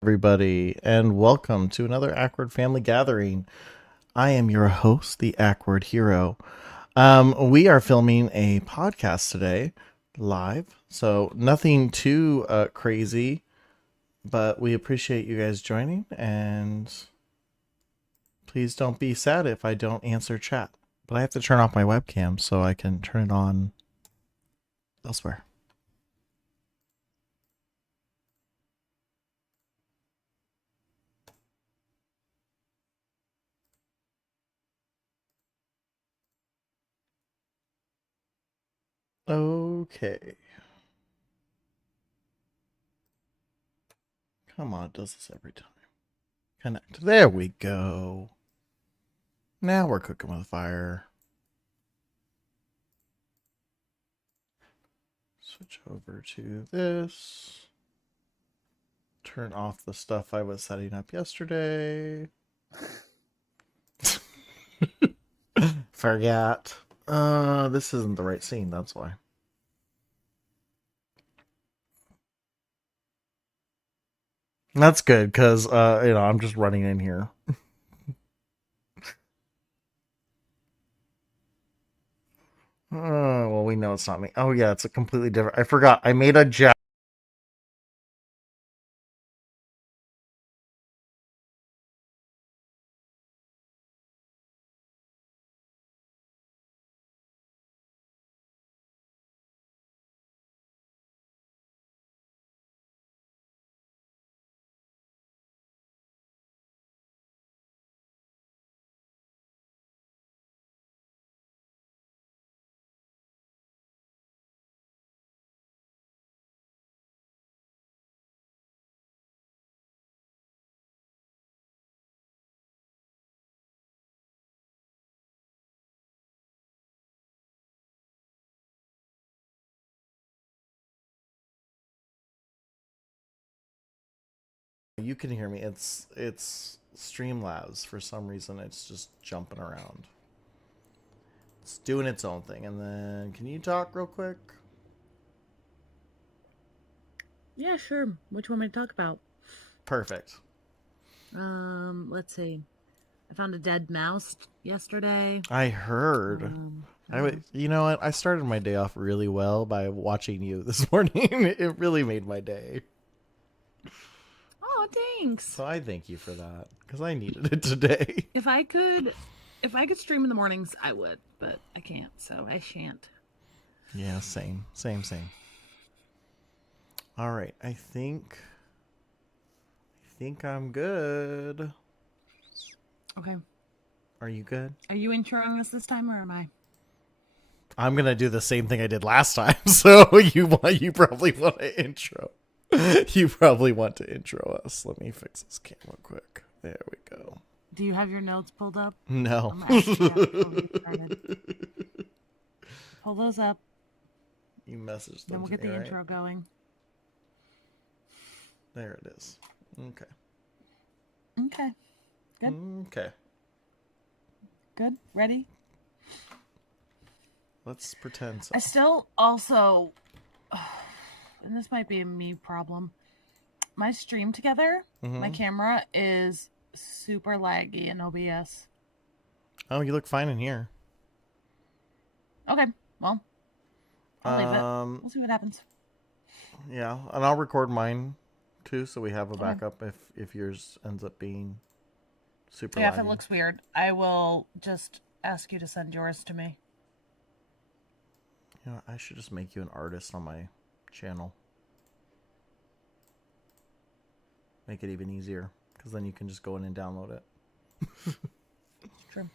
Everybody, and welcome to another Awkward Family Gathering. I am your host, the Awkward Hero. We are filming a podcast today, live, so nothing too crazy, but we appreciate you guys joining, and please don't be sad if I don't answer chat. But I have to turn off my webcam so I can turn it on elsewhere. Okay. Come on, it does this every time. Connect. There we go. Now we're cooking with fire. Switch over to this. Turn off the stuff I was setting up yesterday. Forgot. This isn't the right scene, that's why. That's good, because, I'm just running in here. Well, we know it's not me. Oh, yeah, it's a completely different. I forgot. I made a jack. You can hear me. It's Streamlabs for some reason. It's just jumping around. It's doing its own thing. And then, can you talk real quick? Yeah, sure. What do you want me to talk about? Perfect. Let's see. I found a dead mouse yesterday. I heard. Yeah. You know what? I started my day off really well by watching you this morning. It really made my day. Oh, thanks. So I thank you for that because I needed it today. If I could, if I could stream in the mornings, I would, but I can't, so I shan't. Yeah, same. All right, I think I'm good. Okay. Are you good? Are you introing us this time, or am I? I'm gonna do the same thing I did last time. So you probably want to intro. You probably want to intro us. Let me fix this camera quick. There we go. Do you have your notes pulled up? No. I'm actually before we get started. Pull those up, You messaged then them we'll to get me, the right? intro going. There it is. Okay. Okay. Good. Okay. Good. Ready? Let's pretend so. I still also, and this might be a me problem. My stream together, my camera is super laggy in OBS. Oh, you look fine in here. Okay, well, I'll leave it. Um, We'll see what happens. yeah, and I'll record mine too, so we have a Okay. backup if yours ends up being super Yeah, if it laggy. looks weird, I will just ask you to send yours to me. You know, I should just make you an artist on my channel. Make it even easier, because then you can just go in and download it. It's true.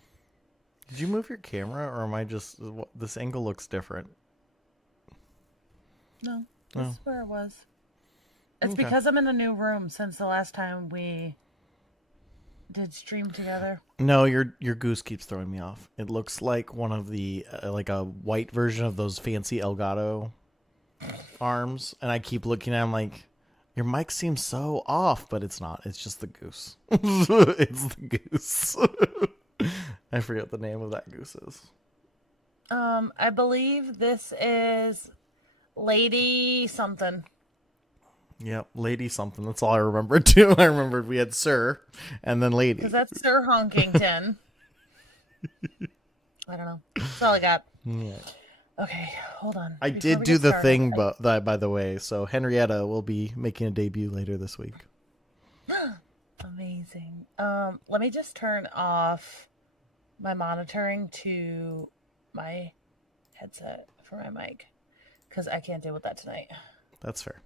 Did you move your camera, or am I just this angle looks different? No, this is where it was. It's Okay. because I'm in a new room since the last time we did stream together. No, your goose keeps throwing me off. It looks like one of the like a white version of those fancy Elgato arms, and I keep looking at him like your mic seems so off, but it's not. It's just the goose. It's the goose. I forget the name of that goose is. I believe this is Lady something. Yep, lady something. That's all I remembered too. I remembered we had Sir and then lady. Because that's Sir Honkington. I don't know. That's all I got. Yeah. Okay, hold on. I did do the thing, but by the way, so Henrietta will be making a debut later this week. Amazing. Let me just turn off my monitoring to my headset for my mic, because I can't deal with that tonight. That's fair.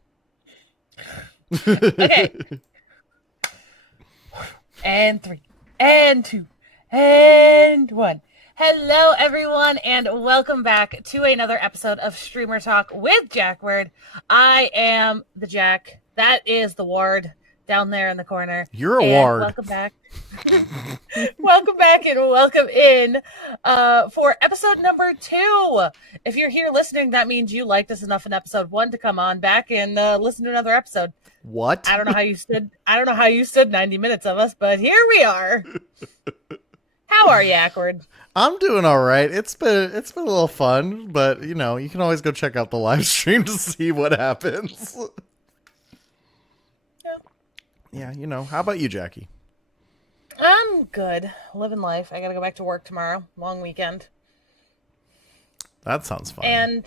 Okay. And 3, and 2, and 1. Hello, everyone, and welcome back to another episode of Streamer Talk with Jackward. I am the Jack. That is the Ward down there in the corner. You're a Ward. Welcome back. Welcome back and welcome in for episode number 2. If you're here listening, that means you liked us enough in episode 1 to come on back and listen to another episode. What? I don't know how you stood 90 minutes of us, but here we are. How are you, Ackward? I'm doing all right. It's been a little fun, but you can always go check out the live stream to see what happens. Yeah, how about you, Jackie? I'm good. Living life. I gotta go back to work tomorrow. Long weekend. That sounds fun. And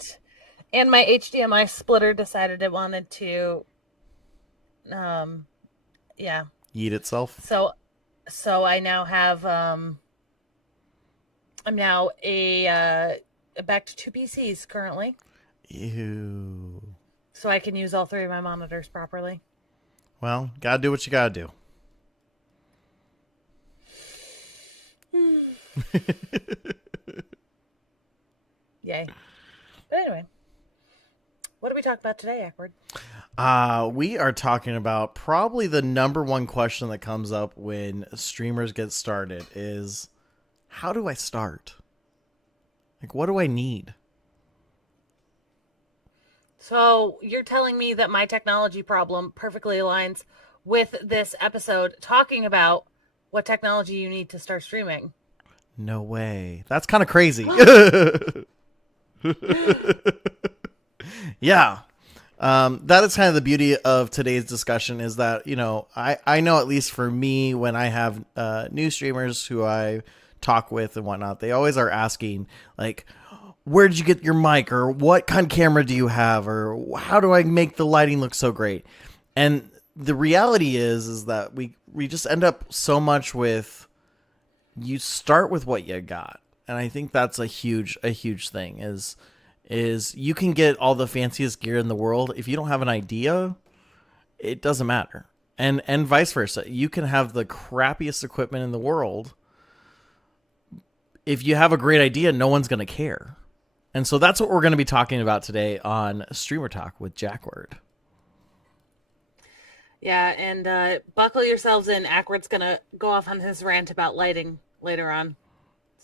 my HDMI splitter decided it wanted to Eat itself. So I now have I'm now a back to 2 PCs currently. Ew. So I can use all 3 of my monitors properly. Well, gotta do what you gotta do. Yay. But anyway, what do we talk about today, Ackward? We are talking about probably the number one question that comes up when streamers get started is, how do I start? Like, what do I need? So you're telling me that my technology problem perfectly aligns with this episode talking about what technology you need to start streaming. No way. That's kind of crazy. Yeah. That is kind of the beauty of today's discussion is that, I know at least for me, when I have new streamers who I talk with and whatnot, they always are asking, like, where did you get your mic, or what kind of camera do you have, or how do I make the lighting look so great? And the reality is that we just end up so much with, you start with what you got. And I think that's a huge thing is you can get all the fanciest gear in the world. If you don't have an idea, it doesn't matter. And vice versa. You can have the crappiest equipment in the world. If you have a great idea, no one's going to care. And so that's what we're going to be talking about today on Streamer Talk with Jackward. Yeah, and buckle yourselves in. Ackward's going to go off on his rant about lighting later on.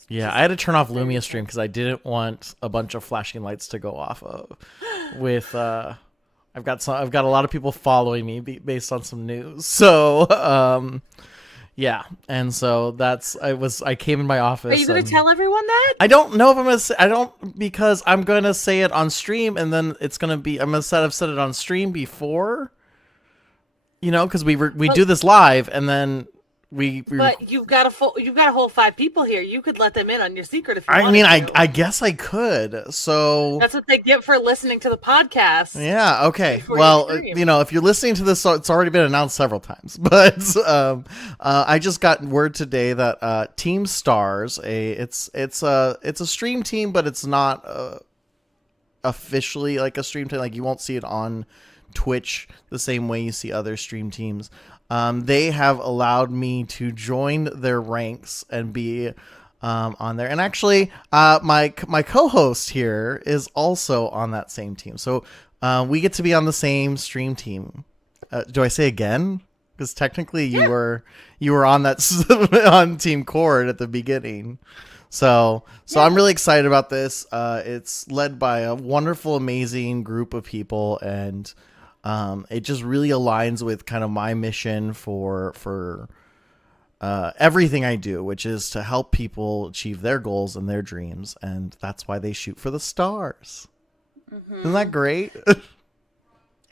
Yeah, I had to turn off Lumia Stream because I didn't want a bunch of flashing lights to go off of. With I've got a lot of people following me based on some news. So yeah, and so I came in my office. Are you going to tell everyone that? I don't know if I'm going to say, because I'm going to say it on stream, and then it's going to be, I'm going to have said it on stream before, because we do this live, and then but you've got a whole 5 people here. You could let them in on your secret if you wanted to. I guess I could. So that's what they get for listening to the podcast. Yeah. Okay. Well, if you're listening to this, it's already been announced several times. But I just got word today that Team Stars, it's a stream team, but it's not officially like a stream team. Like, you won't see it on Twitch the same way you see other stream teams. They have allowed me to join their ranks and be on there. And actually, my co-host here is also on that same team. So we get to be on the same stream team. Do I say again? Because technically you were on that on Team Cord at the beginning. So I'm really excited about this. It's led by a wonderful, amazing group of people, and it just really aligns with kind of my mission for everything I do, which is to help people achieve their goals and their dreams. And that's why they shoot for the stars. Mm-hmm. Isn't that great?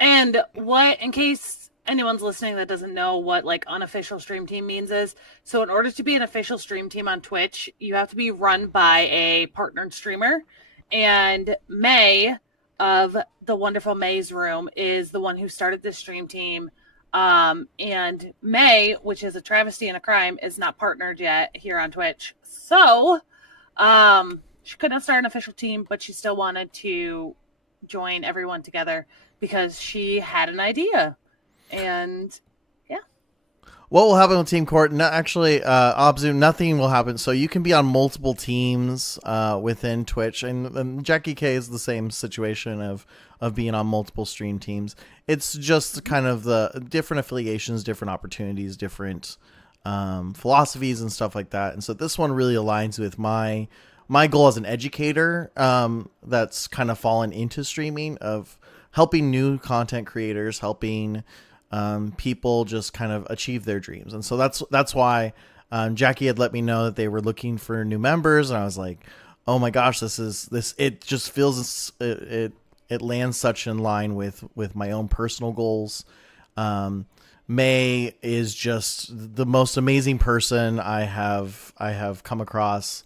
And what, in case anyone's listening that doesn't know what like unofficial stream team means is, so in order to be an official stream team on Twitch, you have to be run by a partnered streamer. And May of the wonderful May's Room is the one who started this stream team. And May, which is a travesty and a crime, is not partnered yet here on Twitch. So, she could not start an official team, but she still wanted to join everyone together because she had an idea. And yeah. What will happen with Team Court? No, actually, Obzu, nothing will happen. So you can be on multiple teams within Twitch, and Jackie K is the same situation of being on multiple stream teams. It's just kind of the different affiliations, different opportunities, different philosophies and stuff like that. And so this one really aligns with my goal as an educator that's kind of fallen into streaming, of helping new content creators, helping people just kind of achieve their dreams. And so that's why Jackie had let me know that they were looking for new members, and I was like, oh my gosh, it just feels it lands such in line with my own personal goals. May is just the most amazing person I have come across.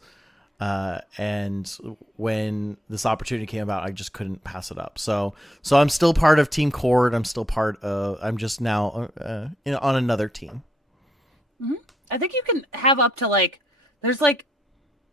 And when this opportunity came about, I just couldn't pass it up. So I'm still part of Team Cord. I'm just now on another team. Mm-hmm. I think you can have up to there's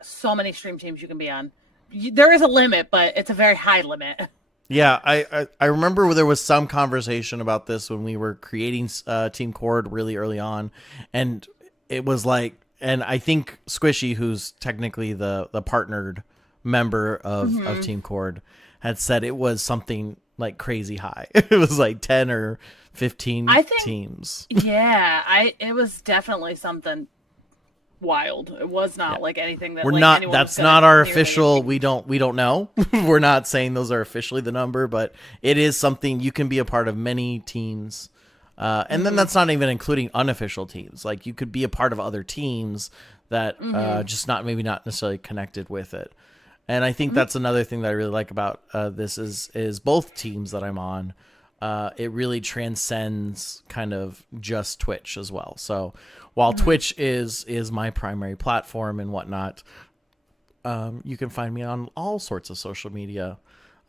so many stream teams you can be on. There is a limit, but it's a very high limit. Yeah, I remember there was some conversation about this when we were creating Team Cord really early on, and it was like, and I think Squishy, who's technically the partnered member of Team Cord, had said it was something like crazy high. It was like 10 or 15 teams. Yeah, it was definitely something wild. It was not like anything that we're not. That's not our official. We don't know. We're not saying those are officially the number, but it is something you can be a part of many teams. And then that's not even including unofficial teams. Like you could be a part of other teams that just not necessarily connected with it. And I think that's another thing that I really like about this is both teams that I'm on. It really transcends kind of just Twitch as well. So while Twitch is my primary platform and whatnot, you can find me on all sorts of social media.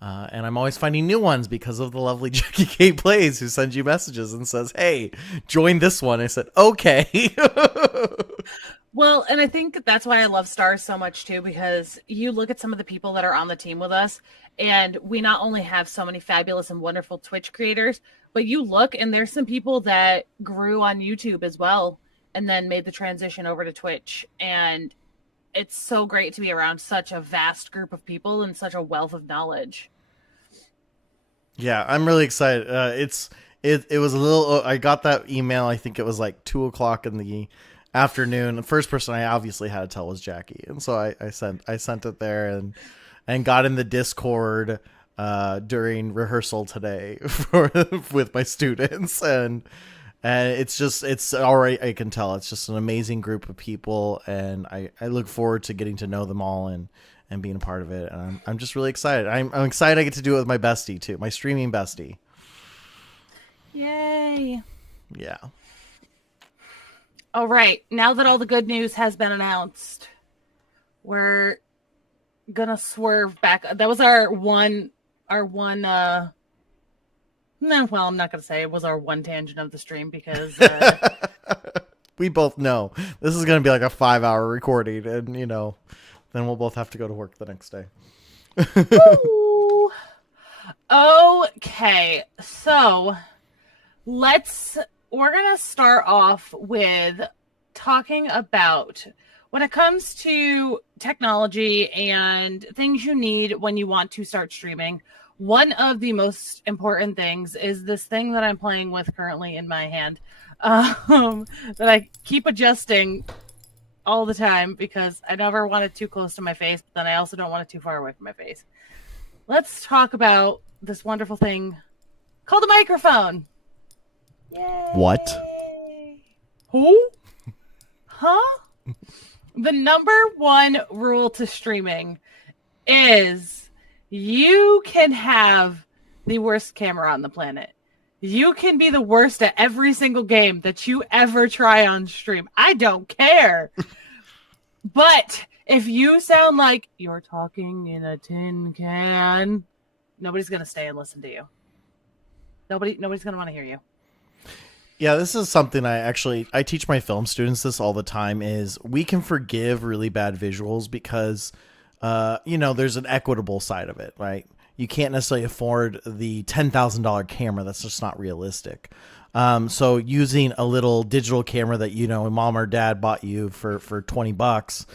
And I'm always finding new ones because of the lovely Jackie K Plays, who sends you messages and says, hey, join this one. I said, okay. Well, and I think that's why I love Stars so much too, because you look at some of the people that are on the team with us, and we not only have so many fabulous and wonderful Twitch creators, but you look and there's some people that grew on YouTube as well and then made the transition over to Twitch. And it's so great to be around such a vast group of people and such a wealth of knowledge. Yeah, I'm really excited. It was a little, I got that email, I think it was like 2:00 in the afternoon. The first person I obviously had to tell was Jackie. And so I sent it there and got in the Discord during rehearsal today with my students, and it's already, I can tell it's just an amazing group of people, and I look forward to getting to know them all and being a part of it. And I'm just really excited. I'm excited I get to do it with my bestie too, my streaming bestie. Yay. Yeah. All right. Now that all the good news has been announced, we're gonna swerve back. That was our one no, well, I'm not gonna say it was our one tangent of the stream, because we both know this is gonna be like a 5-hour recording, and then we'll both have to go to work the next day. Okay, so we're gonna start off with talking about when it comes to technology and things you need when you want to start streaming. One of the most important things is this thing that I'm playing with currently in my hand, that I keep adjusting all the time because I never want it too close to my face, but then I also don't want it too far away from my face. Let's talk about this wonderful thing called a microphone. Yay. What? Who? Huh? The number one rule to streaming is you can have the worst camera on the planet. You can be the worst at every single game that you ever try on stream. I don't care. But if you sound like you're talking in a tin can, nobody's going to stay and listen to you. Nobody's going to want to hear you. Yeah, this is something I teach my film students this all the time is we can forgive really bad visuals because there's an equitable side of it, right? You can't necessarily afford the $10,000 camera. That's just not realistic. So using a little digital camera that, mom or dad bought you for $20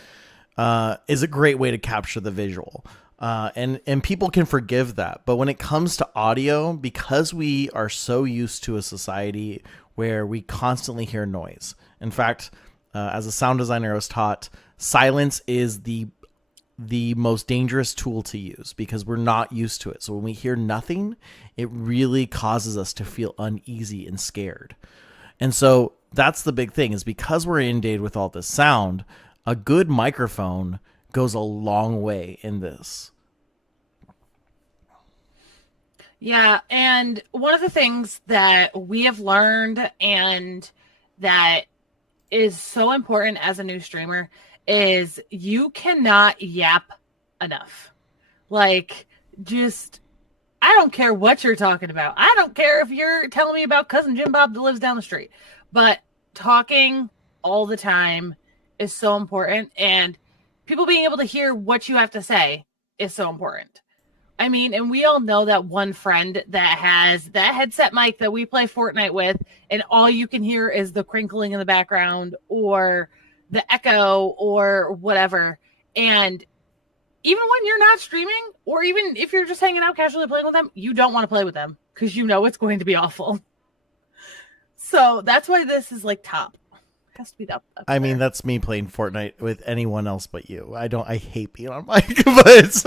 is a great way to capture the visual. And people can forgive that. But when it comes to audio, because we are so used to a society where we constantly hear noise. In fact, as a sound designer, I was taught silence is the most dangerous tool to use because we're not used to it. So when we hear nothing, it really causes us to feel uneasy and scared. And so that's the big thing is because we're inundated with all this sound, a good microphone goes a long way in this. Yeah, and one of the things that we have learned and that is so important as a new streamer is you cannot yap enough. Like, just, I don't care what you're talking about. I don't care if you're telling me about cousin Jim Bob that lives down the street. But talking all the time is so important. And people being able to hear what you have to say is so important. I mean, and we all know that one friend that has that headset mic that we play Fortnite with, and all you can hear is the crinkling in the background or the echo or whatever. And even when you're not streaming, or even if you're just hanging out casually playing with them, you don't want to play with them because you know it's going to be awful. So that's why this is like top. It has to be up I mean, that's me playing Fortnite with anyone else but you. I hate being on mic, but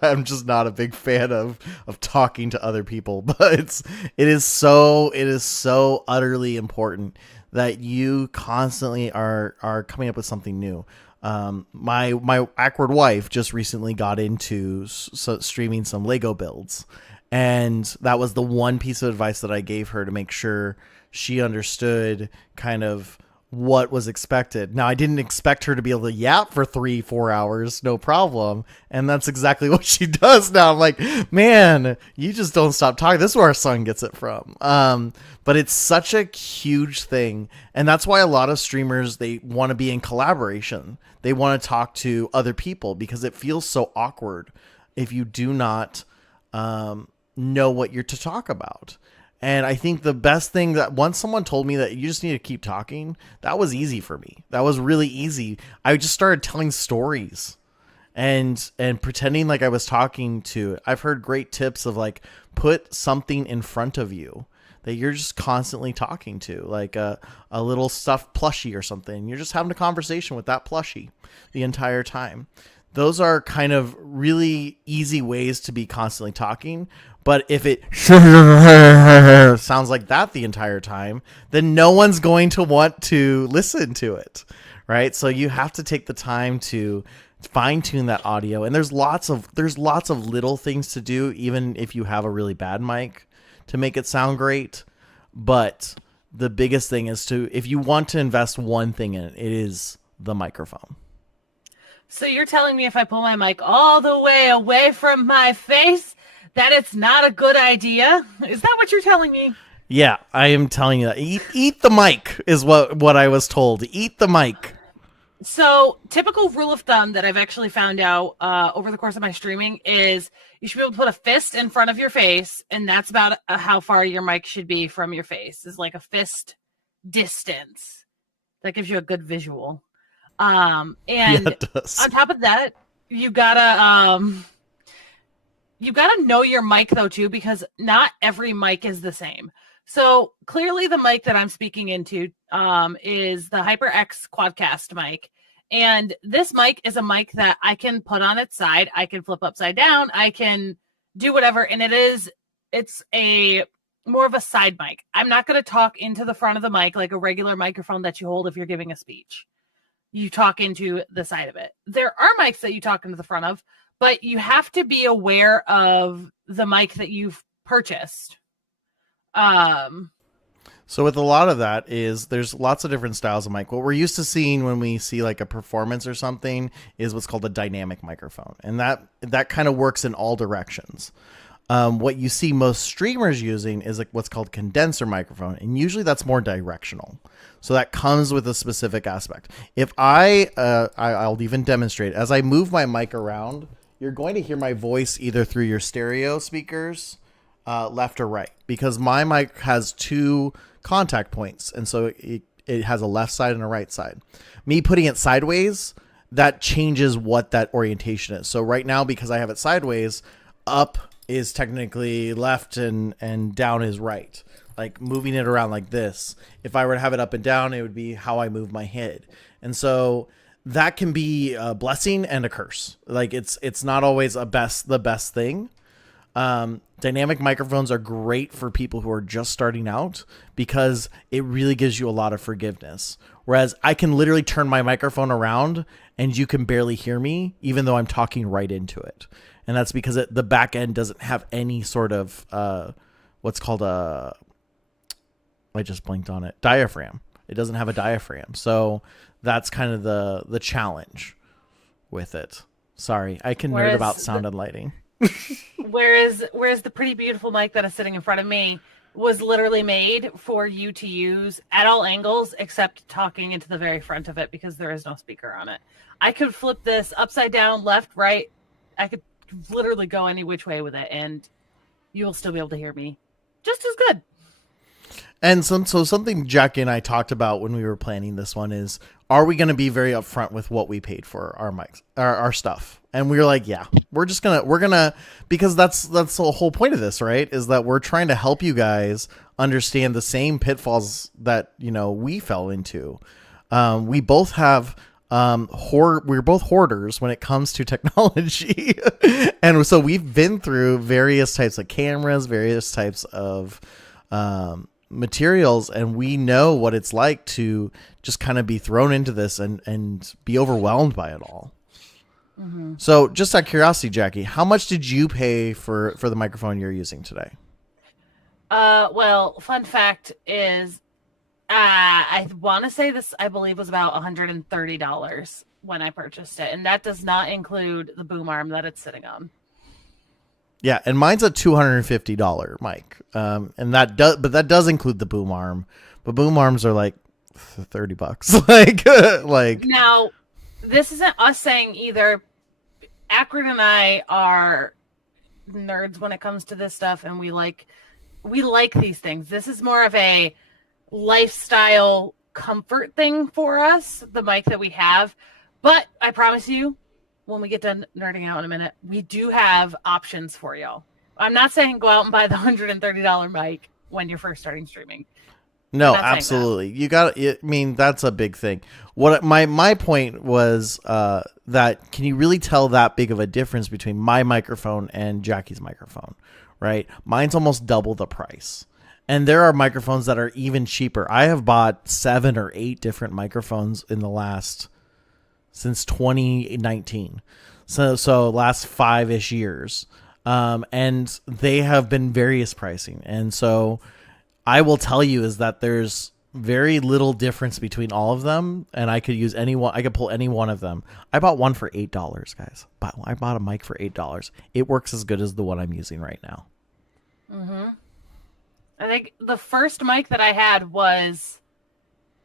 I'm just not a big fan of talking to other people. But it is so utterly important that you constantly are coming up with something new. My awkward wife just recently got into streaming some Lego builds, and that was the one piece of advice that I gave her to make sure she understood kind of what was expected. Now, I didn't expect her to be able to yap for 3-4 hours, no problem. And that's exactly what she does now. I'm like, man, you just don't stop talking. This is where our son gets it from. But it's such a huge thing. And that's why a lot of streamers, they want to be in collaboration. They want to talk to other people because it feels so awkward if you do not know what you're to talk about. And I think the best thing that once someone told me that you just need to keep talking, that was easy for me. That was really easy. I just started telling stories and pretending like I was talking to. I've heard great tips of like put something in front of you that you're just constantly talking to, like a little stuffed plushie or something. You're just having a conversation with that plushie the entire time. Those are kind of really easy ways to be constantly talking. But if it sounds like that the entire time, then no one's going to want to listen to it, right? So you have to take the time to fine tune that audio. And there's lots of little things to do, even if you have a really bad mic, to make it sound great. But the biggest thing is if you want to invest one thing in it, it is the microphone. So you're telling me if I pull my mic all the way away from my face, that it's not a good idea? Is that what you're telling me? Yeah, I am telling you that. Eat the mic is what I was told. Eat the mic. So typical rule of thumb that I've actually found out over the course of my streaming is you should be able to put a fist in front of your face, and that's about how far your mic should be from your face. Is like a fist distance. That gives you a good visual. And yeah, it does. On top of that, you gotta know your mic though too, because not every mic is the same. So clearly the mic that I'm speaking into is the HyperX Quadcast mic. And this mic is a mic that I can put on its side. I can flip upside down. I can do whatever. And it's a more of a side mic. I'm not going to talk into the front of the mic like a regular microphone that you hold if you're giving a speech. You talk into the side of it. There are mics that you talk into the front of, but you have to be aware of the mic that you've purchased. Um, So with a lot of that is there's lots of different styles of mic. What we're used to seeing when we see like a performance or something is what's called a dynamic microphone, and that kind of works in all directions. What you see most streamers using is like what's called condenser microphone, and usually that's more directional. So that comes with a specific aspect. If I'll even demonstrate as I move my mic around, you're going to hear my voice either through your stereo speakers, left or right, because my mic has two contact points, and so it has a left side and a right side. Me putting it sideways, that changes what that orientation is. So right now, because I have it sideways, up is technically left and down is right. Like moving it around like this. If I were to have it up and down, it would be how I move my head. And so that can be a blessing and a curse. Like it's not always the best thing. Dynamic microphones are great for people who are just starting out because it really gives you a lot of forgiveness. Whereas I can literally turn my microphone around and you can barely hear me, even though I'm talking right into it. And that's because the back end doesn't have any sort of, what's called I just blinked on it, diaphragm. It doesn't have a diaphragm. So that's kind of the challenge with it. Sorry, I can nerd about sound and lighting. Whereas the pretty beautiful mic that is sitting in front of me was literally made for you to use at all angles except talking into the very front of it because there is no speaker on it. I could flip this upside down, left, right. I could literally go any which way with it and you will still be able to hear me just as good. And so something Jackie and I talked about when we were planning this one is, are we going to be very upfront with what we paid for our mics, our stuff? And we were like, yeah, we're gonna, because that's the whole point of this, right? Is that we're trying to help you guys understand the same pitfalls that, we fell into. We both have, we're both hoarders when it comes to technology. And so we've been through various types of cameras, various types of, materials, and we know what it's like to just kind of be thrown into this and be overwhelmed by it all. Mm-hmm. So just out of curiosity, Jackie, how much did you pay for the microphone you're using today? Well, fun fact is, I want to say this, I believe was about $130 when I purchased it. And that does not include the boom arm that it's sitting on. Yeah, and mine's a $250 mic, and that does include the boom arm, but boom arms are like $30. like now, this isn't us saying either. Akron and I are nerds when it comes to this stuff, and we like these things. This is more of a lifestyle comfort thing for us, the mic that we have. But I promise you, when we get done nerding out in a minute, we do have options for y'all. I'm not saying go out and buy the $130 mic when you're first starting streaming. No, absolutely. You got. I mean, that's a big thing. What my point was that can you really tell that big of a difference between my microphone and Jackie's microphone? Right, mine's almost double the price, and there are microphones that are even cheaper. I have bought 7 or 8 different microphones in the last. Since 2019, so last 5-ish years, and they have been various pricing, and so I will tell you is that there's very little difference between all of them, and I could use any one. I could pull any one of them. I bought one for $8, guys. But I bought a mic for $8. It works as good as the one I'm using right now. Mm-hmm. I think the first mic that I had was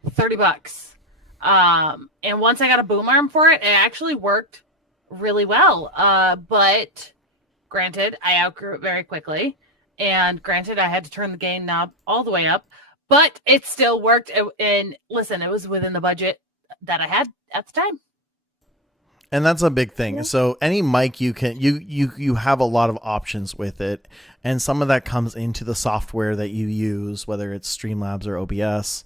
$30. And once I got a boom arm for it, it actually worked really well. But granted, I outgrew it very quickly. And granted, I had to turn the gain knob all the way up, but it still worked. And listen, it was within the budget that I had at the time. And that's a big thing. Yeah. So any mic you can, you have a lot of options with it. And some of that comes into the software that you use, whether it's Streamlabs or OBS.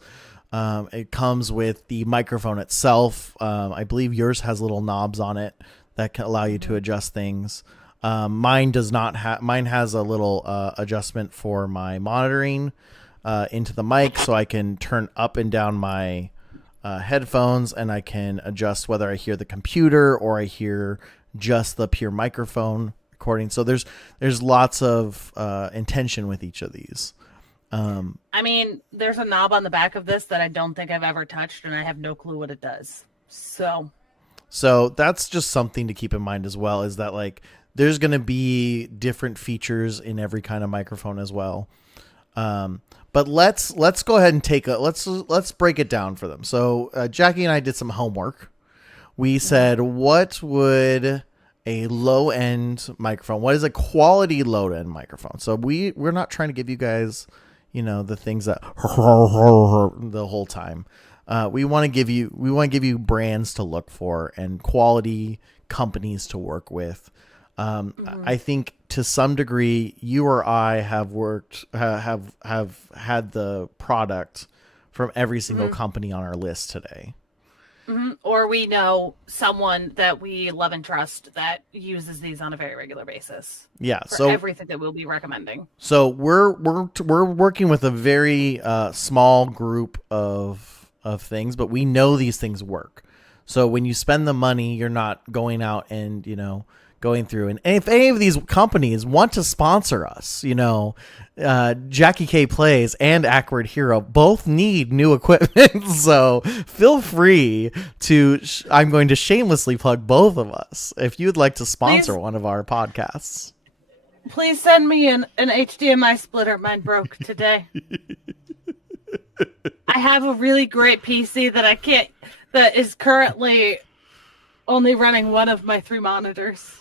It comes with the microphone itself. I believe yours has little knobs on it that can allow you to adjust things. Mine does not have. Mine has a little adjustment for my monitoring into the mic, so I can turn up and down my headphones, and I can adjust whether I hear the computer or I hear just the pure microphone recording. So there's lots of intention with each of these. I mean, there's a knob on the back of this that I don't think I've ever touched, and I have no clue what it does. So that's just something to keep in mind as well, is that like there's going to be different features in every kind of microphone as well. But let's go ahead and let's break it down for them. So Jackie and I did some homework. We said, what would a low end microphone? What is a quality low end microphone? So we're not trying to give you guys, the things that the whole time. We want to give you brands to look for and quality companies to work with. I think to some degree, you or I have had the product from every single company on our list today. Or we know someone that we love and trust that uses these on a very regular basis. Yeah. So everything that we'll be recommending. So we're working with a very small group of things, but we know these things work. So when you spend the money, you're not going out and, going through. And if any of these companies want to sponsor us, Jackie K Plays and Awkward Hero both need new equipment. So feel free to, I'm going to shamelessly plug both of us if you'd like to sponsor one of our podcasts. Please send me an HDMI splitter. Mine broke today. I have a really great PC that is currently only running one of my 3 monitors.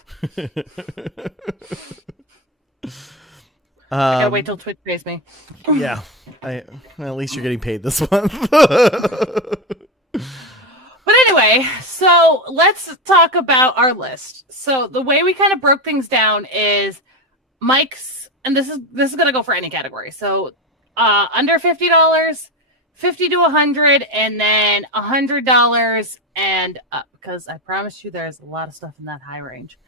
I gotta wait till Twitch pays me. Yeah, at least you're getting paid this month. But anyway, so let's talk about our list. So the way we kind of broke things down is mics, and this is gonna go for any category. So under $50, $50 to $100, and then $100 and up, because I promise you there's a lot of stuff in that high range.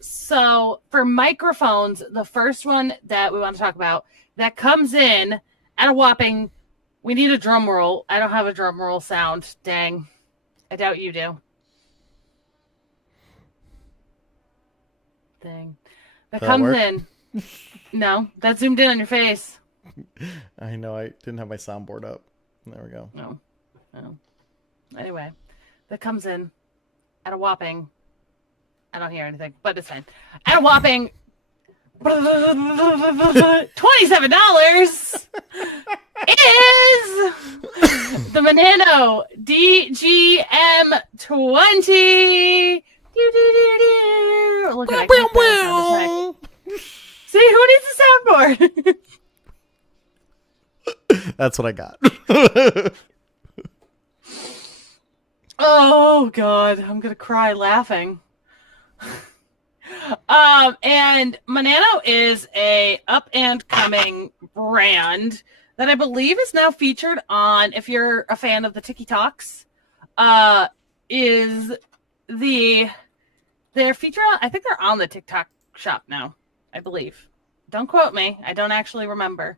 So for microphones, the first one that we want to talk about that comes in at a whopping, we need a drum roll. I don't have a drum roll sound. Dang. I doubt you do. Dang. That comes in. No, that zoomed in on your face. I know, I didn't have my soundboard up. There we go. No. Anyway, that comes in at a whopping, I don't hear anything, but it's fine. At a whopping $27 is the Manano DGM20. Look at it. See, who needs a soundboard? That's what I got. Oh God, I'm gonna cry laughing. And Manano is a up and coming brand that I believe is now featured on, if you're a fan of the Tiki Talks, they're featured on, I think they're on the TikTok shop now, I believe. Don't quote me, I don't actually remember.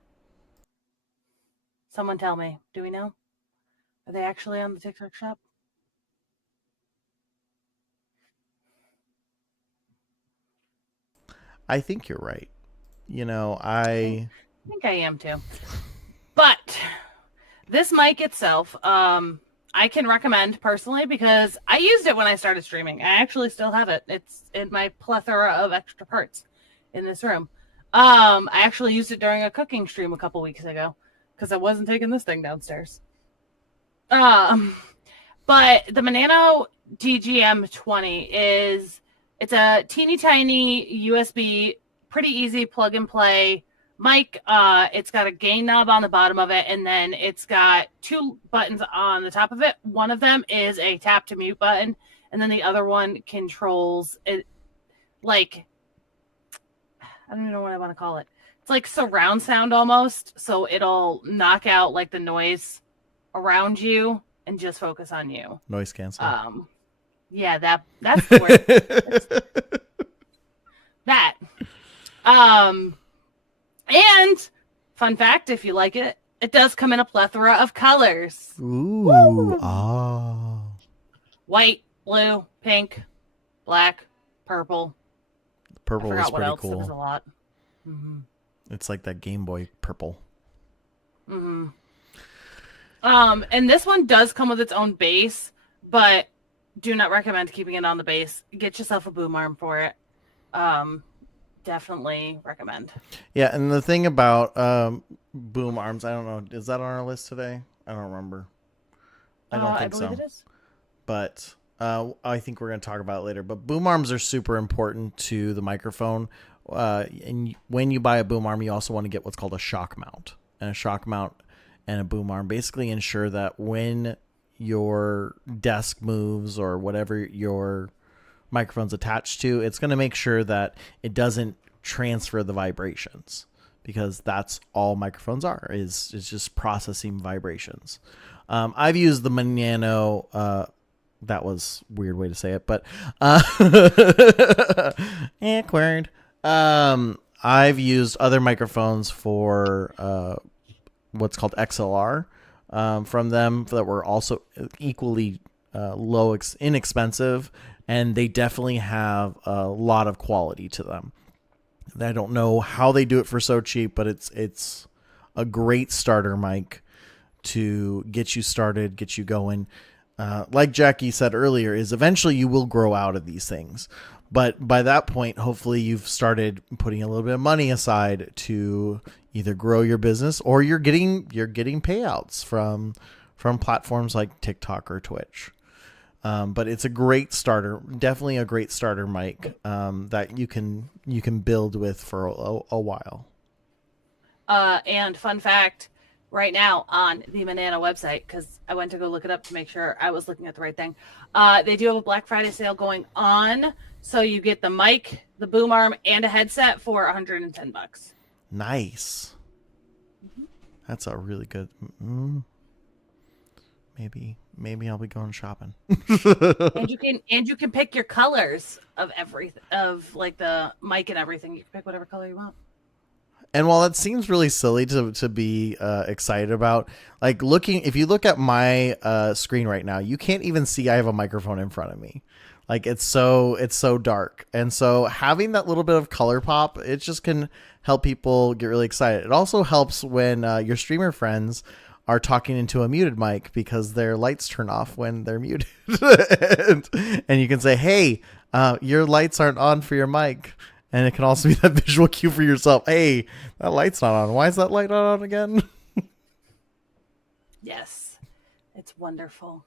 Someone tell me, do we know? Are they actually on the TikTok shop? I think you're right. I think I am too. But this mic itself, I can recommend personally because I used it when I started streaming. I actually still have it. It's in my plethora of extra parts in this room. I actually used it during a cooking stream a couple weeks ago because I wasn't taking this thing downstairs. But the Manano DGM20 it's a teeny tiny USB, pretty easy plug and play mic. It's got a gain knob on the bottom of it, and then it's got 2 buttons on the top of it. One of them is a tap to mute button, and then the other one controls it, like, I don't even know what I want to call it. It's like surround sound almost, so it'll knock out like the noise around you and just focus on you. Noise cancel. Yeah, that's the word. That. And fun fact, if you like it, it does come in a plethora of colors. Ooh. Ah. White, blue, pink, black, Purple. I Purple was forgot what pretty else. There was a cool. lot. Mm-hmm. It's like that Game Boy purple. Mm-hmm. And this one does come with its own base, but do not recommend keeping it on the base. Get yourself a boom arm for it. Definitely recommend. Yeah, and the thing about boom arms, I don't know, is that on our list today? I don't remember. I don't I think believe so. it is. But I think we're going to talk about it later. But boom arms are super important to the microphone. And when you buy a boom arm, you also want to get what's called a shock mount. And a shock mount and a boom arm basically ensure that when your desk moves or whatever your microphone's attached to, it's going to make sure that it doesn't transfer the vibrations, because that's all microphones are, is just processing vibrations. I've used the Manano, that was a weird way to say it, but awkward. I've used other microphones for what's called XLR from them that were also equally inexpensive, and they definitely have a lot of quality to them. I don't know how they do it for so cheap, but it's a great starter mic to get you started, get you going. Like Jackie said earlier, is eventually you will grow out of these things. But by that point, hopefully you've started putting a little bit of money aside to either grow your business, or you're getting payouts from platforms like TikTok or Twitch. But it's a great starter, definitely a great starter mic that you can build with for a while. And fun fact, right now on the Manana website, because I went to go look it up to make sure I was looking at the right thing. They do have a Black Friday sale going on, so you get the mic, the boom arm, and a headset for $110. Nice. Mm-hmm. That's a really good. Maybe I'll be going shopping. and you can pick your colors of everything, of like the mic and everything. You can pick whatever color you want. And while that seems really silly to be excited about, like if you look at my screen right now, you can't even see I have a microphone in front of me. Like it's so dark. And so having that little bit of color pop, it just can help people get really excited. It also helps when your streamer friends are talking into a muted mic, because their lights turn off when they're muted. and you can say, hey, your lights aren't on for your mic. And it can also be that visual cue for yourself. Hey, that light's not on. Why is that light not on again? Yes, it's wonderful.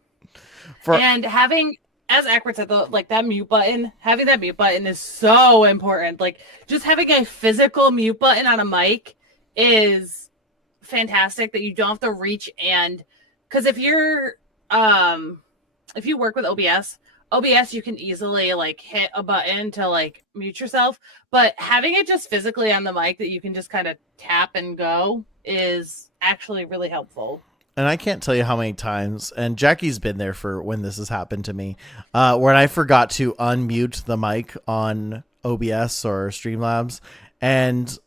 And having, as Ackwards said, though, like having that mute button is so important. Like just having a physical mute button on a mic is fantastic, that you don't have to reach. And because if you work with OBS, you can easily like hit a button to like mute yourself, but having it just physically on the mic that you can just kind of tap and go is actually really helpful. And I can't tell you how many times, and Jackie's been there for when this has happened to me, when I forgot to unmute the mic on OBS or Streamlabs, and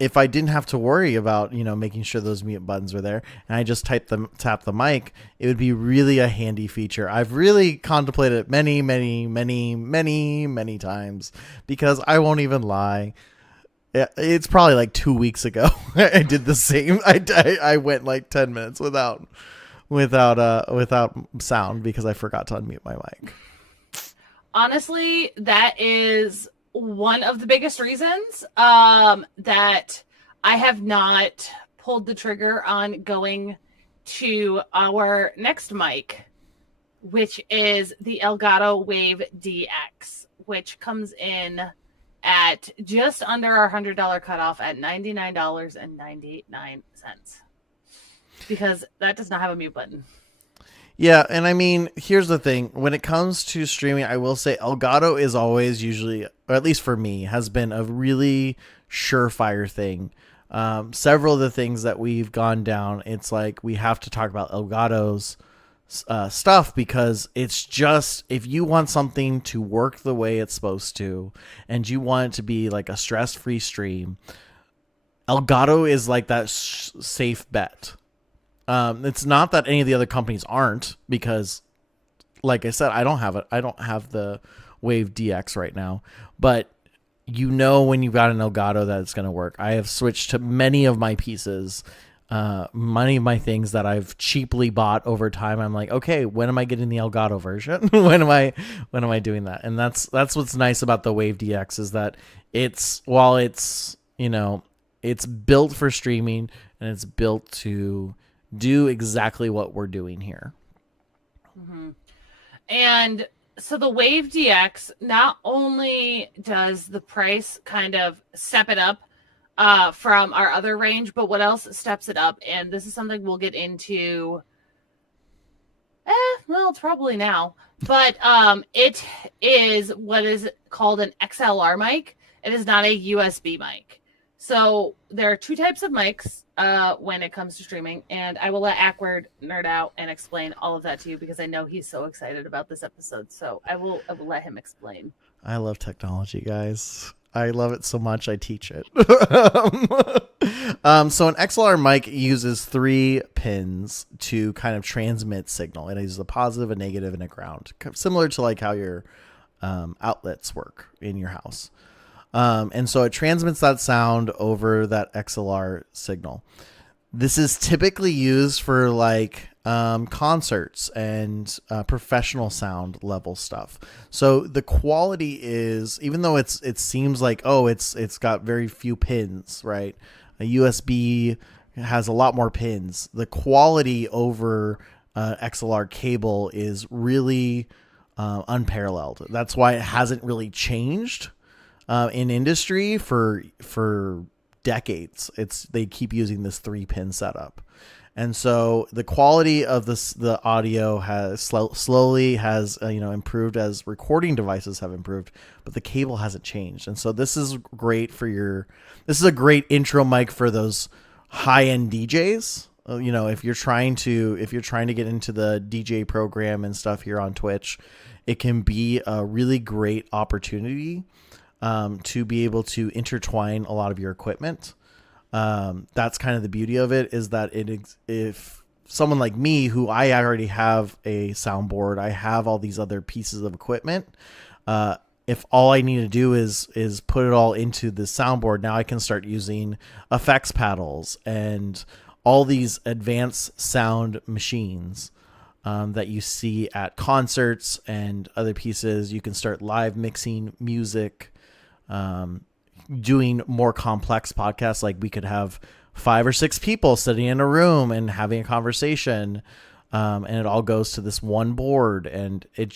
if I didn't have to worry about, making sure those mute buttons were there, and I just tap the mic, it would be really a handy feature. I've really contemplated it many, many, many, many, many times, because I won't even lie. It's probably like 2 weeks ago. I did the same. I went like 10 minutes without sound because I forgot to unmute my mic. Honestly, that is one of the biggest reasons that I have not pulled the trigger on going to our next mic, which is the Elgato Wave DX, which comes in at just under our $100 cutoff at $99.99, because that does not have a mute button. Yeah, and I mean, here's the thing. When it comes to streaming, I will say Elgato is always usually, or at least for me, has been a really surefire thing. Several of the things that we've gone down, it's like we have to talk about Elgato's stuff, because it's just, if you want something to work the way it's supposed to, and you want it to be like a stress-free stream, Elgato is like that safe bet. It's not that any of the other companies aren't, because like I said, I don't have the Wave DX right now, but you know when you've got an Elgato that it's going to work. I have switched to many of my pieces, many of my things that I've cheaply bought over time. I'm like, okay, when am I getting the Elgato version? when am I doing that? And that's what's nice about the Wave DX is that while it's it's built for streaming and it's built to do exactly what we're doing here. Mm-hmm. And so the Wave DX, not only does the price kind of step it up from our other range, but what else steps it up? And this is something we'll get into. Well, it's probably now, but it is what is called an XLR mic. It is not a USB mic. So there are two types of mics when it comes to streaming, and I will let Ackward nerd out and explain all of that to you because I know he's so excited about this episode. So I will let him explain. I love technology, guys. I love it so much I teach it. So an XLR mic uses 3 pins to kind of transmit signal. It uses a positive, a negative, and a ground, similar to like how your outlets work in your house. And so it transmits that sound over that XLR signal. This is typically used for like concerts and professional sound level stuff. So the quality is, even though it seems like, oh, it's got very few pins, right? A USB has a lot more pins. The quality over XLR cable is really unparalleled. That's why it hasn't really changed in industry for decades. They keep using this 3-pin setup. And so the quality of the audio has slowly improved as recording devices have improved, but the cable hasn't changed. And so this is great this is a great intro mic for those high-end DJs. If you're trying to get into the DJ program and stuff here on Twitch, it can be a really great opportunity to be able to intertwine a lot of your equipment. That's kind of the beauty of it, is that if someone like me, who I already have a soundboard, I have all these other pieces of equipment. If all I need to do is put it all into the soundboard, now I can start using effects paddles and all these advanced sound machines that you see at concerts and other pieces. You can start live mixing music, doing more complex podcasts. Like we could have 5 or 6 people sitting in a room and having a conversation, and it all goes to this one board, and it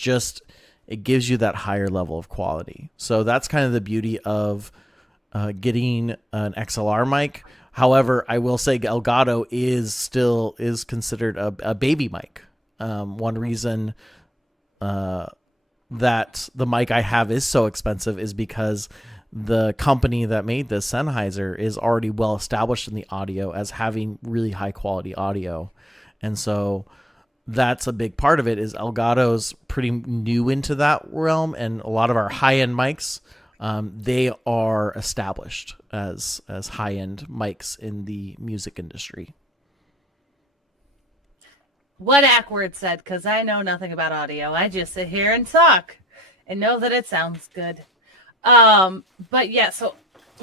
gives you that higher level of quality. So that's kind of the beauty of getting an XLR mic. However, I will say Elgato is considered a baby mic. One reason that the mic I have is so expensive is because the company that made this, Sennheiser, is already well established in the audio as having really high quality audio. And so that's a big part of it, is Elgato's pretty new into that realm, and a lot of our high-end mics, they are established as high-end mics in the music industry. What Ackward said, because I know nothing about audio. I just sit here and talk and know that it sounds good. But yeah, so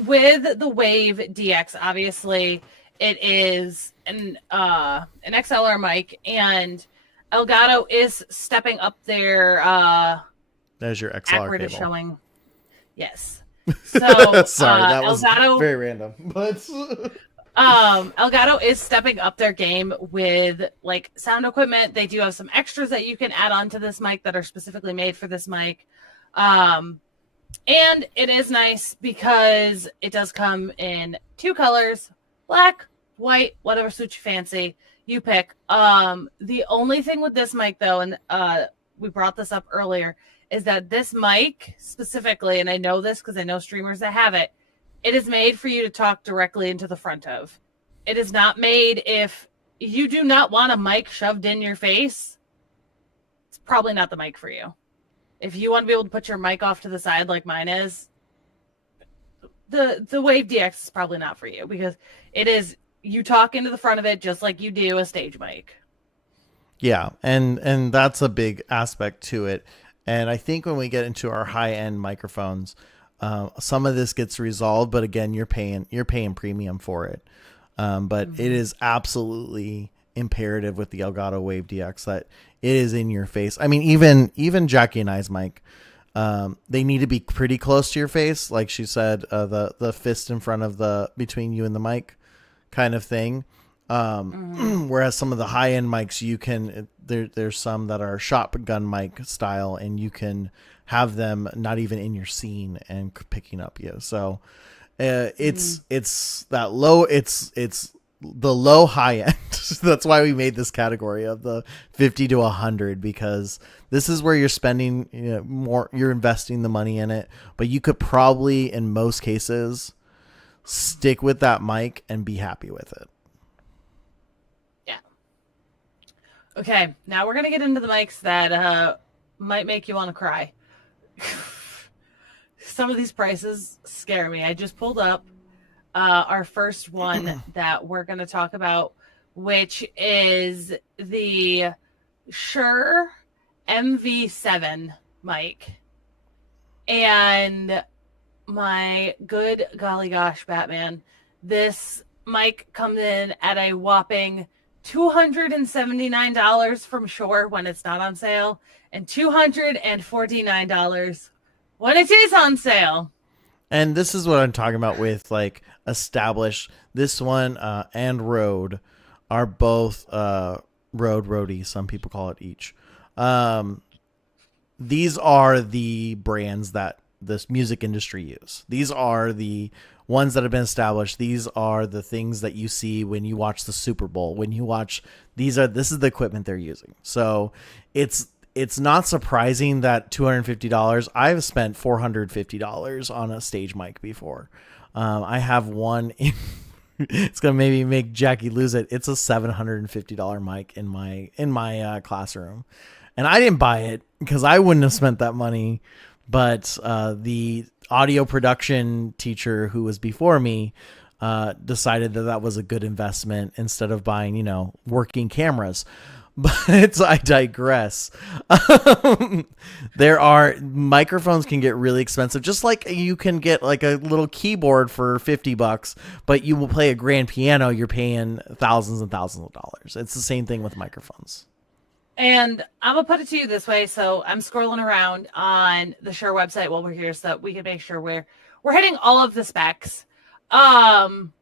with the Wave DX, obviously it is an XLR mic, and Elgato is stepping up their There's your XLR Ackward cable. is showing. Yes. So sorry, that was Elgato, very random. But Elgato is stepping up their game with like sound equipment. They do have some extras that you can add on to this mic that are specifically made for this mic. And it is nice because it does come in 2 colors, black, white, whatever suits you fancy, you pick. The only thing with this mic though, and we brought this up earlier, is that this mic specifically, and I know this because I know streamers that have it, it is made for you to talk directly into the front of. It is not made if you do not want a mic shoved in your face. It's probably not the mic for you. If you want to be able to put your mic off to the side like mine is, the Wave DX is probably not for you, because it is, you talk into the front of it just like you do a stage mic. yeah, and that's a big aspect to it. And I think when we get into our high end microphones, some of this gets resolved, but again, you're paying premium for it. But it is absolutely imperative with the Elgato Wave DX that it is in your face. I mean, even Jackie and I's mic, they need to be pretty close to your face, like she said, the fist in front of between you and the mic, kind of thing. Whereas some of the high end mics, there's some that are shotgun mic style, and you can have them not even in your scene and picking up you. So it's that low. It's the low high end. That's why we made this category of the 50 to 100, because this is where you're spending more. You're investing the money in it, but you could probably, in most cases, stick with that mic and be happy with it. Okay, now we're going to get into the mics that might make you want to cry. Some of these prices scare me. I just pulled up our first one that we're going to talk about, which is the Shure MV7 mic. And my good golly gosh, Batman, this mic comes in at a whopping $279 from Shure when it's not on sale, and $249 when it is on sale. And this is what I'm talking about with like established. This one and Rode are both Rode. Some people call it each. These are the brands that this music industry use. These are the ones that have been established. These are the things that you see when you watch the Super Bowl. When you watch this is the equipment they're using. So it's not surprising that $250. I've spent $450 on a stage mic before. I have one. It's gonna maybe make Jackie lose it. It's a $750 mic in my classroom, and I didn't buy it because I wouldn't have spent that money. But the audio production teacher who was before me decided that was a good investment instead of buying, working cameras. But I digress. Microphones can get really expensive, just like you can get like a little keyboard for $50, but you will play a grand piano, you're paying thousands and thousands of dollars. It's the same thing with microphones. And I'm going to put it to you this way. So I'm scrolling around on the Shure website while we're here so that we can make sure we're hitting all of the specs. And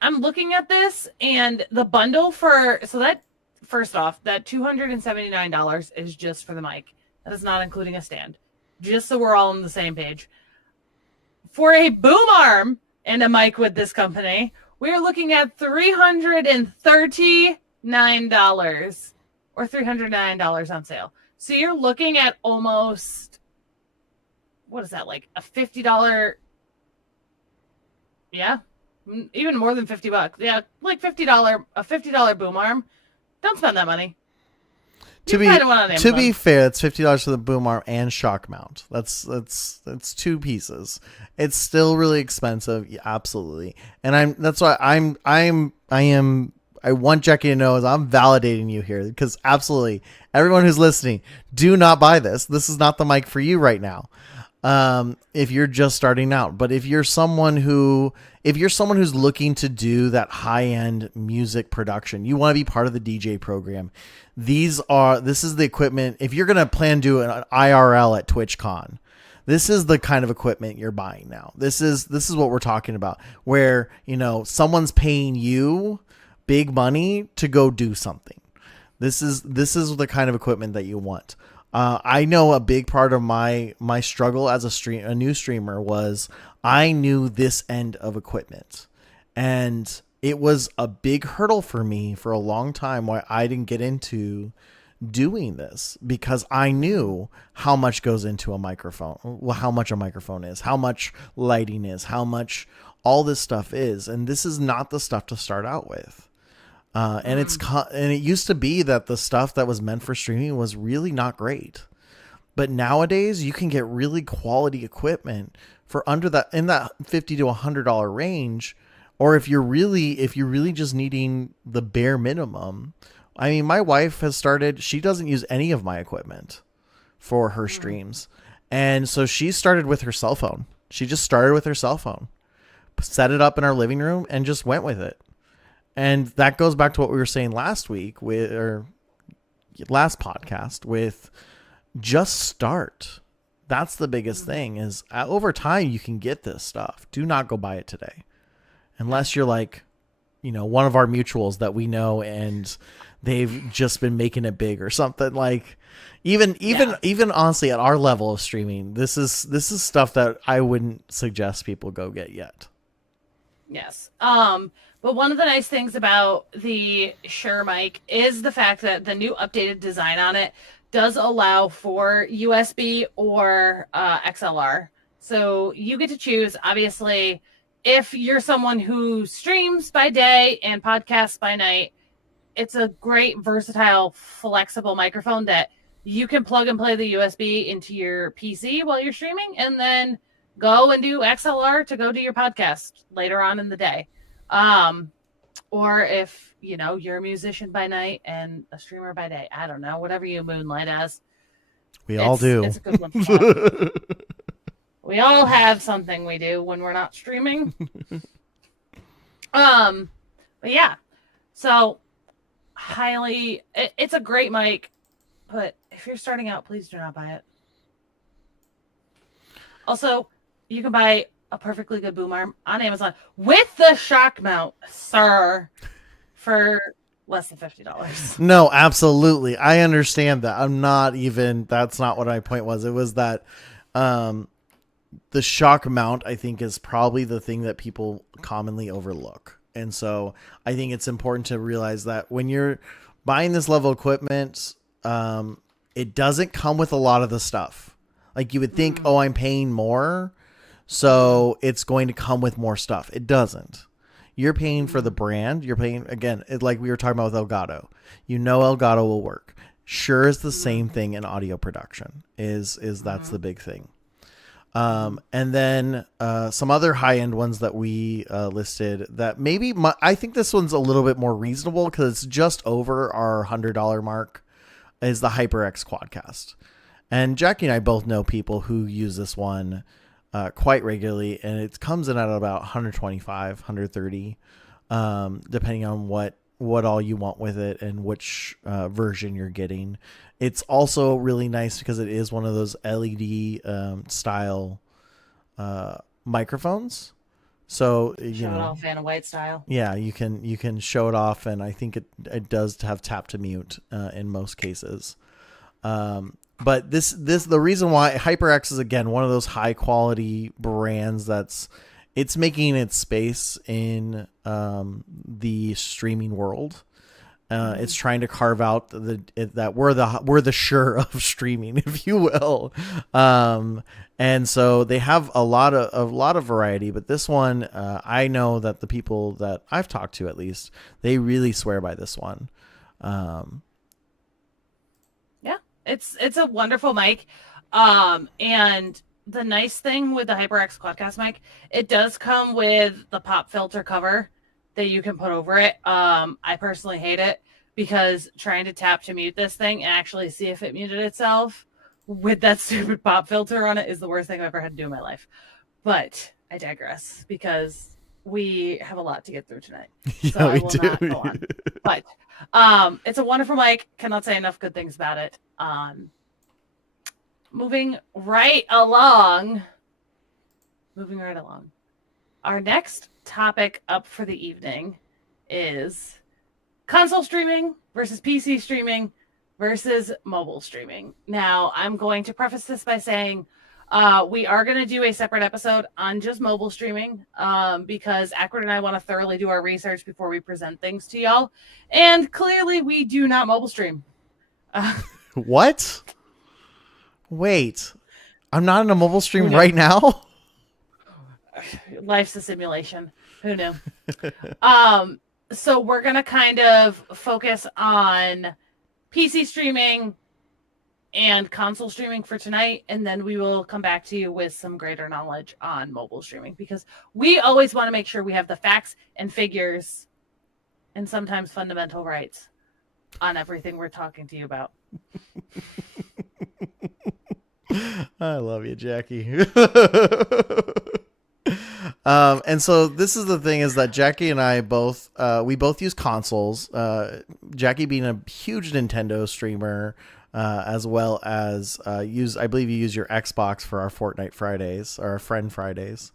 I'm looking at this, and the bundle that first off, that $279 is just for the mic. That is not including a stand. Just so we're all on the same page. For a boom arm and a mic with this company, we are looking at $339 or $309 on sale. So you're looking at almost, what is that, like a $50? Yeah, even more than $50. Yeah, like a $50 boom arm. Don't spend that money. To be fair, it's $50 for the boom arm and shock mount. That's two pieces. It's still really expensive, yeah, absolutely. And I want Jackie to know is I'm validating you here, because absolutely everyone who's listening, do not buy this. This is not the mic for you right now. If you're just starting out, but if you're someone who's looking to do that high end music production, you want to be part of the DJ program. This is the equipment. If you're going to plan to do an IRL at TwitchCon, this is the kind of equipment you're buying now. This is what we're talking about, where, someone's paying you big money to go do something. This is the kind of equipment that you want. I know a big part of my struggle as a new streamer was I knew this end of equipment, and it was a big hurdle for me for a long time why I didn't get into doing this, because I knew how much goes into a microphone, how much a microphone is, how much lighting is, how much all this stuff is, and this is not the stuff to start out with. And it used to be that the stuff that was meant for streaming was really not great, but nowadays you can get really quality equipment for in that $50 to $100 range. Or if you're really just needing the bare minimum, I mean, my wife has started, she doesn't use any of my equipment for her streams. And so she started with her cell phone. She just started with her cell phone, set it up in our living room, and just went with it. And that goes back to what we were saying last week with, or last podcast, with just start. That's the biggest thing is over time you can get this stuff. Do not go buy it today. Unless you're like, one of our mutuals that we know and they've just been making it big or something. Like even honestly at our level of streaming, this is stuff that I wouldn't suggest people go get yet. Yes. But one of the nice things about the Shure mic is the fact that the new updated design on it does allow for USB or XLR. So you get to choose, obviously, if you're someone who streams by day and podcasts by night, it's a great, versatile, flexible microphone that you can plug and play the USB into your PC while you're streaming and then go and do XLR to go do your podcast later on in the day. Or if, you're a musician by night and a streamer by day, I don't know, whatever you moonlight as. We all do. It's a good one for that. We all have something we do when we're not streaming. But yeah, so it's a great mic, but if you're starting out, please do not buy it. Also, you can buy a perfectly good boom arm on Amazon with the shock mount, sir, for less than $50. No, absolutely. I understand that. That's not what my point was. It was that the shock mount, I think, is probably the thing that people commonly overlook. And so I think it's important to realize that when you're buying this level of equipment, it doesn't come with a lot of the stuff. Like you would think, oh, I'm paying more, so it's going to come with more stuff. It doesn't. You're paying for the brand. You're paying, again, like we were talking about with Elgato. Elgato will work. Shure is the same thing in audio production. That's the big thing. And then some other high-end ones that we listed that maybe I think this one's a little bit more reasonable because it's just over our $100 mark is the HyperX Quadcast. And Jackie and I both know people who use this one quite regularly, and it comes in at about 125, 130, depending on what all you want with it and which version you're getting. It's also really nice because it is one of those LED style microphones. So show it off Vanna White style. Yeah, you can show it off, and I think it does have tap to mute in most cases. But the reason why HyperX is again one of those high quality brands it's making its space in the streaming world. It's trying to carve out that we're the Shure of streaming, if you will. And so they have a lot of variety, but this one, I know that the people that I've talked to, at least, they really swear by this one. Yeah, it's a wonderful mic. And the nice thing with the HyperX Quadcast mic, it does come with the pop filter cover that you can put over it. I personally hate it because trying to tap to mute this thing and actually see if it muted itself with that stupid pop filter on it is the worst thing I've ever had to do in my life. But I digress because we have a lot to get through tonight. So Yeah, I will not go on. But it's a wonderful mic. Cannot say enough good things about it. Moving right along. Our next topic up for the evening is console streaming versus PC streaming versus mobile streaming. Now, I'm going to preface this by saying we are going to do a separate episode on just mobile streaming because Akron and I want to thoroughly do our research before we present things to y'all. And clearly, we do not mobile stream. What? Wait, I'm not in a mobile stream right now? Life's a simulation. Who knew? So we're going to kind of focus on PC streaming and console streaming for tonight, and then we will come back to you with some greater knowledge on mobile streaming because we always want to make sure we have the facts and figures and sometimes fundamental rights on everything we're talking to you about. I love you, Jackie. And so this is the thing is that Jackie and I both we both use consoles. Jackie being a huge Nintendo streamer, as well as I believe you use your Xbox for our Fortnite Fridays or our Friend Fridays.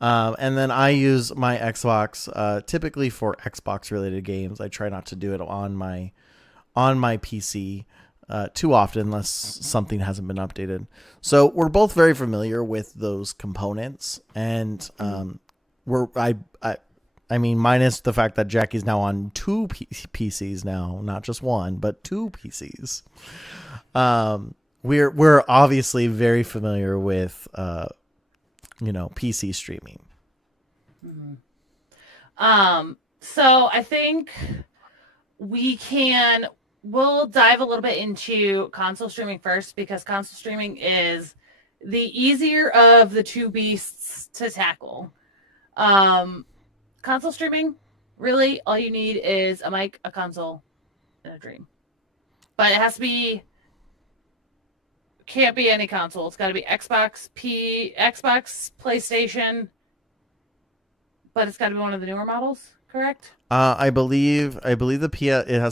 And then I use my Xbox typically for Xbox related games. I try not to do it on my PC too often unless something hasn't been updated. So we're both very familiar with those components, and I mean, minus the fact that Jackie's now on two PCs now, not just one, but two PCs. We're obviously very familiar with PC streaming. So I think we'll dive a little bit into console streaming first, because console streaming is the easier of the two beasts to tackle. Console streaming, really, all you need is a mic, a console, and a dream. But it has to be, can't be any console. It's got to be Xbox, PlayStation, but it's got to be one of the newer models, correct? I believe it has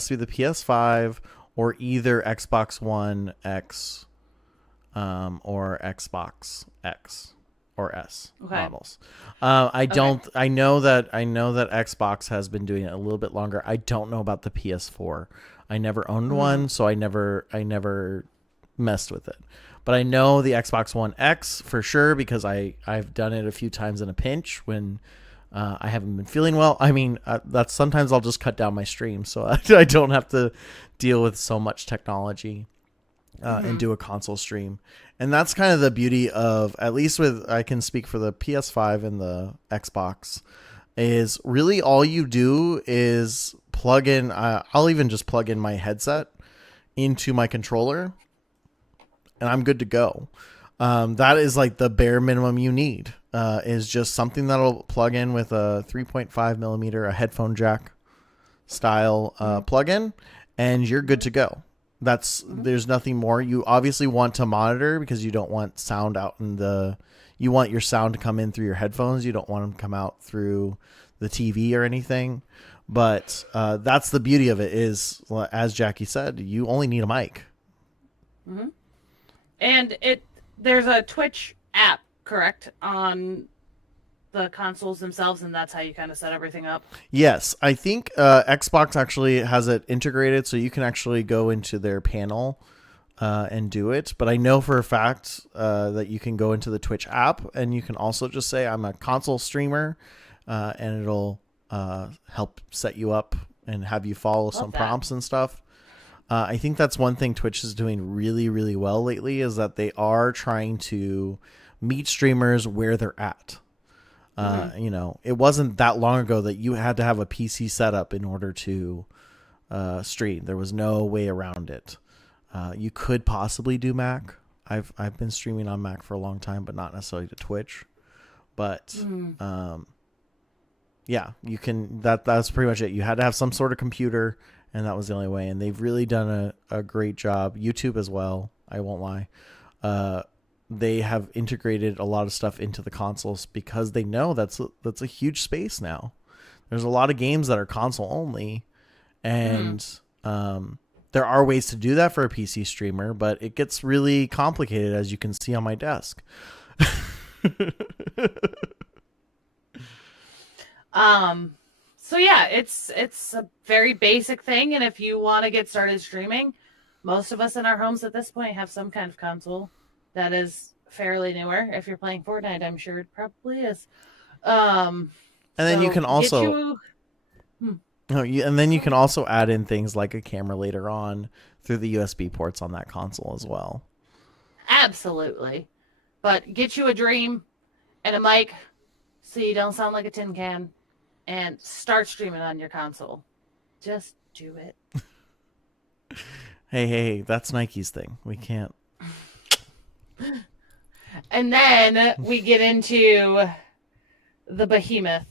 to be the PS5 or either Xbox One X, or Xbox X or S models. I know that Xbox has been doing it a little bit longer. I don't know about the PS4. I never owned one, so I never messed with it. But I know the Xbox One X for sure, because I've done it a few times in a pinch when I haven't been feeling well. I mean, that's sometimes I'll just cut down my stream so I don't have to deal with so much technology and do a console stream. And that's kind of the beauty of, at least I can speak for the PS5 and the Xbox, is really all you do is plug in. I'll even just plug in my headset into my controller, and I'm good to go. That is like the bare minimum you need. Is just something that'll plug in with a 3.5 millimeter, a headphone jack style plug-in, and you're good to go. There's nothing more. You obviously want to monitor, because you don't want sound out you want your sound to come in through your headphones. You don't want them to come out through the TV or anything. But that's the beauty of it, is, as Jackie said, you only need a mic. Mm-hmm. And there's a Twitch app, correct, on the consoles themselves, and that's how you kind of set everything up? Yes, I think Xbox actually has it integrated, so you can actually go into their panel and do it. But I know for a fact that you can go into the Twitch app, and you can also just say, I'm a console streamer, and it'll help set you up and have you follow some prompts and stuff. I think that's one thing Twitch is doing really, really well lately, is that they are trying to meet streamers where they're at. It wasn't that long ago that you had to have a PC setup in order to stream. There was no way around it. You could possibly do Mac. I've been streaming on Mac for a long time, but not necessarily to Twitch. But yeah, you can. That's pretty much it. You had to have some sort of computer, and that was the only way. And they've really done a great job. YouTube as well. I won't lie. They have integrated a lot of stuff into the consoles, because they know that's a huge space now. There's a lot of games that are console only, and there are ways to do that for a PC streamer, but it gets really complicated, as you can see on my desk. So yeah, it's a very basic thing, and if you want to get started streaming, most of us in our homes at this point have some kind of console that is fairly newer. If you're playing Fortnite, I'm sure it probably is. And then you can also and then you can also add in things like a camera later on through the USB ports on that console as well. Absolutely. But get you a dream and a mic so you don't sound like a tin can, and start streaming on your console. Just do it. Hey, that's Nike's thing. We can't. And then we get into the behemoth.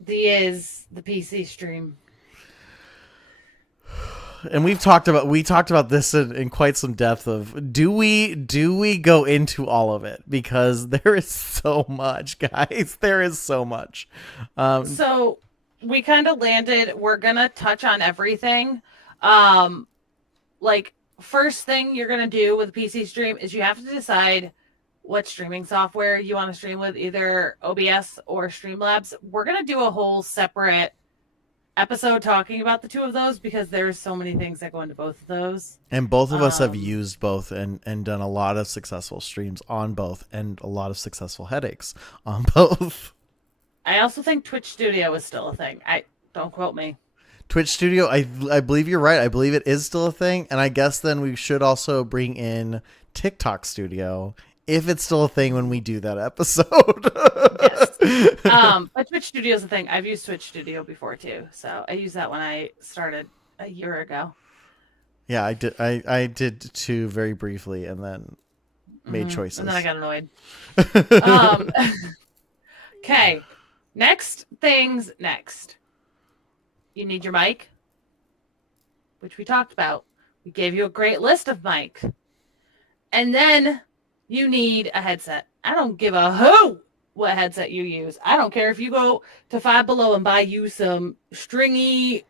The PC stream. And we talked about this in quite some depth of do we go into all of it, because there is so much, guys. There is so much. So we kind of landed. We're gonna touch on everything. Um, like first thing you're gonna do with PC stream is you have to decide what streaming software you want to stream with, either OBS or Streamlabs. We're gonna do a whole separate episode talking about the two of those because there's so many things that go into both of those. And both of us have used both and done a lot of successful streams on both, and a lot of successful headaches on both. I also think Twitch Studio is still a thing. Don't quote me. Twitch Studio, I believe you're right. I believe it is still a thing, and I guess then we should also bring in TikTok Studio if it's still a thing when we do that episode. Yes. But Twitch Studio is a thing. I've used Twitch Studio before too, so I used that when I started a year ago. Yeah, I did. I did too, very briefly, and then made choices. And then I got annoyed. Okay. Next. You need your mic, which we talked about. We gave you a great list of mic. And then you need a headset. I don't give a hoot what headset you use. I don't care if you go to Five Below and buy you some stringy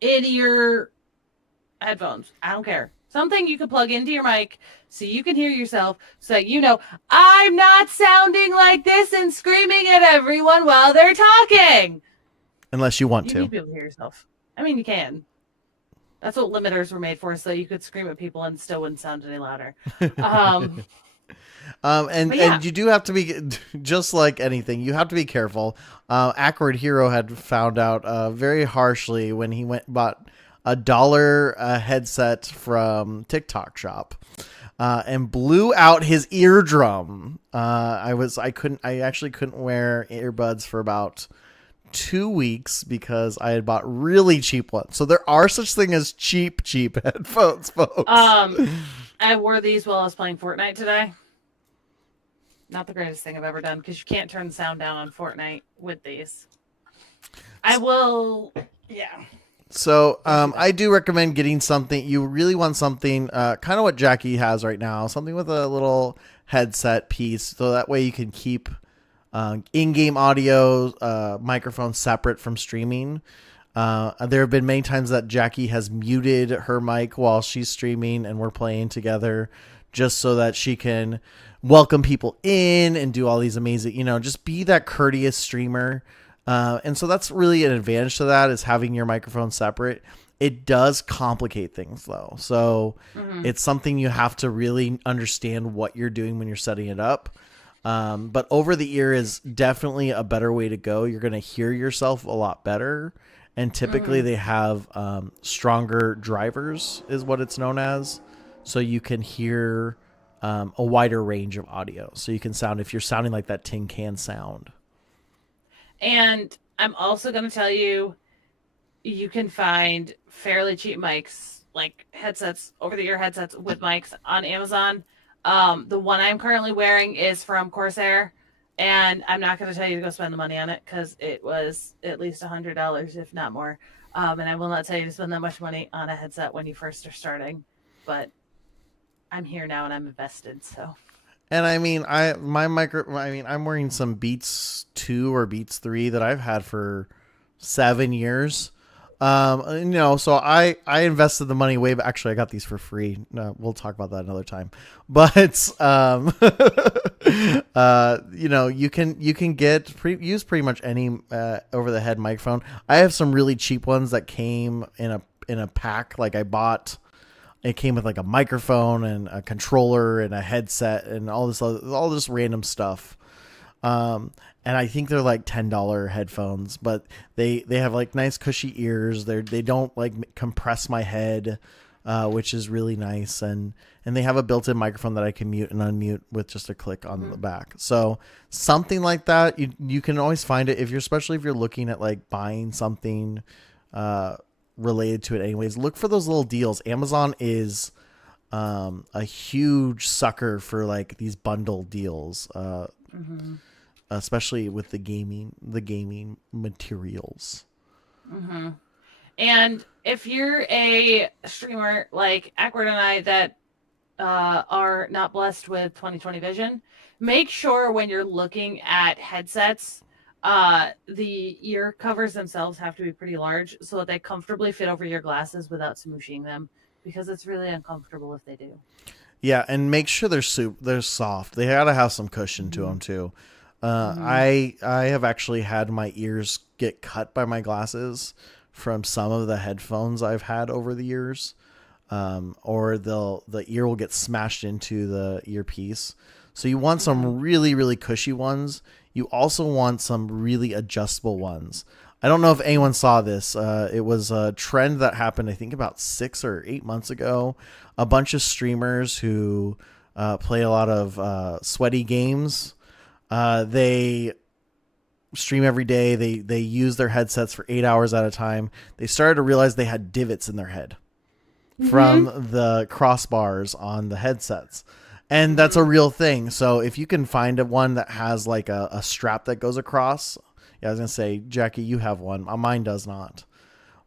in-ear headphones. I don't care. Something you can plug into your mic so you can hear yourself, so that you know I'm not sounding like this and screaming at everyone while they're talking. Unless you want You to. need to be able to hear yourself. I mean, you can. That's what limiters were made for, so you could scream at people and still wouldn't sound any louder. And you do have to be, just like anything, you have to be careful. Awkward Hero had found out very harshly when he went and bought $1 headset from TikTok Shop and blew out his eardrum. I actually couldn't wear earbuds for about 2 weeks because I had bought really cheap ones. So there are such thing as cheap headphones, folks. I wore these while I was playing Fortnite today. Not the greatest thing I've ever done, because you can't turn the sound down on Fortnite with these. Yeah. So I do recommend getting something. You really want something kind of what Jackie has right now, something with a little headset piece, so that way you can keep in-game audio microphone separate from streaming. There have been many times that Jackie has muted her mic while she's streaming and we're playing together, just so that she can welcome people in and do all these amazing, just be that courteous streamer. And so that's really an advantage to that, is having your microphone separate. It does complicate things though. So it's something you have to really understand what you're doing when you're setting it up. But over the ear is definitely a better way to go. You're going to hear yourself a lot better. And typically they have stronger drivers is what it's known as. So you can hear a wider range of audio. So you can sound, if you're sounding like that tin can sound. And I'm also going to tell you, you can find fairly cheap mics, like headsets, over-the-ear headsets with mics on Amazon. The one I'm currently wearing is from Corsair, and I'm not going to tell you to go spend the money on it because it was at least $100, if not more. And I will not tell you to spend that much money on a headset when you first are starting. But I'm here now and I'm invested, so... And I mean, I'm wearing some Beats 2 or Beats 3 that I've had for 7 years. So I invested the money way back. Actually, I got these for free. No, we'll talk about that another time. But you can use pretty much any over the head microphone. I have some really cheap ones that came in a pack. Like it came with like a microphone and a controller and a headset and all this random stuff. And I think they're like $10 headphones, but they have like nice cushy ears. They don't like compress my head, which is really nice. And they have a built-in microphone that I can mute and unmute with just a click on the back. So something like that, you can always find it especially if you're looking at like buying something, related to it anyways. Look for those little deals. Amazon is a huge sucker for like these bundle deals, especially with the gaming materials. And if you're a streamer like Awkward and I that are not blessed with 20/20 vision, make sure when you're looking at headsets, the ear covers themselves have to be pretty large so that they comfortably fit over your glasses without smooshing them, because it's really uncomfortable if they do. Yeah, and make sure they're soft. They gotta have some cushion to them too. I have actually had my ears get cut by my glasses from some of the headphones I've had over the years, or the ear will get smashed into the earpiece. So you want some really, really cushy ones. You also want some really adjustable ones. I don't know if anyone saw this. It was a trend that happened, I think, about 6 or 8 months ago. A bunch of streamers who play a lot of sweaty games. They stream every day. They use their headsets for 8 hours at a time. They started to realize they had divots in their head from the crossbars on the headsets. And that's a real thing. So if you can find one that has like a strap that goes across. Yeah, I was going to say, Jackie, you have one. Mine does not.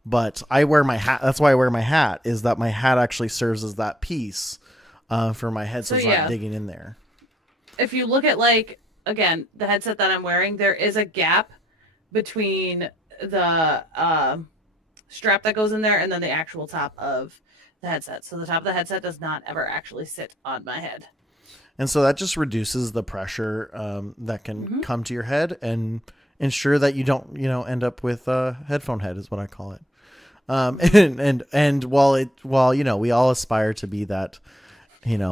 But I wear my hat. That's why I wear my hat, is that my hat actually serves as that piece for my head, so it's not digging in there. If you look at, like, again, the headset that I'm wearing, there is a gap between the strap that goes in there and then the actual top of the headset. So the top of the headset does not ever actually sit on my head. And so that just reduces the pressure that can come to your head and ensure that you don't, end up with a headphone head is what I call it. And while we all aspire to be that,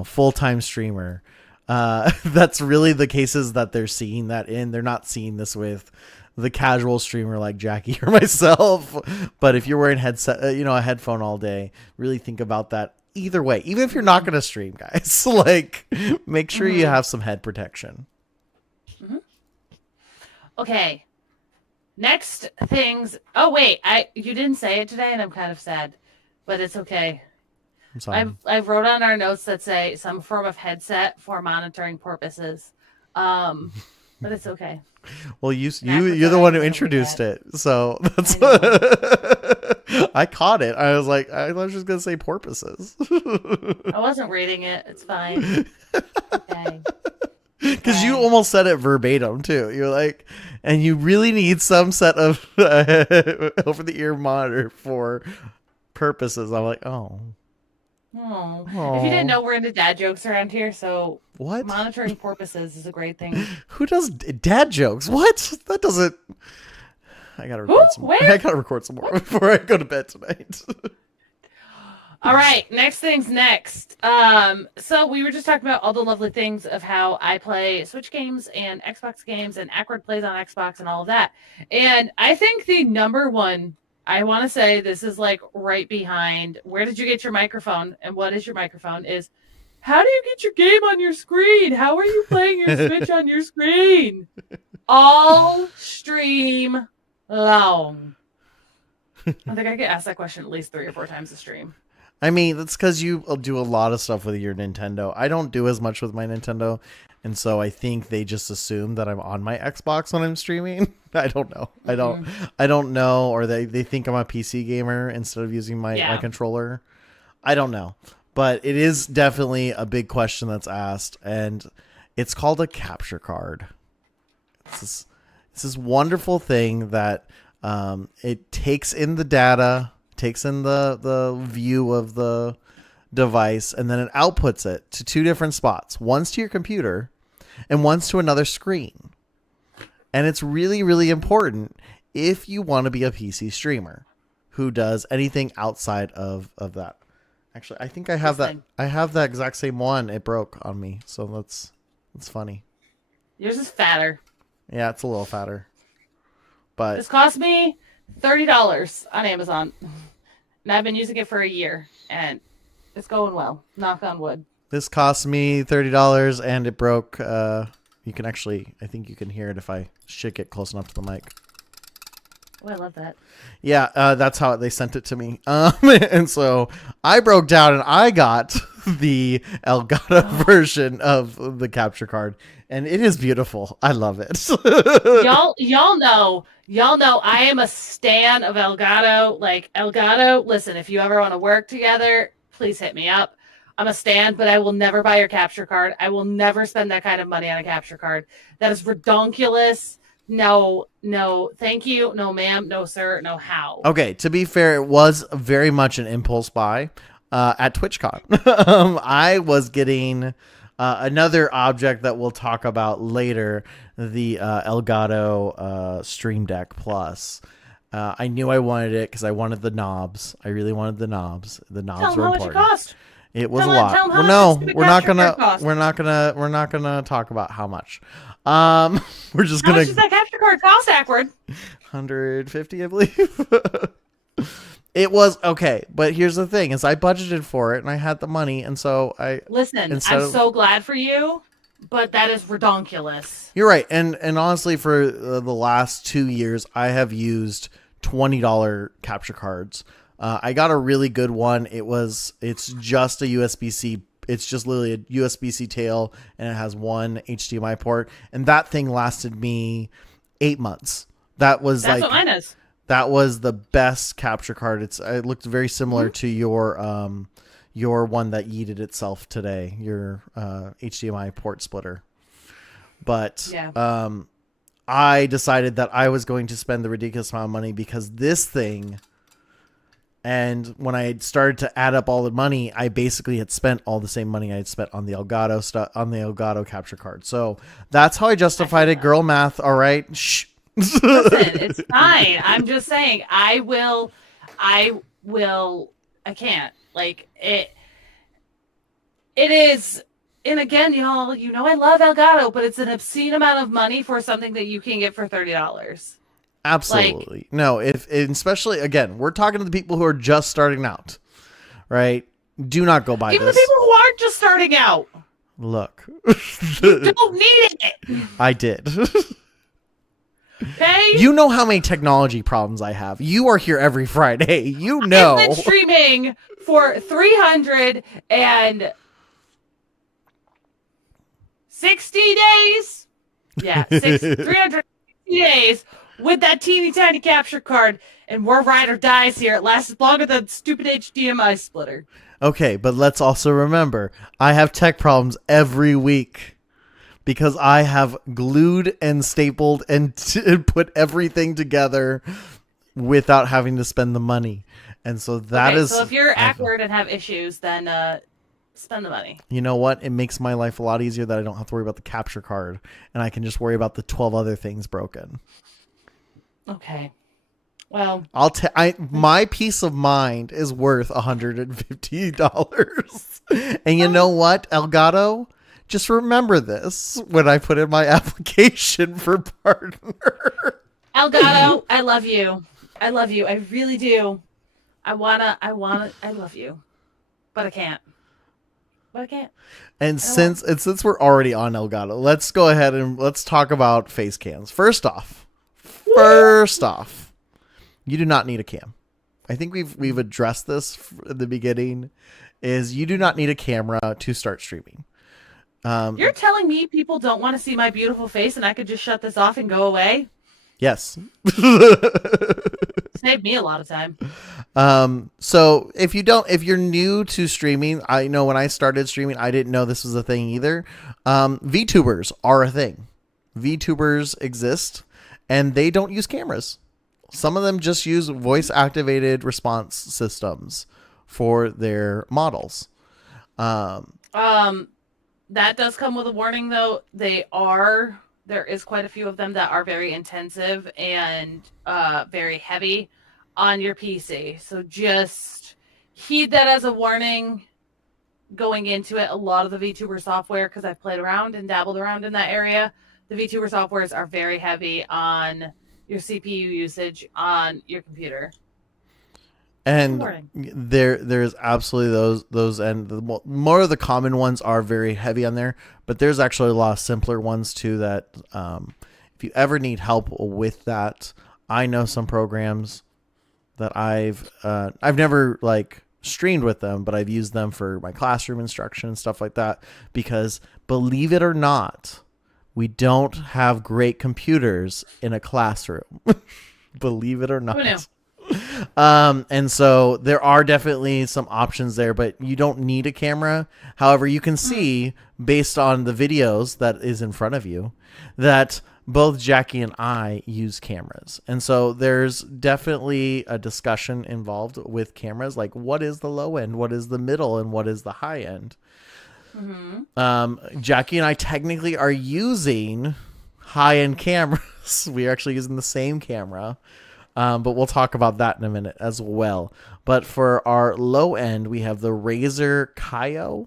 full-time streamer, that's really the cases that they're seeing that in. They're not seeing this with the casual streamer like Jackie or myself. But if you're wearing a headphone all day, really think about that either way. Even if you're not going to stream, guys, like, make sure you have some head protection. Okay. Next things. Oh wait, you didn't say it today, and I'm kind of sad, but it's okay. I'm sorry. I wrote on our notes that say some form of headset for monitoring purposes, but it's okay. Well, you're the one who introduced it, so that's I caught it. I was like, I was just gonna say porpoises. I wasn't reading it. It's fine. Okay. Because you almost said it verbatim too. You're like, and you really need some set of over the ear monitor for purposes. I'm like, oh. If you didn't know, we're into dad jokes around here, so what? Monitoring porpoises is a great thing. Who does dad jokes? What? That doesn't. I gotta record some more. I gotta record some more before I go to bed tonight. All right, next things next. So we were just talking about all the lovely things of how I play Switch games and Xbox games, and Awkward plays on Xbox and all of that. And I think the number one, I want to say this is like right behind, where did you get your microphone and what is your microphone, is how do you get your game on your screen? How are you playing your Switch on your screen? All stream long. I think I get asked that question at least 3 or 4 times a stream. I mean, that's because you do a lot of stuff with your Nintendo. I don't do as much with my Nintendo, and so I think they just assume that I'm on my Xbox when I'm streaming. I don't know. I don't know, or they think I'm a PC gamer instead of using my controller. I don't know. But it is definitely a big question that's asked, and it's called a capture card. It's this wonderful thing that it takes in the data, takes in the view of the device, and then it outputs it to 2 different spots. One's to your computer and one's to another screen. And it's really, really important if you want to be a PC streamer who does anything outside of that. Actually, I think I have that. I have that exact same one. It broke on me. So that's funny. Yours is fatter. Yeah, it's a little fatter. But this cost me $30 on Amazon. And I've been using it for a year, and it's going well. Knock on wood. This cost me $30, and it broke. You can actually, I think you can hear it if I shake it close enough to the mic. Oh, I love that. Yeah, that's how they sent it to me. And so I broke down, and I got the Elgato version of the capture card. and it is beautiful. I love it. Y'all know I am a stan of Elgato. Like Elgato, listen, if you ever want to work together, please hit me up. I'm a stan, but I will never buy your capture card. I will never spend that kind of money on a capture card. That is redonkulous. No, thank you. No, ma'am. No, sir. No, how. Okay, to be fair, it was very much an impulse buy at TwitchCon. I was getting another object that we'll talk about later, the Elgato Stream Deck Plus. I knew I wanted it because I wanted the knobs. I really wanted the knobs. The knobs Tell them were how much important. it cost. It was Tell a them- lot. tell them how Well, much no, the we're not capture card gonna cost. we're not gonna talk about how much. We're just How gonna much does that capture card cost, Awkward? 150, I believe. It was okay, but here's the thing: is I budgeted for it and I had the money, and so I. Listen, Instead I'm of- so glad for you, but that is redonkulous. You're right, and honestly, for the last 2 years, I have used $20 capture cards. I got a really good one. It's just a USB-C. It's just literally a USB-C tail, and it has one HDMI port, and that thing lasted me 8 months. That's That's what mine is. That was the best capture card. It looked very similar to your one that yeeted itself today, your HDMI port splitter. But Yeah. I decided that I was going to spend the ridiculous amount of money because this thing. And when I had started to add up all the money, I basically had spent all the same money I had spent on the Elgato stuff, on the Elgato capture card. So that's how I justified it. Girl math. All right. Shh. Listen, it's fine. I'm just saying, I can't. Like, it is, and again, y'all, I love Elgato, but it's an obscene amount of money for something that you can get for $30. Absolutely. No, especially, again, we're talking to the people who are just starting out, right? Do not go buy Even this. the people who aren't just starting out. Look. You don't need it. I did. Okay? You know how many technology problems I have. You are here every Friday. You know. I've been streaming for 360 days. Yeah, 360 days with that teeny tiny capture card, and we're ride or dies here. It lasts longer than stupid HDMI splitter. Okay, but let's also remember, I have tech problems every week because I have glued and stapled and put everything together without having to spend the money. And so that is. So if you're awkward and have issues, then spend the money. You know what? It makes my life a lot easier that I don't have to worry about the capture card, and I can just worry about the 12 other things broken. Okay. Well, my peace of mind is worth $150. And you know what, Elgato? Just remember this when I put in my application for partner. Elgato, I love you. I love you. I really do. I love you. But I can't. And since we're already on Elgato, let's go ahead and let's talk about face cams. First off, you do not need a cam. I think we've addressed this at the beginning. Is you do not need a camera to start streaming. You're telling me people don't want to see my beautiful face and I could just shut this off and go away? Yes. Saved me a lot of time. So if you're new to streaming, I know when I started streaming, I didn't know this was a thing either. VTubers are a thing. VTubers exist and they don't use cameras. Some of them just use voice activated response systems for their models. That does come with a warning though. There is quite a few of them that are very intensive and very heavy on your PC. So just heed that as a warning going into it. A lot of the VTuber software, because I've played around and dabbled around in that area, the VTuber softwares are very heavy on your CPU usage on your computer. And there's absolutely those, and more of the common ones are very heavy on there, but there's actually a lot of simpler ones too that if you ever need help with that, I know some programs that I've never like streamed with them, but I've used them for my classroom instruction and stuff like that, because believe it or not, we don't have great computers in a classroom. Believe it or not. Who knew? And so there are definitely some options there, but you don't need a camera. However, you can see based on the videos that is in front of you that both Jackie and I use cameras. And so there's definitely a discussion involved with cameras, like what is the low end, what is the middle, and what is the high end. Jackie and I technically are using high-end cameras. We're actually using the same camera. But we'll talk about that in a minute as well. But for our low end, we have the Razer Kiyo.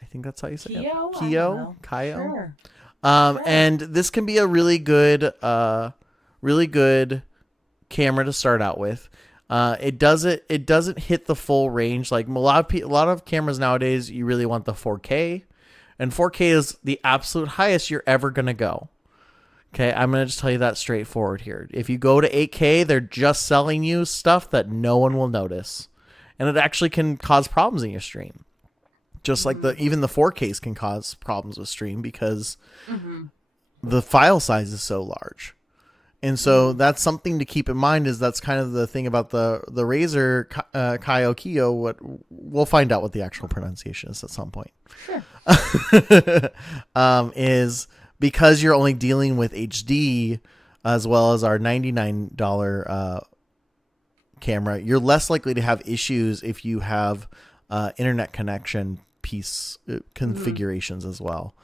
I think that's how you say it. Kiyo. Sure. And this can be a really good camera to start out with. It doesn't hit the full range. Like a lot of cameras nowadays, you really want the 4K, and 4K is the absolute highest you're ever gonna go. Okay, I'm going to just tell you that straightforward here. If you go to 8K, they're just selling you stuff that no one will notice. And it actually can cause problems in your stream. Just like even the 4Ks can cause problems with stream because the file size is so large. And so that's something to keep in mind. Is that's kind of the thing about the Razer Kiyo. What we'll find out what the actual pronunciation is at some point. Sure. Is because you're only dealing with HD as well as our $99 camera, you're less likely to have issues if you have internet connection piece configurations as well.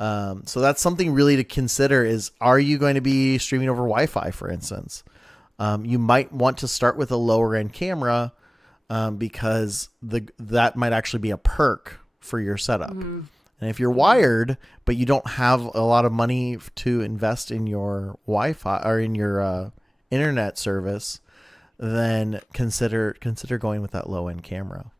So that's something really to consider is, are you going to be streaming over Wi-Fi, for instance? You might want to start with a lower end camera because that might actually be a perk for your setup. And if you're wired, but you don't have a lot of money to invest in your Wi-Fi or in your internet service, then consider going with that low end camera.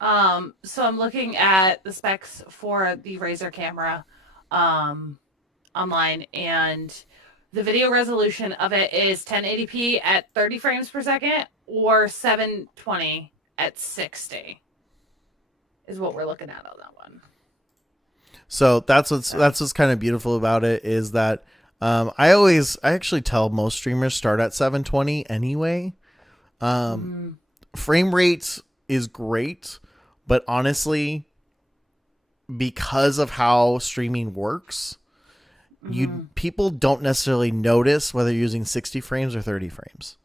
So I'm looking at the specs for the Razer camera online, and the video resolution of it is 1080p at 30 frames per second or 720 at 60 is what we're looking at on that one. So that's what's kind of beautiful about it is that I actually tell most streamers start at 720 anyway. Frame rate is great, but honestly, because of how streaming works, people don't necessarily notice whether you're using 60 frames or 30 frames.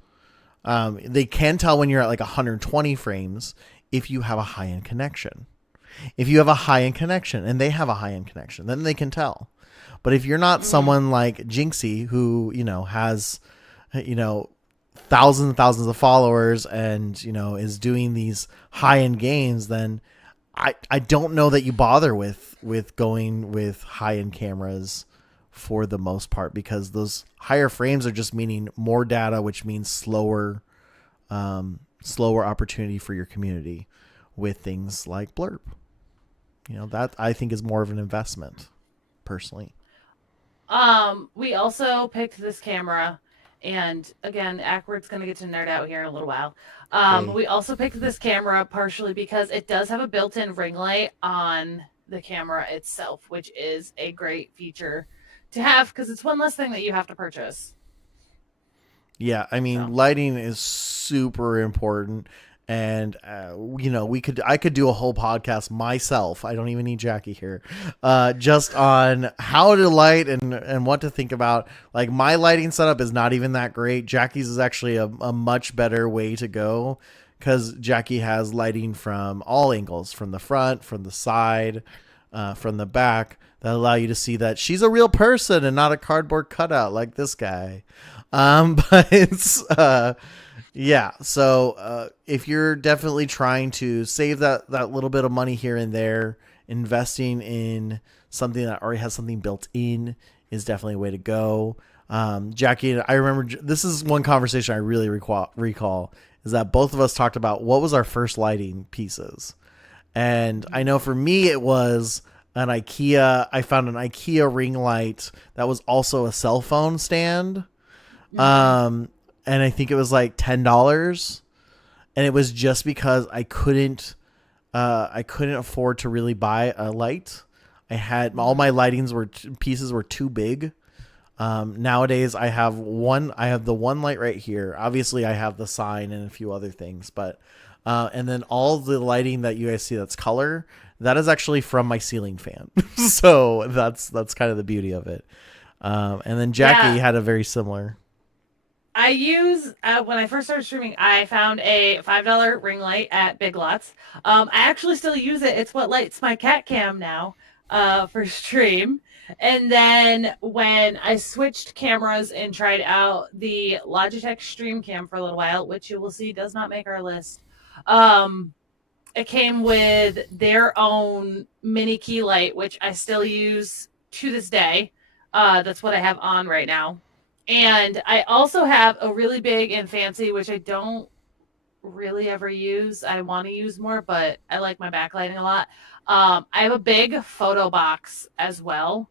They can tell when you're at like 120 frames if you have a high-end connection. If you have a high-end connection and they have a high-end connection, then they can tell. But if you're not someone like Jinxie who, has, thousands and thousands of followers and, is doing these high-end games, then I don't know that you bother with going with high-end cameras for the most part, because those higher frames are just meaning more data, which means slower opportunity for your community with things like Blurb. That I think is more of an investment personally. We also picked this camera, and again, Ackward's going to get to nerd out here in a little while. We also picked this camera partially because it does have a built-in ring light on the camera itself, which is a great feature to have because it's one less thing that you have to purchase. Yeah, I mean, lighting is super important. And, I could do a whole podcast myself. I don't even need Jackie here, just on how to light and what to think about. Like, my lighting setup is not even that great. Jackie's is actually a much better way to go because Jackie has lighting from all angles, from the front, from the side, from the back, that allow you to see that she's a real person and not a cardboard cutout like this guy. But it's, yeah. So, if you're definitely trying to save that little bit of money here and there, investing in something that already has something built in is definitely a way to go. Jackie, I remember this is one conversation I really recall is that both of us talked about what was our first lighting pieces. And I know for me, it was an IKEA. I found an IKEA ring light that was also a cell phone stand. And I think it was like $10, and it was just because I couldn't afford to really buy a light. I had all my lightings were pieces were too big. Nowadays I have one. I have the one light right here. Obviously, I have the sign and a few other things, but and then all the lighting that you guys see that's color, that is actually from my ceiling fan. So that's kind of the beauty of it. And then Jackie Yeah. had a very similar. I use when I first started streaming, I found a $5 ring light at Big Lots. I actually still use it. It's what lights my cat cam now for stream. And then when I switched cameras and tried out the Logitech Stream Cam for a little while, which you will see does not make our list, um, it came with their own mini key light, which I still use to this day. That's what I have on right now. And I also have a really big and fancy, which I don't really ever use. I want to use more, but I like my backlighting a lot. I have a big photo box as well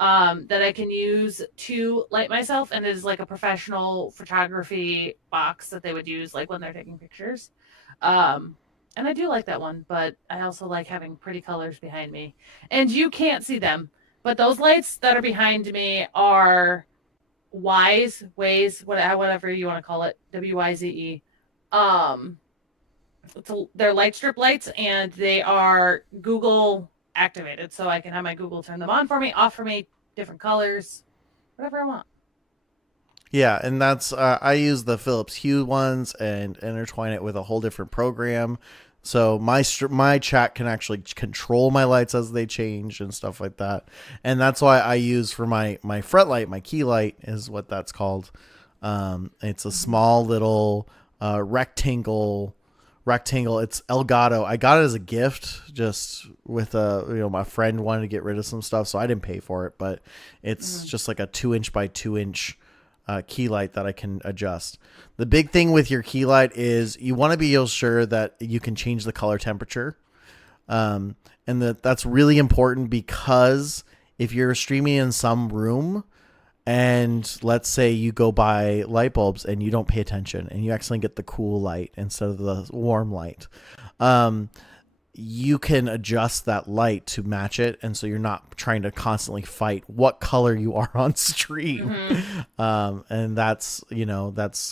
that I can use to light myself, and it is like a professional photography box that they would use like when they're taking pictures. Um, and I do like that one, but I also like having pretty colors behind me. And you can't see them, but those lights that are behind me are whatever you want to call it, WYZE. Um, they're light strip lights, and they are Google activated, so I can have my Google turn them on for me, off for me, different colors, whatever I want. Yeah, and that's I use the Philips Hue ones and intertwine it with a whole different program. So my chat can actually control my lights as they change and stuff like that. And that's why I use for my front light, my key light is what that's called. It's a small little rectangle. It's Elgato. I got it as a gift, just with my friend wanted to get rid of some stuff, so I didn't pay for it. But it's just like a 2 inch by 2 inch key light that I can adjust. The big thing with your key light is you want to be sure that you can change the color temperature. And that's really important, because if you're streaming in some room and let's say you go buy light bulbs and you don't pay attention and you accidentally get the cool light instead of the warm light, you can adjust that light to match it, and so you're not trying to constantly fight what color you are on stream. And that's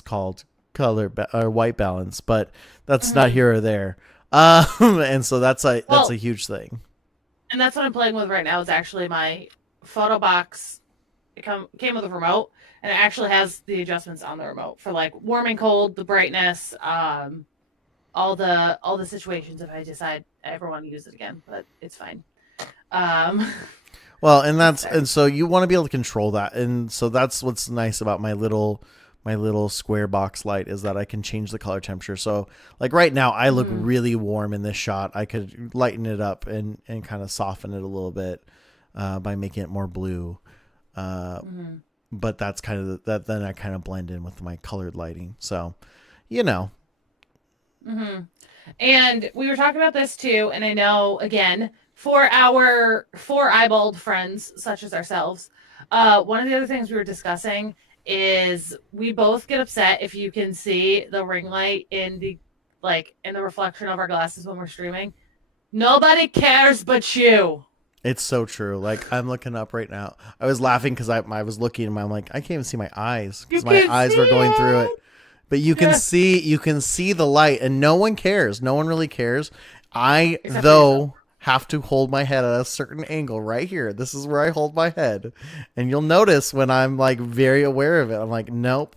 called or white balance, but that's not here or there. And so that's a huge thing. And that's what I'm playing with right now. Is actually my photo box. Came with a remote, and it actually has the adjustments on the remote for like warm and cold, the brightness, all the situations if I decide I ever want to use it again, but it's fine. Well, and so you want to be able to control that, and so that's what's nice about my little square box light, is that I can change the color temperature. So like right now I look really warm in this shot. I could lighten it up and kind of soften it a little bit by making it more blue. But that's kind of that. Then I kind of blend in with my colored lighting. So, And we were talking about this too, and I know again for our four eyeballed friends such as ourselves, one of the other things we were discussing is we both get upset if you can see the ring light in the reflection of our glasses when we're streaming. Nobody cares but you. It's so true. Like I'm looking up right now. I was laughing because I was looking and I'm like, I can't even see my eyes because my eyes were going through it. But you can see the light, and no one cares. No one really cares. I have to hold my head at a certain angle right here. This is where I hold my head, and you'll notice when I'm like very aware of it. I'm like, nope.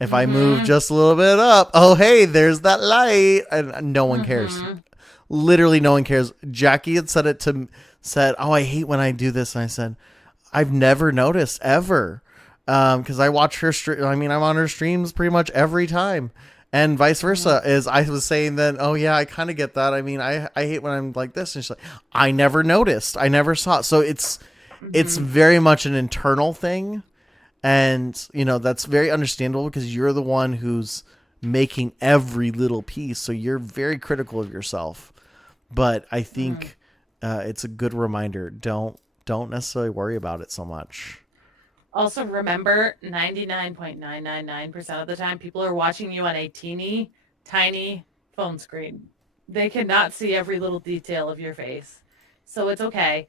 If I move just a little bit up, oh hey, there's that light, and no one cares. Literally, no one cares. Jackie had said, oh, I hate when I do this, and I said, I've never noticed ever. Because I watch her stream. I mean, I'm on her streams pretty much every time, and vice versa. Is I was saying then, oh yeah, I kind of get that. I mean, I hate when I'm like this, and she's like, I never noticed, I never saw it. So it's very much an internal thing, and that's very understandable because you're the one who's making every little piece, so you're very critical of yourself. But I think it's a good reminder. Don't necessarily worry about it so much. Also, remember 99.999% of the time, people are watching you on a teeny tiny phone screen. They cannot see every little detail of your face. So it's okay.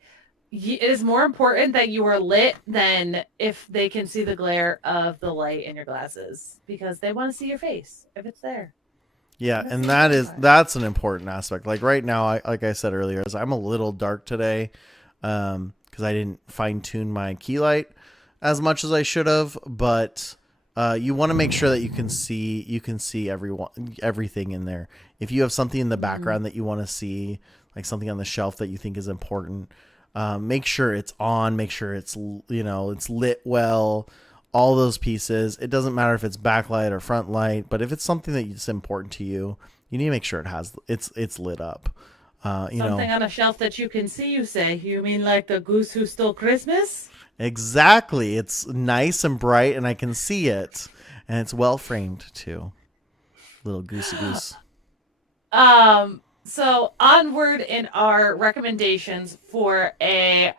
it is more important that you are lit than if they can see the glare of the light in your glasses, because they want to see your face if it's there. Yeah, and that's an important aspect. Like right now, like I said earlier, is I'm a little dark today, because I didn't fine tune my key light as much as I should have. But you want to make sure that you can see everything in there. If you have something in the background that you want to see, like something on the shelf that you think is important, make sure it's on. Make sure it's it's lit well. All those pieces. It doesn't matter if it's backlight or front light, but if it's something that's important to you, you need to make sure it's lit up. Something on a shelf that you can see, you say? You mean like the goose who stole Christmas? Exactly. It's nice and bright, and I can see it, and it's well framed too. Little goosey goose. So onward in our recommendations for a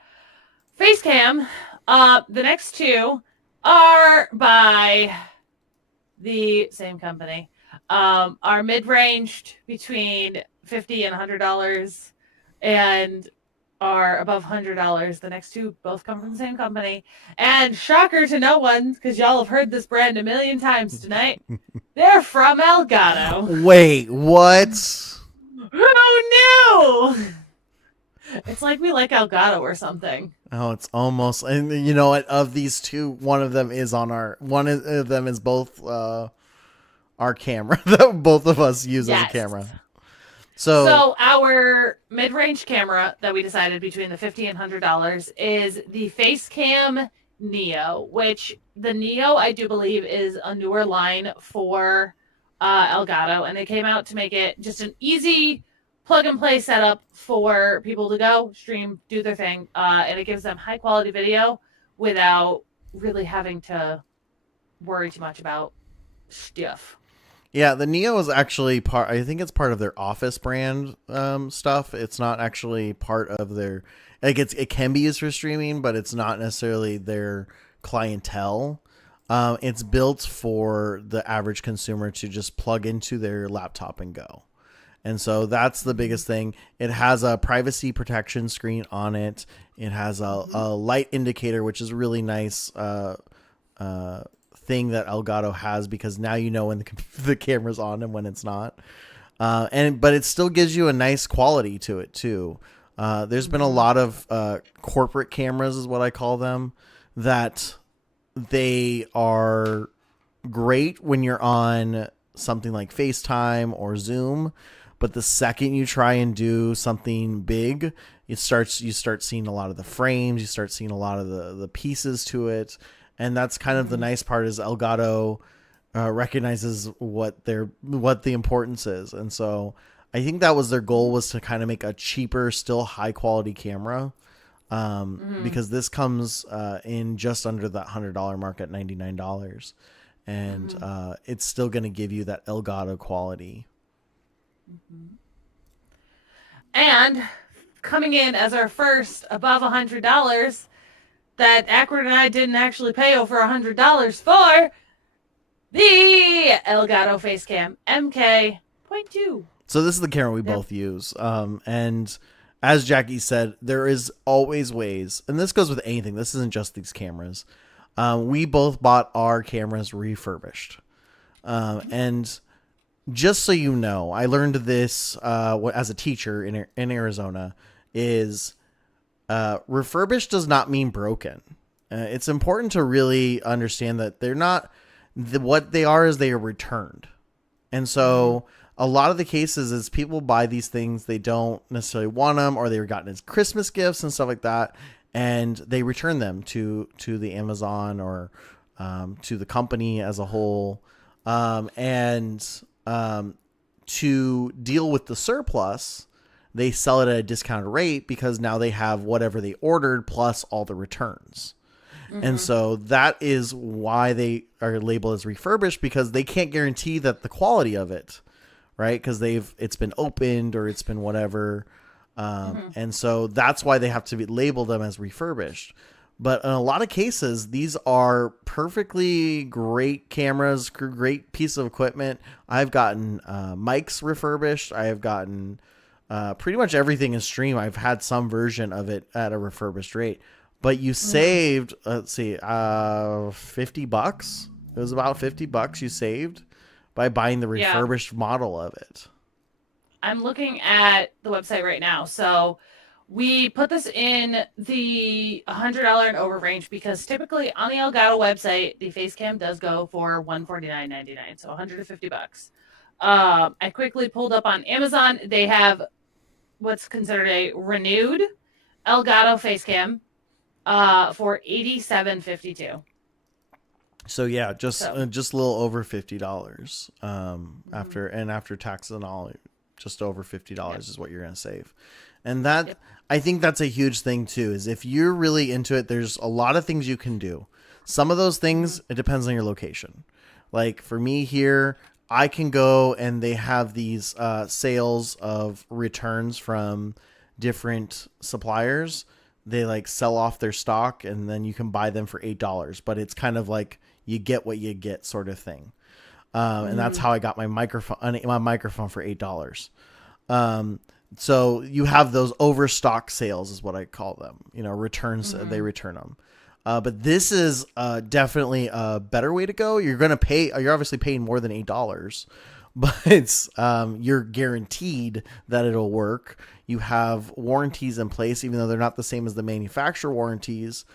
face cam. The next two are by the same company. Are mid-ranged between $50 and $100, and are above $100. The next two both come from the same company. And shocker to no one, because y'all have heard this brand a million times tonight, they're from Elgato. Wait, what? Who knew? It's like we like Elgato or something. Oh, it's almost, and you know what? Of these two, one of them is both our camera that both of us use as a camera. So our mid-range camera that we decided between the $50 and $100 is the Facecam Neo, which the Neo I do believe is a newer line for Elgato, and they came out to make it just an easy plug-and-play setup for people to go stream, do their thing, and it gives them high-quality video without really having to worry too much about stuff. Yeah, the Neo is actually part. I think it's part of their Office brand stuff. It's not actually part of their. Like it can be used for streaming, but it's not necessarily their clientele. It's built for the average consumer to just plug into their laptop and go. And so that's the biggest thing. It has a privacy protection screen on it. It has a light indicator, which is a really nice thing that Elgato has, because now you know when the camera's on and when it's not. But it still gives you a nice quality to it too. There's been a lot of corporate cameras, is what I call them, that they are great when you're on something like FaceTime or Zoom. But the second you try and do something big, you start seeing a lot of the frames, you start seeing a lot of the pieces to it. And that's kind of the nice part, is Elgato recognizes what the importance is. And so I think that was their goal, was to kind of make a cheaper, still high quality camera. Because this comes in just under that $100 mark at $99. And it's still going to give you that Elgato quality. And coming in as our first above $100 that Ackward and I didn't actually pay over $100 for, the Elgato Facecam MK.2. So this is the camera we both use. And as Jackie said, there is always ways, and this goes with anything. This isn't just these cameras. We both bought our cameras refurbished. And just so you know, I learned this as a teacher in Arizona, is refurbished does not mean broken. It's important to really understand that they're not, what they are is they are returned. And so a lot of the cases is people buy these things, they don't necessarily want them, or they were gotten as Christmas gifts and stuff like that, and they return them to the Amazon or to the company as a whole. To deal with the surplus, they sell it at a discounted rate, because now they have whatever they ordered plus all the returns. And so that is why they are labeled as refurbished, because they can't guarantee that the quality of it, right? Because it's been opened or it's been whatever. And so that's why they have to label them as refurbished. But in a lot of cases, these are perfectly great cameras, great piece of equipment. I've gotten mics refurbished. I have gotten Pretty much everything in Stream, I've had some version of it at a refurbished rate. But you saved, let's see, $50. It was about $50 you saved by buying the Yeah. refurbished model of it. I'm looking at the website right now. So we put this in the $100 and over range because typically on the Elgato website, the face cam does go for $149.99, so $150. I quickly pulled up on Amazon. They have what's considered a renewed Elgato face cam for $87.52. So yeah, So just a little over $50. After taxes and all, just over $50 is what you're gonna save. And that, Yep. I think that's a huge thing too, is if you're really into it, there's a lot of things you can do. Some of those things, it depends on your location. Like for me here, I can go and they have these sales of returns from different suppliers. They like sell off their stock and then you can buy them for $8, but it's kind of like you get what you get sort of thing. And that's how I got my microphone for $8. So you have those overstock sales is what I call them, returns, they return them. But this is definitely a better way to go. You're obviously paying more than $8, but it's, you're guaranteed that it'll work. You have warranties in place, even though they're not the same as the manufacturer warranties.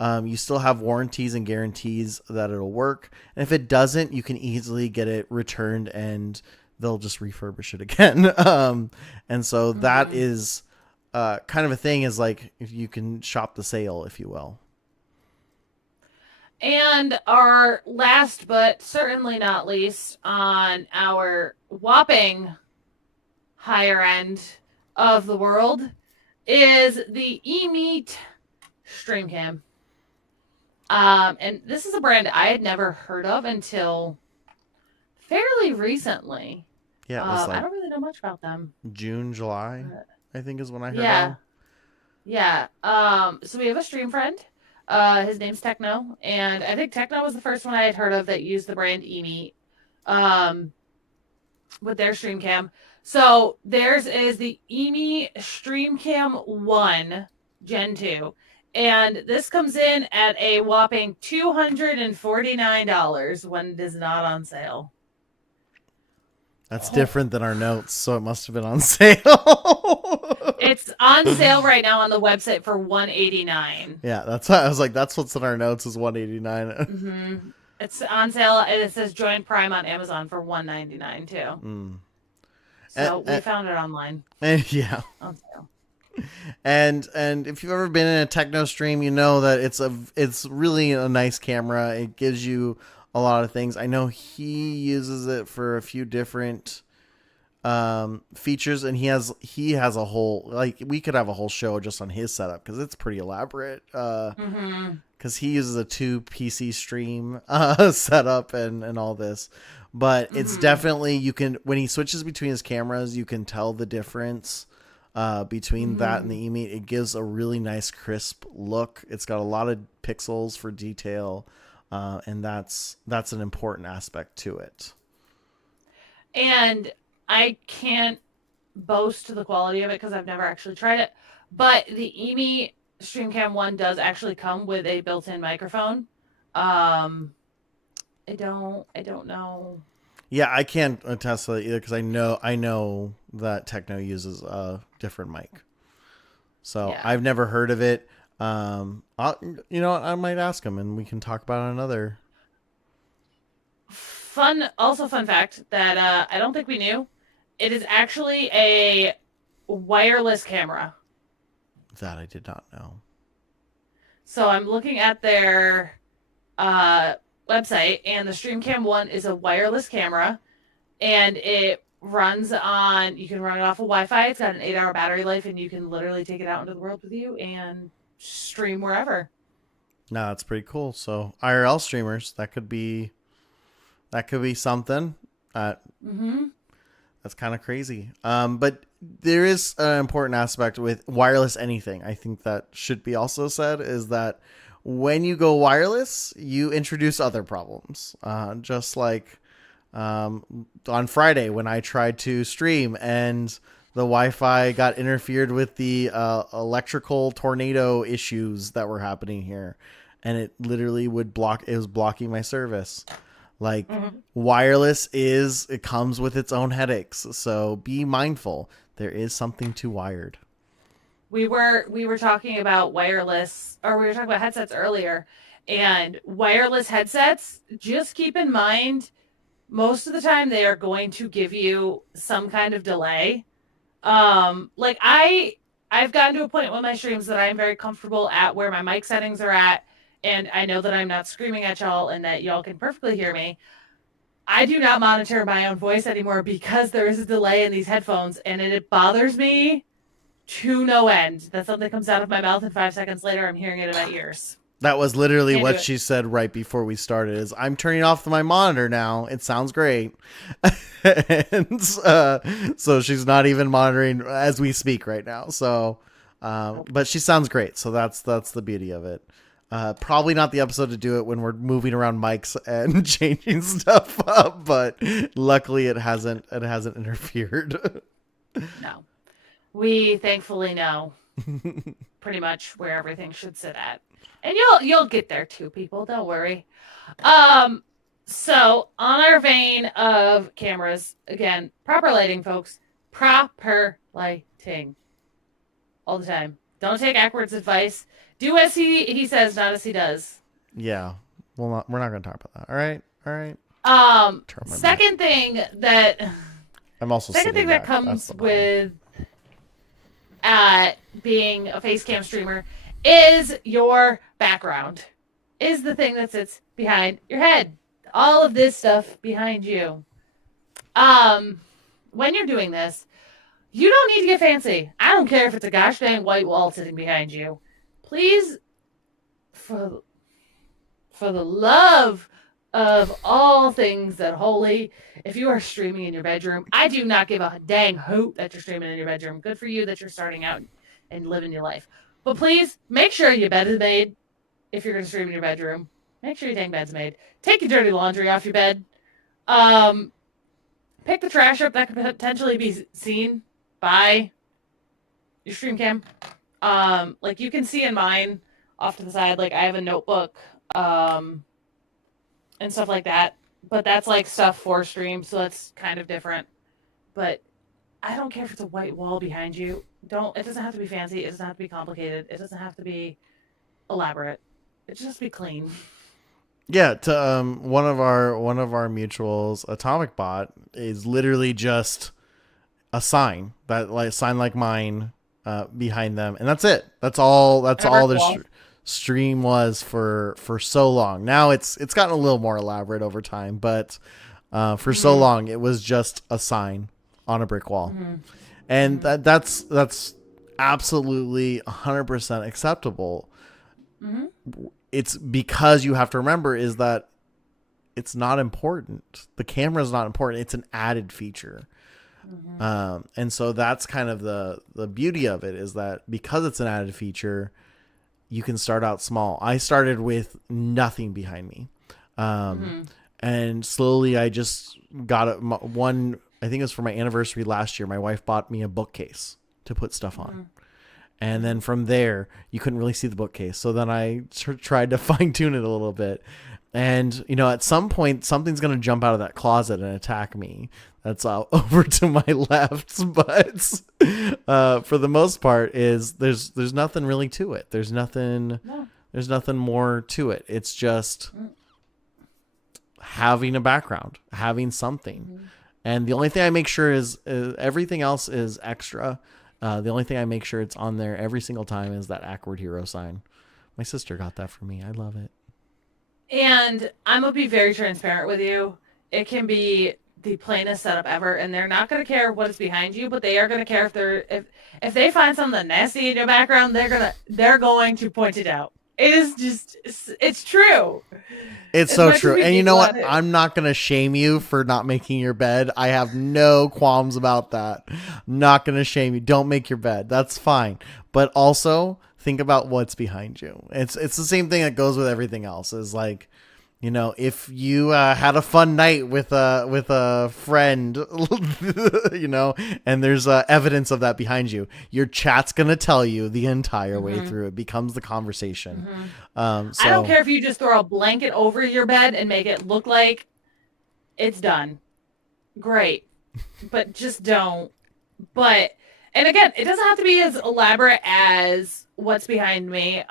You still have warranties and guarantees that it'll work. And if it doesn't, you can easily get it returned and they'll just refurbish it again. And so that is kind of a thing, is like if you can shop the sale, if you will. And our last but certainly not least on our whopping higher end of the world is the eMeet StreamCam. And this is a brand I had never heard of until fairly recently. Yeah, it was I like don't really know much about them. June, July, I think is when I heard Yeah. of. Yeah. So we have a stream friend. His name's Techno, and I think Techno was the first one I had heard of that used the brand eMeet with their StreamCam. So theirs is the eMeet StreamCam 1 Gen 2. And this comes in at a whopping $249 when it is not on sale. That's different than our notes, so it must have been on sale. It's on sale right now on the website for $189. Yeah, that's how I was like, that's what's in our notes is $189. Mm-hmm. It's on sale, and it says join Prime on Amazon for $199 too. So we found it online And yeah. on sale. And if you've ever been in a techno stream, you know that it's really a nice camera. It gives you a lot of things. I know he uses it for a few different features, and he has a whole, like, we could have a whole show just on his setup because it's pretty elaborate. Because he uses a 2 PC stream setup and all this. But it's definitely, you can, when he switches between his cameras, you can tell the difference between that and the eMeet. It gives a really nice crisp look. It's got a lot of pixels for detail, and that's an important aspect to it. And I can't boast the quality of it because I've never actually tried it, but the eMeet StreamCam 1 does actually come with a built-in microphone. I don't know. Yeah, I can't attest to that either because I know that Techno uses a different mic. So Yeah. I've never heard of it. I might ask him and we can talk about another. Fun fact that I don't think we knew. It is actually a wireless camera. That I did not know. So I'm looking at their website, and the StreamCam 1 is a wireless camera, and it runs on, you can run it off of Wi-Fi. It's got an 8-hour battery life, and you can literally take it out into the world with you and stream wherever. No, that's pretty cool. So IRL streamers, that could be something. That's kind of crazy. But there is an important aspect with wireless anything. I think that should be also said, is that when you go wireless, you introduce other problems. Just like on Friday when I tried to stream and The Wi-Fi got interfered with the electrical tornado issues that were happening here, and it literally would block. It was blocking my service. Like wireless it comes with its own headaches. So be mindful. There is something to wired. We were talking about wireless, or we were talking about headsets earlier, and wireless headsets. Just keep in mind, most of the time they are going to give you some kind of delay. Like I've gotten to a point with my streams that I'm very comfortable at where my mic settings are at, and I know that I'm not screaming at y'all and that y'all can perfectly hear me. I do not monitor my own voice anymore because there is a delay in these headphones, and it bothers me to no end that something comes out of my mouth and 5 seconds later I'm hearing it in my ears. That was literally what she said right before we started is, I'm turning off my monitor now. It sounds great. And so she's not even monitoring as we speak right now. So, but she sounds great. So that's the beauty of it. Probably not the episode to do it when we're moving around mics and changing stuff up, but luckily it hasn't interfered. No. We thankfully know pretty much where everything should sit at. And you'll get there too, people. Don't worry. So on our vein of cameras, again, proper lighting, folks. Proper lighting. All the time. Don't take Ackwards' advice. Do as he says, not as he does. Yeah. We're not going to talk about that. All right. Second thing that I'm also second thing that comes with being a facecam streamer is your background. Is the thing that sits behind your head. All of this stuff behind you. When you're doing this, you don't need to get fancy. I don't care if it's a gosh dang white wall sitting behind you. Please, for the love of all things that holy, if you are streaming in your bedroom, I do not give a dang hoot that you're streaming in your bedroom. Good for you that you're starting out and living your life. But please, make sure your bed is made if you're going to stream in your bedroom. Make sure your dang bed's made. Take your dirty laundry off your bed. Pick the trash up that could potentially be seen by your stream cam. Like you can see in mine off to the side, like I have a notebook, and stuff like that. But that's like stuff for stream, so that's kind of different. But I don't care if it's a white wall behind you. It doesn't have to be fancy. It doesn't have to be complicated. It doesn't have to be elaborate. It just be clean. Yeah, to one of our mutuals, Atomic Bot, is literally just a sign like mine behind them, and that's it. That's all the stream was for so long. Now it's gotten a little more elaborate over time, but for so long it was just a sign on a brick wall. And that's absolutely 100% acceptable. It's because you have to remember is that it's not important. The camera is not important. It's an added feature. And so that's kind of the beauty of it is that because it's an added feature, you can start out small. I started with nothing behind me. And slowly I just got one, I think it was for my anniversary last year. My wife bought me a bookcase to put stuff on. And then from there, you couldn't really see the bookcase. So then I tried to fine tune it a little bit. And, at some point, something's going to jump out of that closet and attack me. That's over to my left. But for the most part, there's nothing really to it. There's nothing more to it. It's just having a background, having something. And the only thing I make sure is everything else is extra. The only thing I make sure it's on there every single time is that Ackward Hero sign. My sister got that for me. I love it. And I'm going to be very transparent with you. It can be the plainest setup ever, and they're not going to care what is behind you, but they are going to care if they find something nasty in your background, they're going to point it out. It is just, it's true. It's so true. And you know what? I'm not going to shame you for not making your bed. I have no qualms about that. I'm not going to shame you. Don't make your bed. That's fine. But also think about what's behind you. It's the same thing that goes with everything else is like, if you had a fun night with a friend, and there's evidence of that behind you, your chat's gonna tell you the entire way Mm-hmm. through. It becomes the conversation. Mm-hmm. I don't So care if you just throw a blanket over your bed and make it look like it's done. Great. But just don't. But and again, it doesn't have to be as elaborate as what's behind me.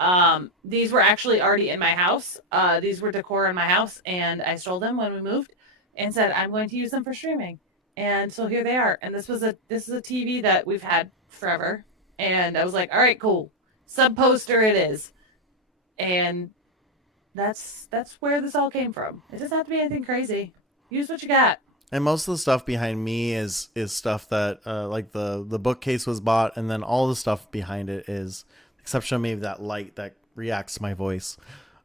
These were actually already in my house. These were decor in my house, and I stole them when we moved, and said I'm going to use them for streaming. And so here they are. And this is a TV that we've had forever. And I was like, all right, cool. Sub poster it is. And that's where this all came from. It doesn't have to be anything crazy. Use what you got. and most of the stuff behind me is stuff that like the bookcase was bought, and then all the stuff behind it is, exception of maybe that light that reacts to my voice.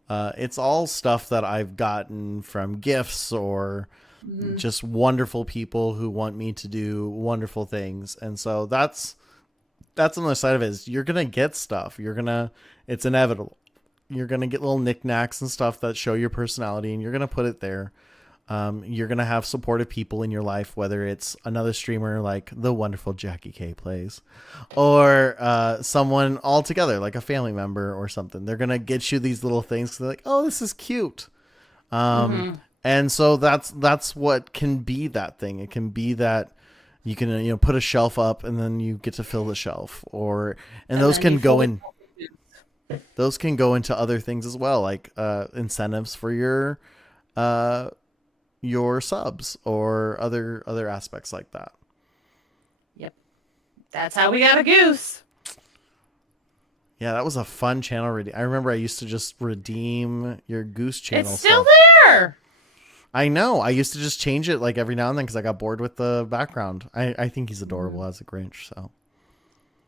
It's all stuff that I've gotten from gifts or Mm-hmm. just wonderful people who want me to do wonderful things. And so that's on the side of it, is you're gonna get stuff. It's inevitable. You're gonna get little knickknacks and stuff that show your personality, and you're gonna put it there. You're gonna have supportive people in your life, whether it's another streamer like the wonderful Jackie K plays, or someone altogether like a family member or something. They're gonna get you these little things. 'Cause they're like, oh, this is cute. Mm-hmm. And so that's what can be that thing. It can be that you can put a shelf up and then you get to fill the shelf, and And those then you can go fully in. Those can go into other things as well, like incentives for your subs or other aspects like that. Yep. That's how we got a goose. Yeah, that was a fun channel. I remember I used to just redeem your Goose channel It's still stuff. there. I know. I used to just change it like every now and then because I got bored with the background. I think he's adorable as a Grinch. So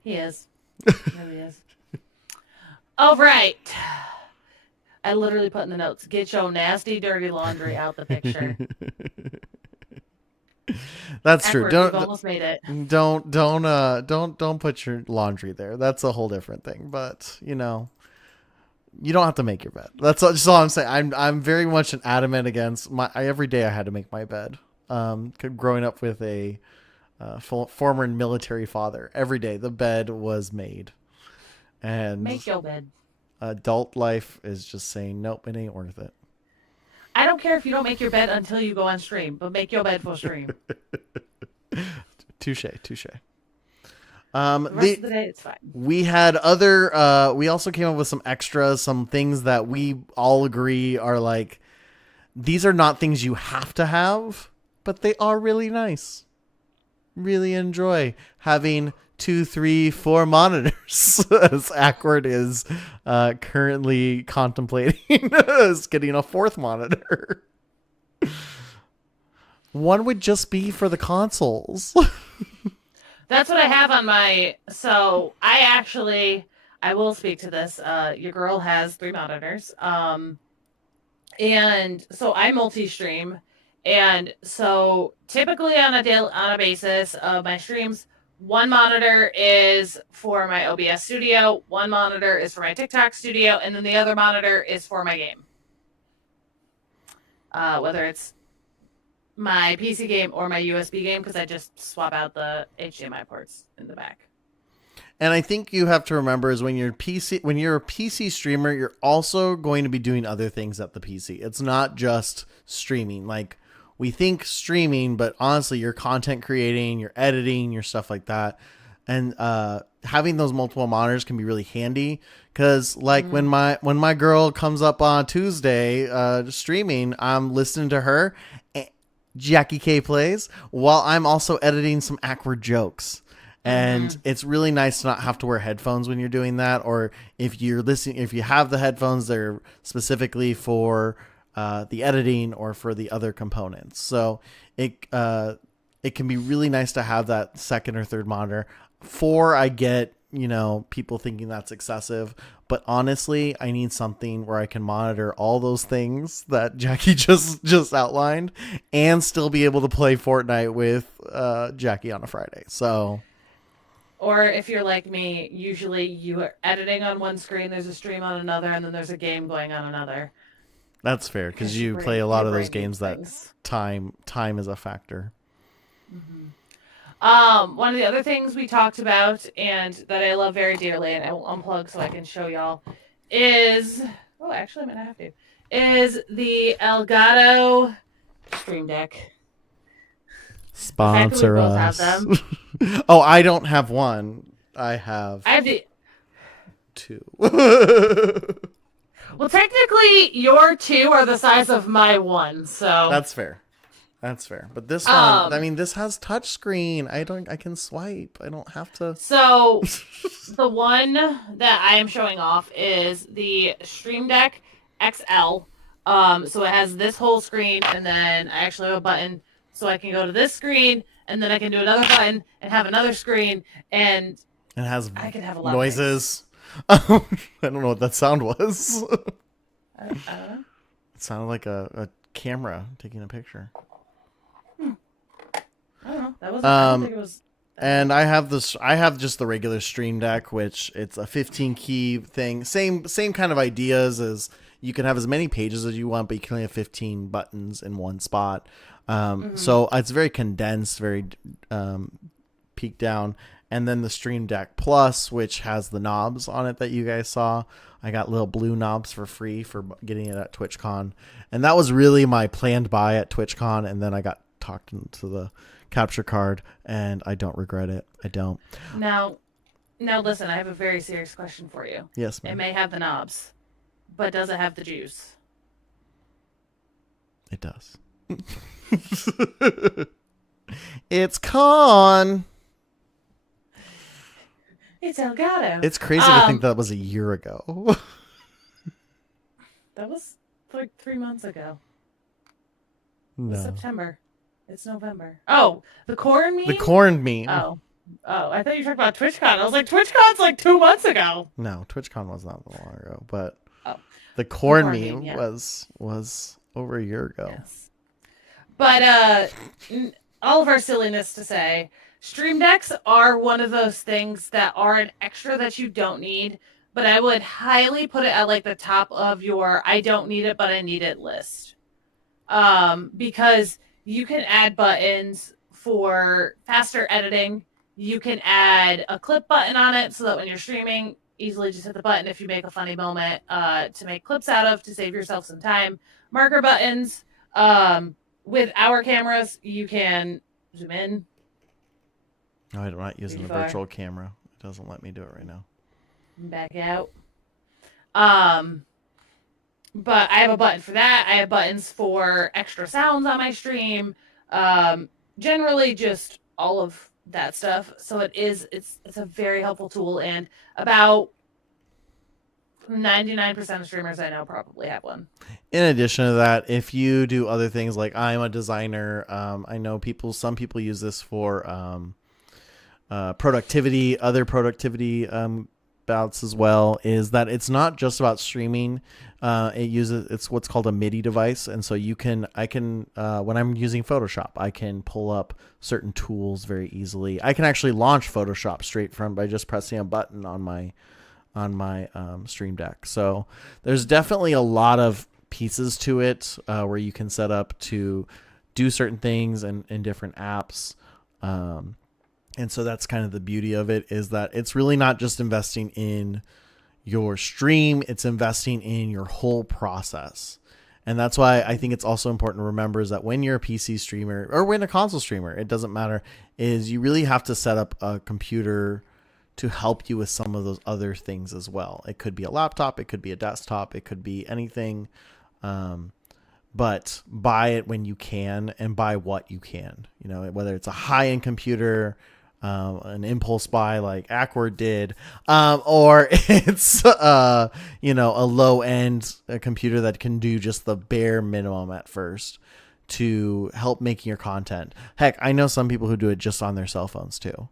He is. He really is. All right. I literally put in the notes, get your nasty, dirty laundry out the picture. that's true. Edward, we've almost made it. Don't put your laundry there. That's a whole different thing. But you don't have to make your bed. Just all I'm saying. I'm very much an adamant against every day I had to make my bed. Growing up with a former military father, every day the bed was made, and Make your bed. adult life is just saying nope, it ain't worth it. I don't care if you don't make your bed until you go on stream, but make your bed for stream. Touche. The rest of the day, it's fine. We had we also came up with some extras, some things that we all agree are like, these are not things you have to have, but they are really nice. Really enjoy having 2, 3, 4 monitors, as Ackward is currently contemplating is getting a 4th monitor. One would just be for the consoles. That's what I have on my. So I will speak to this. Your girl has 3 monitors. And so I multi-stream, and so typically on a basis of my streams, one monitor is for my OBS studio, one monitor is for my TikTok studio, and then the other monitor is for my game. Whether it's my PC game or my USB game, because I just swap out the HDMI ports in the back. And I think you have to remember is when you're a PC streamer, you're also going to be doing other things at the PC. It's not just streaming. Like, we think streaming, but honestly, you're content creating, you're editing, your stuff like that. And having those multiple monitors can be really handy because, like, when my girl comes up on Tuesday streaming, I'm listening to her, Jackie K plays, while I'm also editing some awkward jokes. And it's really nice to not have to wear headphones when you're doing that. Or if you're listening, if you have the headphones, they're specifically for the editing or for the other components. So it can be really nice to have that second or third monitor. 4, I get, people thinking that's excessive, but honestly, I need something where I can monitor all those things that Jackie just outlined and still be able to play Fortnite with Jackie on a Friday. So. Or if you're like me, usually you are editing on one screen, there's a stream on another, and then there's a game going on another. That's fair because you Your play a brain, lot your of those brain games needs that things. time is a factor. One of the other things we talked about and that I love very dearly, and I will unplug so I can show y'all, is actually I might not have to. Is the Elgato Stream Deck. The fact that we Sponsor both have us. them. Oh, I don't have one. I have I have the. two. Well, technically, your two are the size of my one, so. That's fair. That's fair. But this one, I Um. mean, this has touchscreen. I can swipe. I don't have to. So the one that I am showing off is the Stream Deck XL. So it has this whole screen, and then I actually have a button so I can go to this screen, and then I can do another button and have another screen, and It has I can have a lot noises. I don't know what that sound was. I don't know. It sounded like a camera taking a picture. I don't know. That wasn't. I don't think it was. And I have this. I have just the regular Stream Deck, which it's a 15 key thing. Same kind of ideas as you can have as many pages as you want, but you can only have 15 buttons in one spot. So it's very condensed, very peaked down. And then the Stream Deck Plus, which has the knobs on it that you guys saw. I got little blue knobs for free for getting it at TwitchCon, and that was really my planned buy at TwitchCon. And then I got talked into the capture card, and I don't regret it. I don't. Now, listen. I have a very serious question for you. Yes, It ma'am. may have the knobs, but does it have the juice? It does. It's con. It's Elgato. It's crazy to think that was a year ago. That was like 3 months ago. It was No. September. It's November. Oh, the corn meme? The corn meme. Oh, I thought you were talking about TwitchCon. I was like, TwitchCon's like 2 months ago. No, TwitchCon was not long ago, but Oh, the corn corn meme meme, yeah. was over a year ago. yes. But all of our silliness to say, Stream Decks are one of those things that are an extra that you don't need, but I would highly put it at like the top of your I don't need it, but I need it list. Because you can add buttons for faster editing. You can add a clip button on it so that when you're streaming, easily just hit the button if you make a funny moment to make clips out of to save yourself some time. Marker buttons. With our cameras, you can zoom in. No, I'm not using Pretty the far. virtual camera. It doesn't let me do it right now. Back out. But I have a button for that. I have buttons for extra sounds on my stream. Generally just all of that stuff. So it's a very helpful tool, and about 99% of streamers I know probably have one. In addition to that, if you do other things like I'm a designer, I know some people use this for productivity, other productivity bouts as well, is that it's not just about streaming. It's what's called a MIDI device. And so I can when I'm using Photoshop, I can pull up certain tools very easily. I can actually launch Photoshop straight from by just pressing a button on my Stream Deck. So there's definitely a lot of pieces to it where you can set up to do certain things in different apps. And so that's kind of the beauty of it, is that it's really not just investing in your stream, it's investing in your whole process. And that's why I think it's also important to remember is that when you're a PC streamer or when a console streamer, it doesn't matter, is you really have to set up a computer to help you with some of those other things as well. It could be a laptop, it could be a desktop, it could be anything. But buy it when you can and buy what you can, whether it's a high-end computer, an impulse buy like Ackward did, or it's a low-end computer that can do just the bare minimum at first to help making your content. Heck, I know some people who do it just on their cell phones too,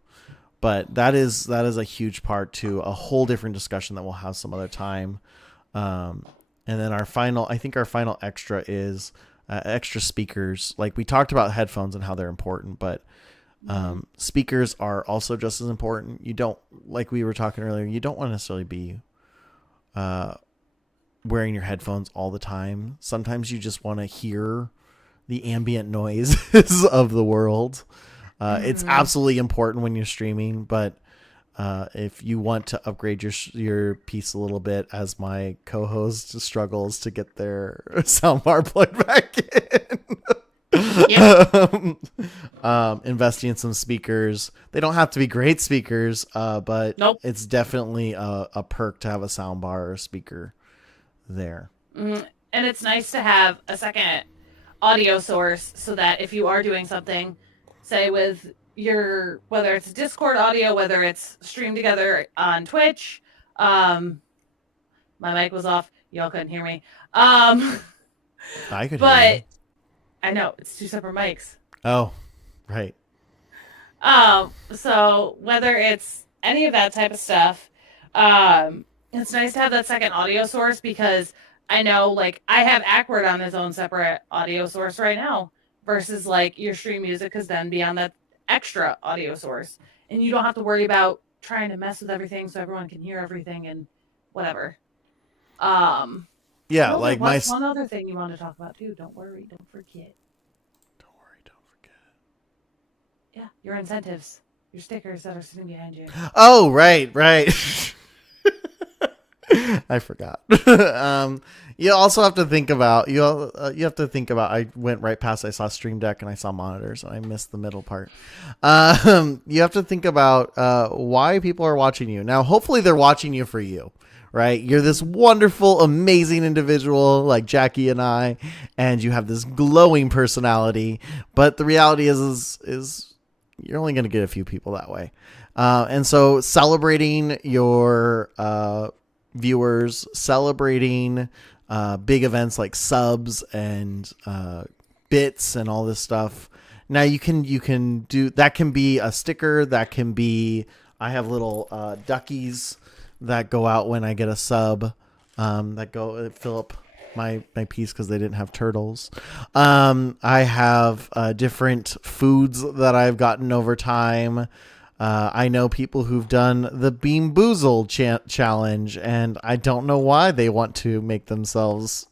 but that is a huge part to a whole different discussion that we'll have some other time. And then our final extra is extra speakers. Like we talked about headphones and how they're important, but speakers are also just as important. You don't, like we were talking earlier, you don't want to necessarily be wearing your headphones all the time. Sometimes you just want to hear the ambient noises of the world. It's absolutely important when you're streaming, but if you want to upgrade your piece a little bit, as my co-host struggles to get their soundbar plugged back in. Investing in some speakers. They don't have to be great speakers, but Nope. it's definitely a perk to have a soundbar or a speaker there. And it's nice to have a second audio source so that if you are doing something, say with your, whether it's Discord audio, whether it's streamed together on Twitch, my mic was off, y'all couldn't hear me. I could But hear you. I know it's two separate mics. Oh, right. So whether it's any of that type of stuff, it's nice to have that second audio source, because I know, like, I have Ackward on his own separate audio source right now versus like your stream music is then be on that extra audio source, and you don't have to worry about trying to mess with everything so everyone can hear everything and whatever. Yeah, like what's one other thing you want to talk about too? Don't worry, don't forget. Don't worry, don't forget. Yeah, your incentives, your stickers that are sitting behind you. Oh, right. I forgot. You also have to think about I went right past. I saw Stream Deck and I saw monitors, and I missed the middle part. You have to think about why people are watching you. Now, hopefully, they're watching you for you, right? You're this wonderful, amazing individual like Jackie and I, and you have this glowing personality. But the reality is you're only going to get a few people that way. And so celebrating your viewers, celebrating big events like subs and bits and all this stuff. Now you can do that. Can be a sticker. That can be, I have little duckies that go out when I get a sub, that go fill up my piece because they didn't have turtles. I have different foods that I've gotten over time. I know people who've done the Bean Boozled challenge, and I don't know why they want to make themselves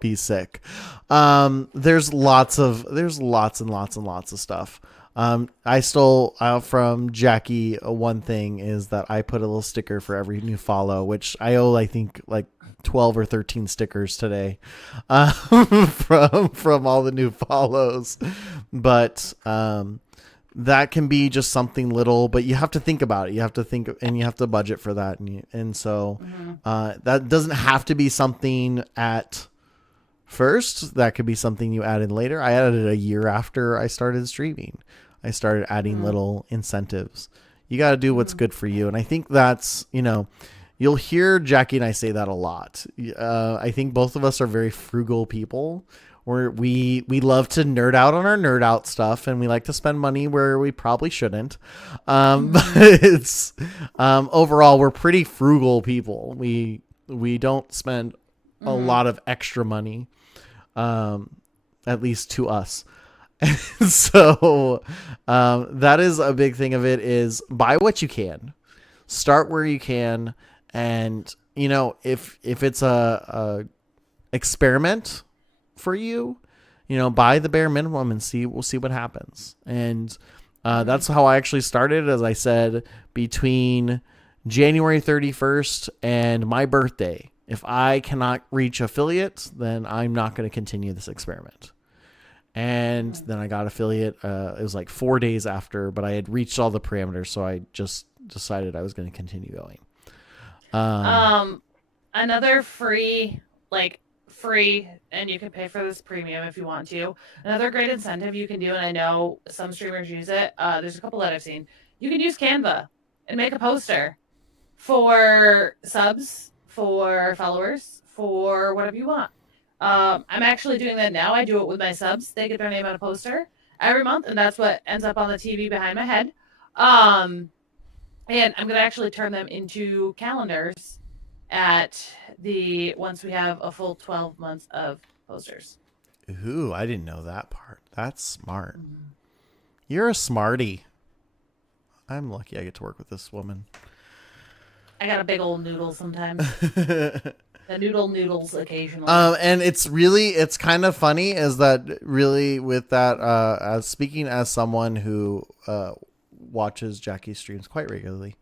be sick. There's lots and lots of stuff. I stole out from Jackie. One thing is that I put a little sticker for every new follow, which I owe, I think, like 12 or 13 stickers today, from all the new follows. But, that can be just something little, but you have to think about it. You have to think, and you have to budget for that. And so that doesn't have to be something at first. That could be something you add in later. I added it a year after I started streaming. I started adding little incentives. You got to do what's good for you. And I think that's, you'll hear Jackie and I say that a lot. I think both of us are very frugal people. We love to nerd out on our nerd out stuff, and we like to spend money where we probably shouldn't. But it's overall, we're pretty frugal people. We don't spend a lot of extra money, at least to us. So that is a big thing of it, is buy what you can, start where you can, and if it's a experiment for you, buy the bare minimum and we'll see what happens. And that's how I actually started. As I said, between January 31st and my birthday, if I cannot reach affiliate, then I'm not going to continue this experiment. And then I got affiliate. It was like 4 days after, but I had reached all the parameters, so I just decided I was going to continue going. Another free, and you can pay for this premium if you want to. Another great incentive you can do, and I know some streamers use it. There's a couple that I've seen. You can use Canva and make a poster for subs, for followers, for whatever you want. I'm actually doing that now. I do it with my subs. They get their name on a poster every month, and that's what ends up on the TV behind my head. And I'm going to actually turn them into calendars once we have a full 12 months of posters. Ooh, I didn't know that part. That's smart. You're a smarty. I'm lucky I get to work with this woman. I got a big old noodle sometimes. The noodles occasionally. And it's kind of funny is that really with that, as speaking as someone who, watches Jackie streams quite regularly,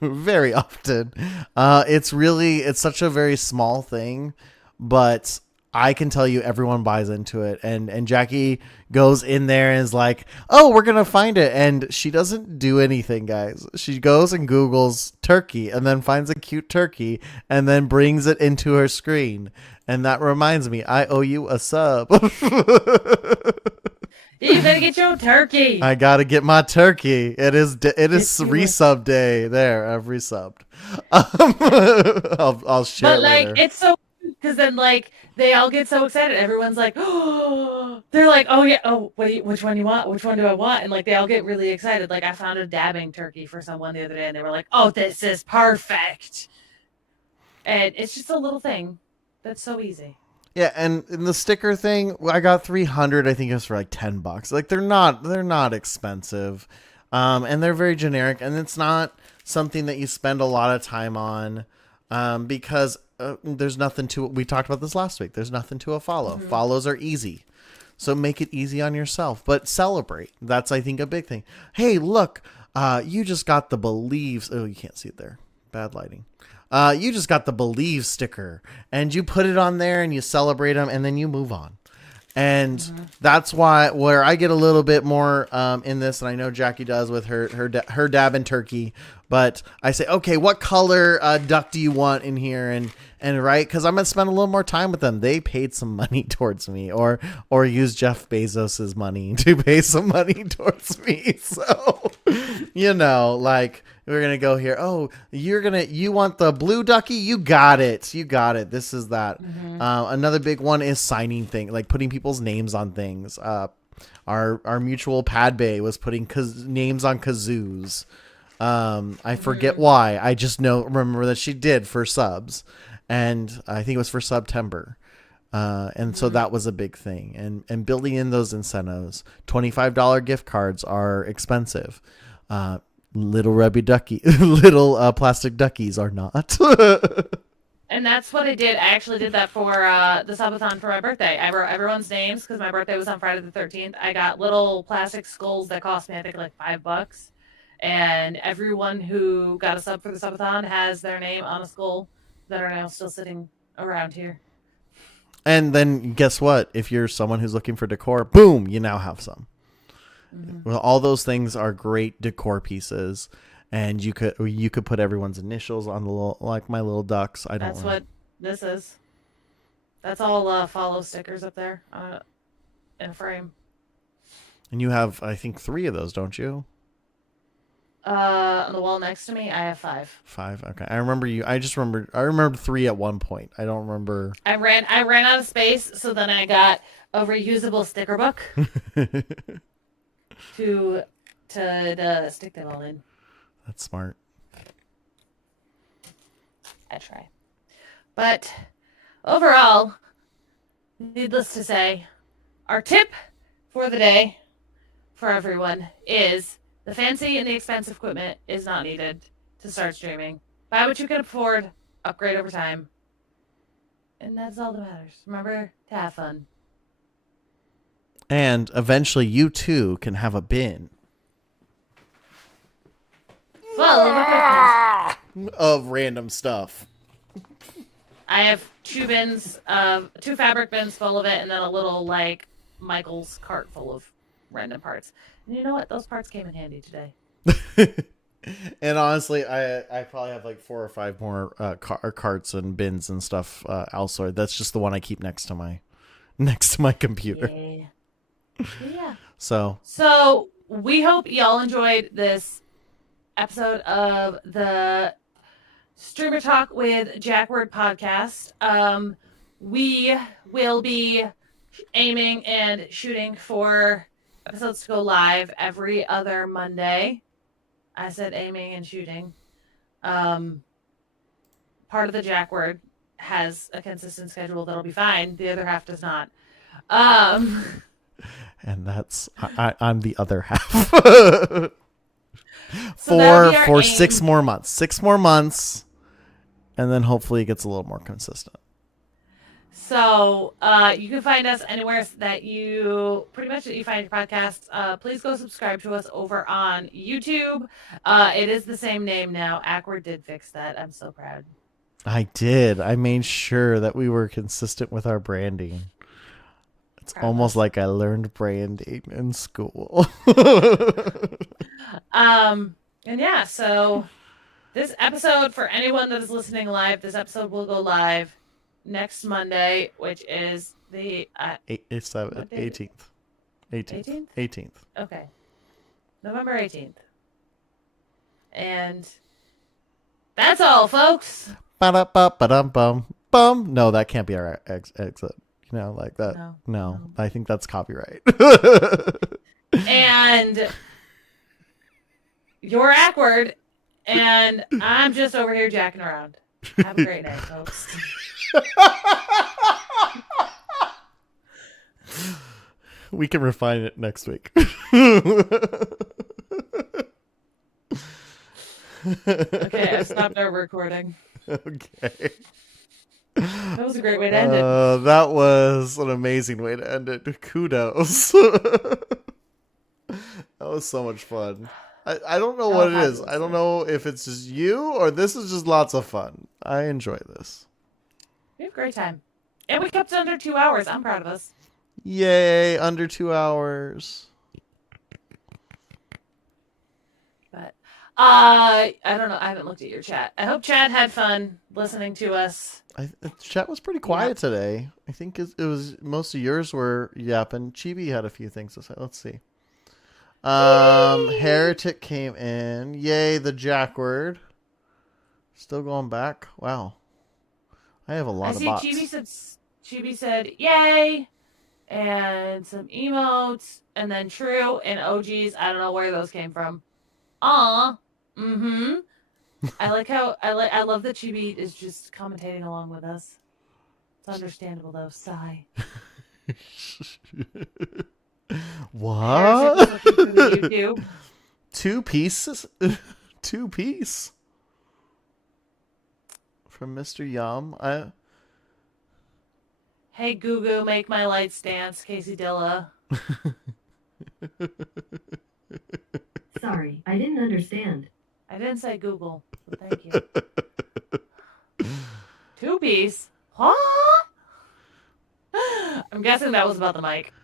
very often. It's such a very small thing, but I can tell you everyone buys into it, and Jackie goes in there and is like, "Oh, we're gonna find it," and she doesn't do anything, guys. She goes and Googles turkey and then finds a cute turkey and then brings it into her screen. And that reminds me, I owe you a sub. You better get your turkey. I gotta get my turkey. It is resub day. There, I've resubbed. I'll share. But like, later. it's so because then like they all get so excited. Everyone's like, oh, they're like, oh yeah, oh which one you want? Which one do I want? And like they all get really excited. Like I found a dabbing turkey for someone the other day, and they were like, oh, this is perfect. And it's just a little thing that's so easy. Yeah, and in the sticker thing, I got 300. I think it was for like $10. Like they're not expensive, and they're very generic, and it's not something that you spend a lot of time on, because there's nothing to. We talked about this last week. There's nothing to a follow. Mm-hmm. Follows are easy, so make it easy on yourself, but celebrate. That's I think a big thing. Hey, look, you just got the Believes. Oh, you can't see it there. Bad lighting. You just got the Believe sticker and you put it on there and you celebrate them and then you move on. And that's where I get a little bit more in this, and I know Jackie does with her dab and turkey. But I say, okay, what color duck do you want in here? And right, because I'm gonna spend a little more time with them. They paid some money towards me, or use Jeff Bezos's money to pay some money towards me. So like we're gonna go here. Oh, you want the blue ducky? You got it. This is that. Another big one is signing thing, like putting people's names on things. Our mutual Pad Bay was putting names on kazoos. I forget why. I just remember that she did for subs, and I think it was for September. And so that was a big thing, and building in those incentives. $25 gift cards are expensive. Little rubby ducky, little plastic duckies are not. And that's what I did. I actually did that for the subathon for my birthday. I wrote everyone's names because my birthday was on Friday the 13th. I got little plastic skulls that cost me, I think, like $5. And everyone who got a sub for the subathon has their name on a skull that are now still sitting around here. And then guess what? If you're someone who's looking for decor, boom, you now have some. Well, all those things are great decor pieces, and you could put everyone's initials on the little, like my little ducks. That's what this is. That's all follow stickers up there in a frame. And you have, I think, 3 of those, don't you? On the wall next to me, I have 5. 5. Okay, I remember you. I remember 3 at one point. I don't remember. I ran out of space, so then I got a reusable sticker book to stick them all in. That's smart. I try, but overall, needless to say, our tip for the day for everyone is: the fancy and the expensive equipment is not needed to start streaming. Buy what you can afford, upgrade over time. And that's all that matters. Remember to have fun. And eventually you too can have a bin of random stuff. I have 2 bins, 2 fabric bins full of it, and then a little, like, Michael's cart full of random parts. And you know what? Those parts came in handy today. And honestly, I probably have like 4 or 5 more carts and bins and stuff elsewhere. That's just the one I keep next to my computer. Yeah. So we hope y'all enjoyed this episode of the Streamer Talk with Jackward podcast. We will be aiming and shooting for episodes to go live every other Monday. I said aiming and shooting. Part of the Jackward has a consistent schedule that'll be fine. The other half does not. And that's I'm the other half. So for 6 more months. 6 more months. And then hopefully it gets a little more consistent. So you can find us anywhere that you find your podcasts. Please go subscribe to us over on YouTube. It is the same name now. Awkward did fix that. I'm so proud. I did. I made sure that we were consistent with our branding. It's almost like I learned branding in school. And yeah, so this episode, for anyone that is listening live, this episode will go live next Monday, which is the 18th. 18th. Okay. November 18th. And that's all, folks. Ba-da-ba-ba-dum-bum. No, that can't be our exit. You know, like that. No. I think that's copyright. And you're awkward, and I'm just over here jacking around. Have a great night, folks. We can refine it next week. Okay, I stopped our recording. Okay. That was a great way to end it. That was an amazing way to end it. Kudos. That was so much fun. I don't know what it is. I don't know if it's just you or this is just lots of fun. I enjoy this. We had a great time. And we kept it under 2 hours. I'm proud of us. Yay, under 2 hours. But I don't know. I haven't looked at your chat. I hope Chad had fun listening to us. Chat was pretty quiet today. I think it was most of yours were yapping. Chibi had a few things to say. Let's see. Heretic came in. Yay, the Jack word. Still going back. Wow. I have a lot of bots. Chibi said, yay, and some emotes, and then true, and OGs. I don't know where those came from. I like how, I love that Chibi is just commentating along with us. It's understandable, though. Sigh. What? 2 pieces? 2 piece? From Mr. Yum. Hey, Goo Goo, make my lights dance, Casey Dilla. Sorry, I didn't understand. I didn't say Google, so thank you. 2 piece? What? I'm guessing that was about the mic.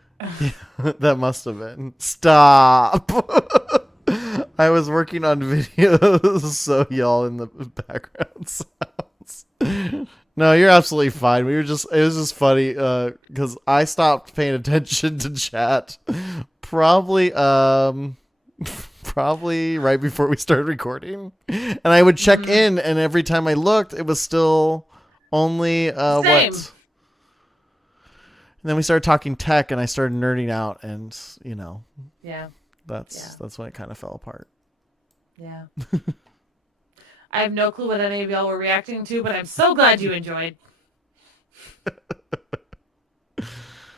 That must have been. Stop. I was working on videos, so y'all in the background sounds. No, you're absolutely fine. It was just funny because I stopped paying attention to chat probably right before we started recording, and I would check in, and every time I looked, it was still only Same. what. And then we started talking tech, and I started nerding out, and Yeah. That's when it kind of fell apart. Yeah. I have no clue what any of y'all were reacting to, but I'm so glad you enjoyed.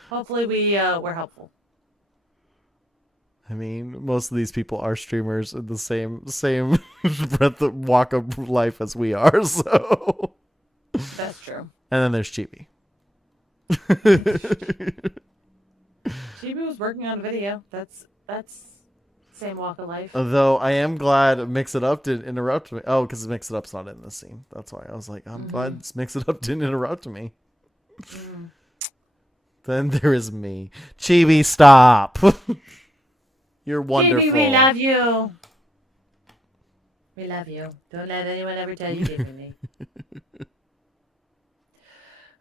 Hopefully we were helpful. I mean, most of these people are streamers in the same breadth of walk of life as we are, so. That's true. And then there's Chibi. Chibi was working on a video. That's same walk of life. Though I am glad Mix It Up didn't interrupt me. Oh, because Mix It Up's not in this scene. That's why I was like, I'm glad Mix It Up didn't interrupt me. Then there is me. Chibi, stop. You're wonderful. Chibi, we love you. We love you. Don't let anyone ever tell you differently.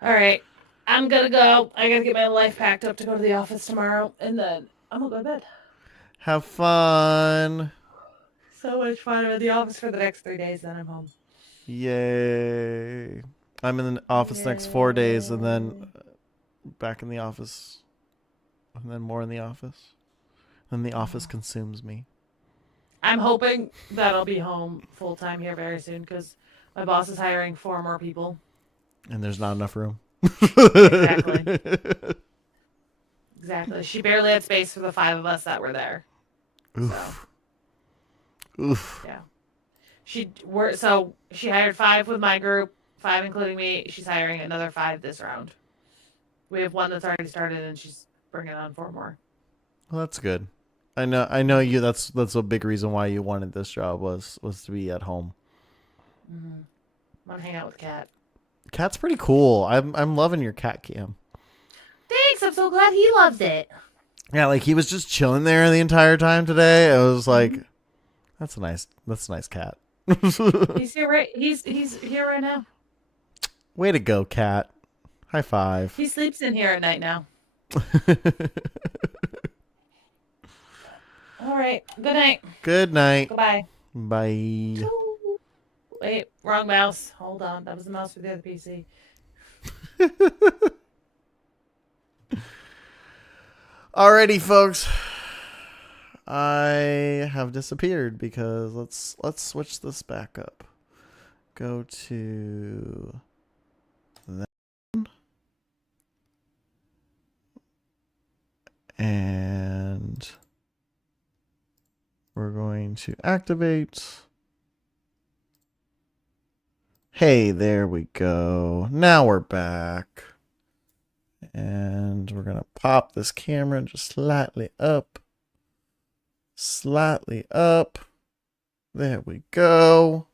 All right. I'm going to go. I got to get my life packed up to go to the office tomorrow, and then I'm going to go to bed. Have fun. So much fun. I'm in the office for the next 3 days, then I'm home. Yay. I'm in the office next 4 days, and then back in the office, and then more in the office. Then the office consumes me. I'm hoping that I'll be home full-time here very soon, because my boss is hiring 4 more people. And there's not enough room. Exactly. Exactly. She barely had space for the 5 of us that were there. Oof. So. Oof. Yeah. She hired 5 with my group, 5 including me. She's hiring another 5 this round. We have one that's already started, and she's bringing on 4 more. Well, that's good. I know you. That's a big reason why you wanted this job was to be at home. Mm-hmm. I'm gonna hang out with Cat. Cat's pretty cool. I'm loving your cat cam. Thanks. I'm so glad he loves it. Yeah, like he was just chilling there the entire time today. I was like, that's a nice cat. He's here right. He's here right now. Way to go, cat. High five. He sleeps in here at night now. All right. Good night. Good night. Goodbye. Bye. Wait, wrong mouse. Hold on. That was the mouse for the other PC. Alrighty, folks. I have disappeared because let's switch this back up. Go to that. And we're going to activate. Hey, there we go. Now we're back. And we're going to pop this camera just slightly up. Slightly up. There we go.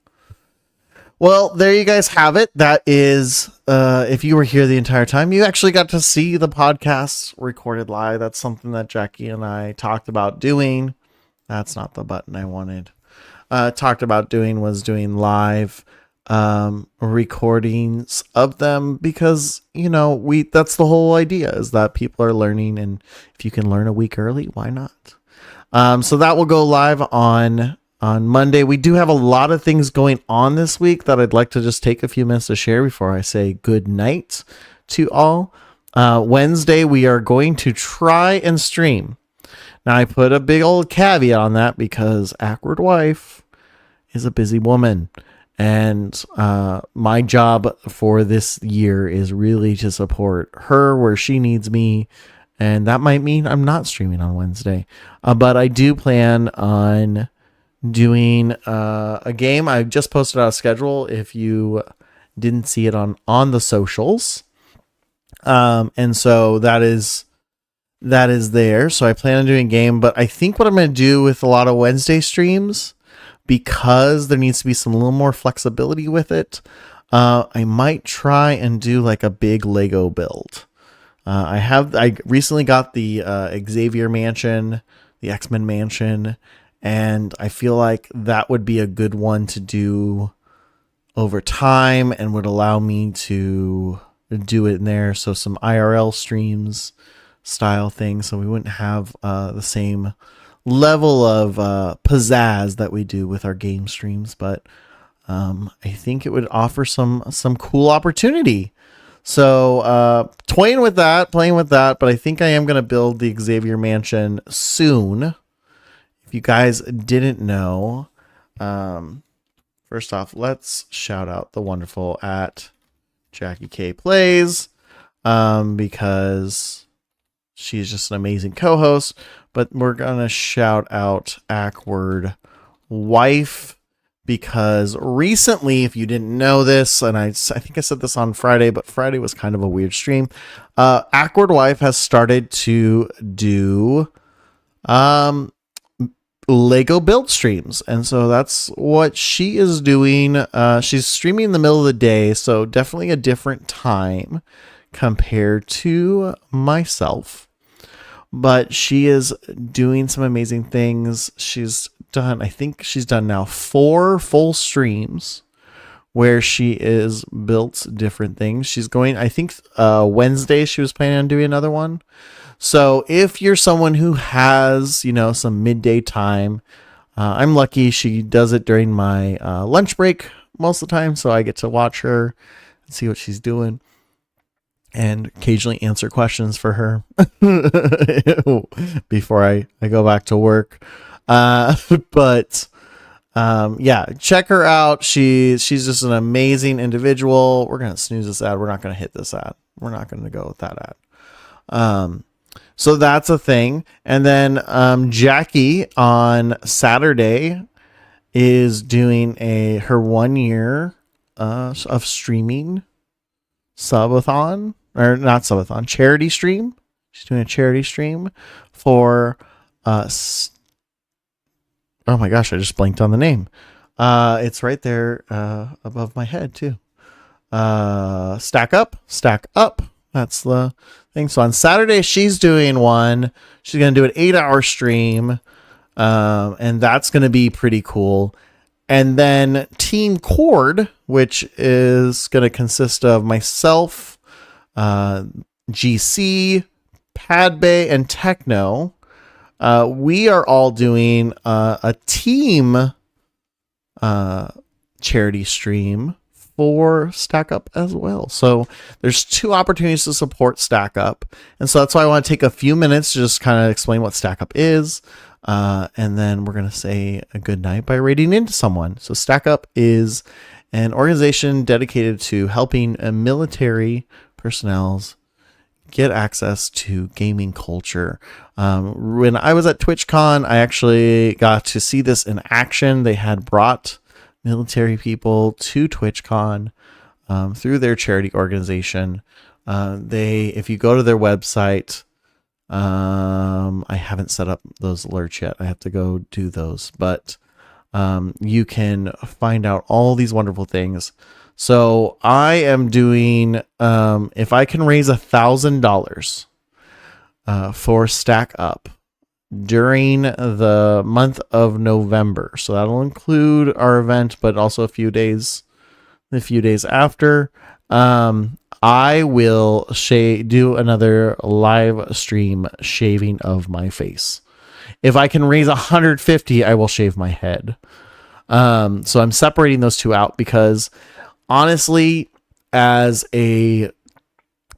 Well, there you guys have it. That is, if you were here the entire time, you actually got to see the podcast recorded live. That's something that Jackie and I talked about doing. That's not the button I wanted. Talked about doing live recordings of them because, you know, that's the whole idea is that people are learning. And if you can learn a week early, why not? So that will go live on Monday. We do have a lot of things going on this week that I'd like to just take a few minutes to share before I say good night to all. Wednesday, we are going to try and stream. Now, I put a big old caveat on that because Awkward Wife is a busy woman. And my job for this year is really to support her where she needs me. And that might mean I'm not streaming on Wednesday. But I do plan on doing a game. I just posted out a schedule if you didn't see it on the socials. And so that is there. So I plan on doing a game. But I think what I'm going to do with a lot of Wednesday streams, because there needs to be some little more flexibility with it, I might try and do like a big Lego build. I recently got the Xavier Mansion, the X-Men Mansion, and I feel like that would be a good one to do over time and would allow me to do it in there. So some IRL streams style thing, so we wouldn't have the same level of pizzazz that we do with our game streams, but I think it would offer some cool opportunity. So playing with that, but I think I am going to build the Xavier Mansion soon. If you guys didn't know, first off, let's shout out the wonderful at Jackie K Plays, because she's just an amazing co-host. But we're going to shout out Awkward Wife, because recently, if you didn't know this, and I think I said this on Friday, but Friday was kind of a weird stream. Awkward Wife has started to do Lego build streams. And so that's what she is doing. She's streaming in the middle of the day, so definitely a different time compared to myself. But she is doing some amazing things. I think she's done now 4 full streams where she is built different things. She's going, I think Wednesday she was planning on doing another one. So if you're someone who has, some midday time, I'm lucky she does it during my lunch break most of the time. So I get to watch her and see what she's doing and occasionally answer questions for her before I go back to work. But check her out. She's just an amazing individual. We're going to snooze this ad. We're not going to hit this ad. We're not going to go with that ad. So that's a thing. And then, Jackie on Saturday is doing her 1 year of streaming subathon, or not subathon, charity stream. She's doing a charity stream for oh my gosh, I just blanked on the name. It's right there above my head too. Stack up. That's the thing. So on Saturday she's doing one. She's gonna do an 8-hour stream, and that's gonna be pretty cool. And then Team Cord, which is gonna consist of myself, GC, Padbay, and Techno. We are all doing a team charity stream for Stack Up as well. So there's 2 opportunities to support Stack Up. And so that's why I want to take a few minutes to just kind of explain what Stack Up is. And then we're going to say a good night by rating into someone. So Stack Up is an organization dedicated to helping military personnel get access to gaming culture. When I was at TwitchCon, I actually got to see this in action. They had brought military people to TwitchCon through their charity organization. If you go to their website, I haven't set up those alerts yet. I have to go do those, but you can find out all these wonderful things. So I am doing, if I can raise $1,000 for Stack Up during the month of November. So that'll include our event, but also a few days after. I will do another live stream shaving of my face. If I can raise 150, I will shave my head. So I'm separating those 2 out because honestly, as a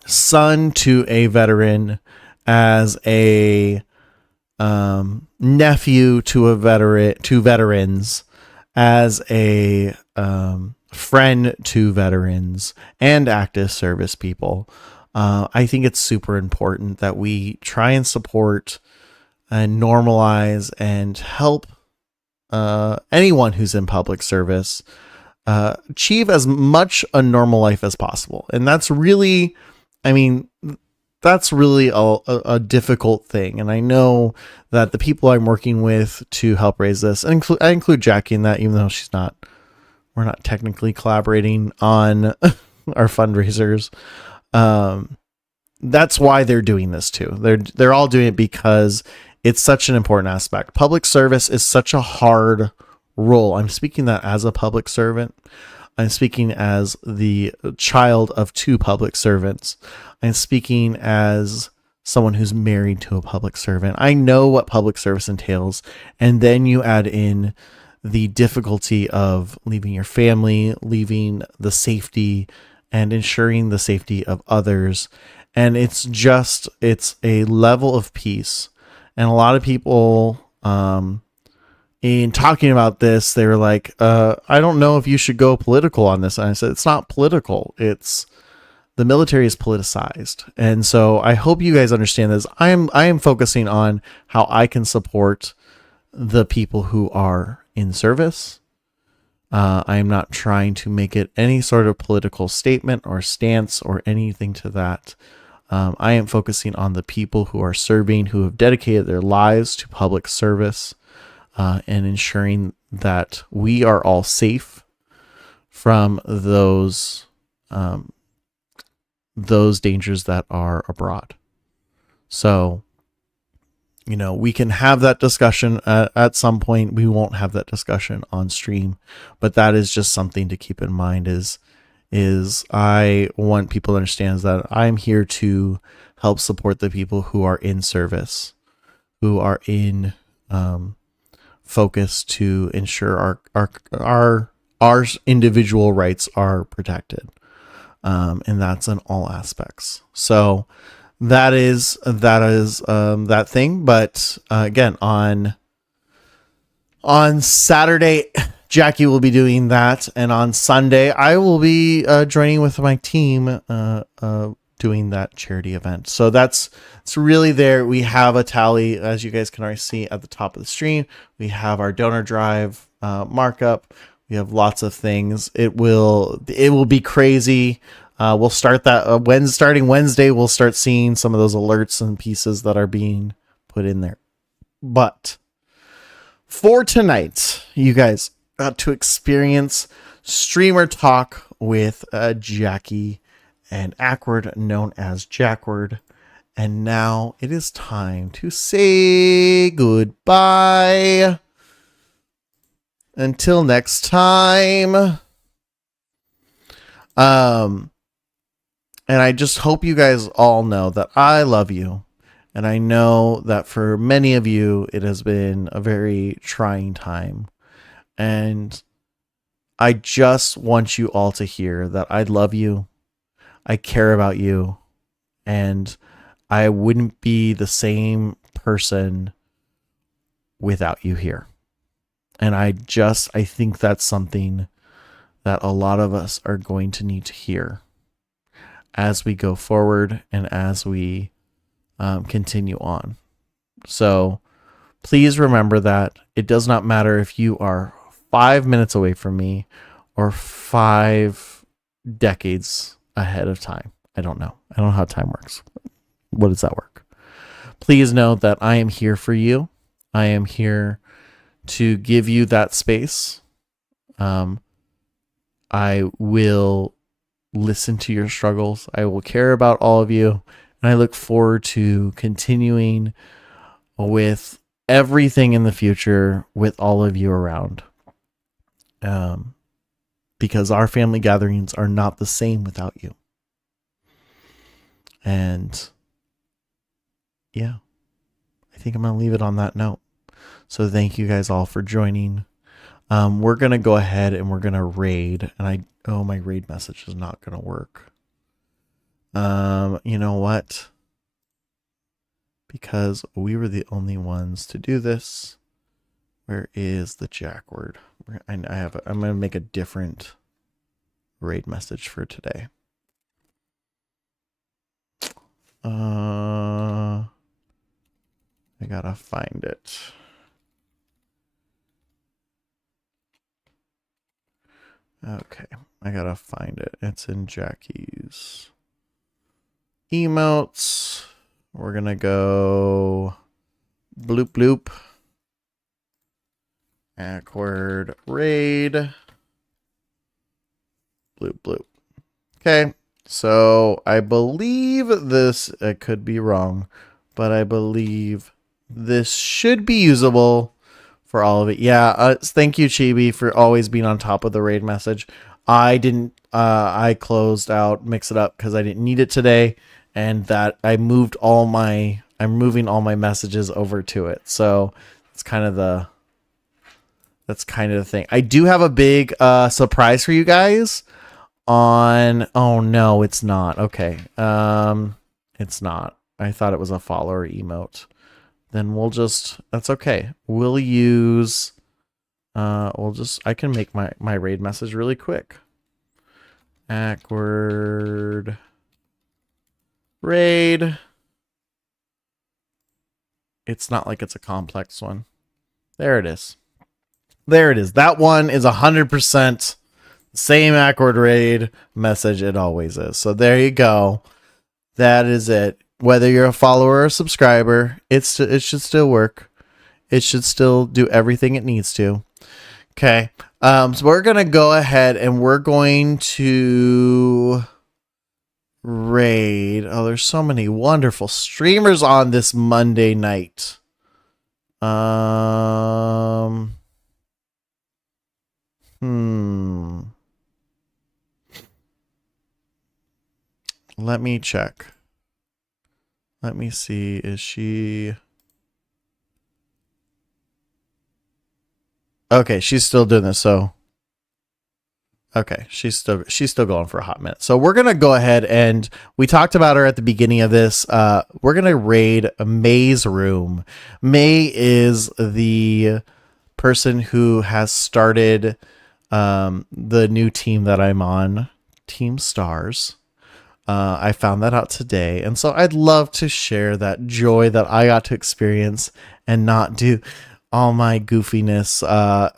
son to a veteran, as a nephew to veterans, as a friend to veterans and active service people, I think it's super important that we try and support and normalize and help anyone who's in public service achieve as much a normal life as possible. And that's really, that's really a difficult thing. And I know that the people I'm working with to help raise this, and I include Jackie in that, even though we're not technically collaborating on our fundraisers. That's why they're doing this too. They're all doing it because it's such an important aspect. Public service is such a hard role. I'm speaking that as a public servant. I'm speaking as the child of 2 public servants. I'm speaking as someone who's married to a public servant. I know what public service entails. And then you add in the difficulty of leaving your family, leaving the safety, and ensuring the safety of others. And it's a level of peace. And a lot of people, in talking about this, they were like, I don't know if you should go political on this. And I said, it's not political. The military is politicized. And so I hope you guys understand this. I am focusing on how I can support the people who are in service. I am not trying to make it any sort of political statement or stance or anything to that. I am focusing on the people who are serving, who have dedicated their lives to public service, and ensuring that we are all safe from those dangers that are abroad. So, we can have that discussion at some point. We won't have that discussion on stream, but that is just something to keep in mind is I want people to understand that I'm here to help support the people who are in service, who are in focus to ensure our individual rights are protected. And that's in all aspects. So that is that thing. But again, on Saturday, Jackie will be doing that, and on Sunday, I will be joining with my team doing that charity event. So it's really there. We have a tally, as you guys can already see at the top of the stream. We have our donor drive markup. We have lots of things. It will be crazy. We'll start that starting Wednesday. We'll start seeing some of those alerts and pieces that are being put in there. But for tonight, you guys got to experience streamer talk with Jackie and Ackward, known as Jackward. And now it is time to say goodbye. Until next time. And I just hope you guys all know that I love you. And I know that for many of you, it has been a very trying time. And I just want you all to hear that I love you. I care about you. And I wouldn't be the same person without you here. And I think that's something that a lot of us are going to need to hear as we go forward and as we continue on. So please remember that it does not matter if you are 5 minutes away from me or 5 decades ahead of time. I don't know. I don't know how time works. What does that work? Please know that I am here for you. I am here to give you that space. I will listen to your struggles. I will care about all of you. And I look forward to continuing with everything in the future with all of you around. Because our family gatherings are not the same without you. And yeah, I think I'm going to leave it on that note. So thank you guys all for joining. We're going to go ahead and we're going to raid. And my raid message is not going to work. You know what? Because we were the only ones to do this. Where is the Jackward? I'm going to make a different raid message for today. I gotta find it. Okay, I gotta find it. It's in Jackie's emotes. We're gonna go bloop bloop. Ackward raid. Bloop bloop. Okay, so I believe this, I could be wrong, but I believe this should be usable for all of it. Yeah, thank you, Chibi, for always being on top of the raid message. I closed out Mix It Up because I didn't need it today, and that I'm moving all my messages over to it. So it's kind of the thing. I do have a big surprise for you guys on, oh no, it's not. Okay. It's not. I thought it was a follower emote. Then that's okay. We'll use, I can make my raid message really quick. Ackward raid. It's not like it's a complex one. There it is. There it is. That one is 100% the same Ackward raid message it always is. So there you go. That is it. Whether you're a follower or a subscriber, it should still work. It should still do everything it needs to. Okay. So we're going to go ahead and we're going to raid. Oh, there's so many wonderful streamers on this Monday night. Let me check. Let me see. Is she... Okay, she's still doing this, so... Okay, she's still going for a hot minute. So we're going to go ahead and... We talked about her at the beginning of this. We're going to raid May's room. May is the person who has started the new team that I'm on. Team Stars. I found that out today. And so I'd love to share that joy that I got to experience and not do all my goofiness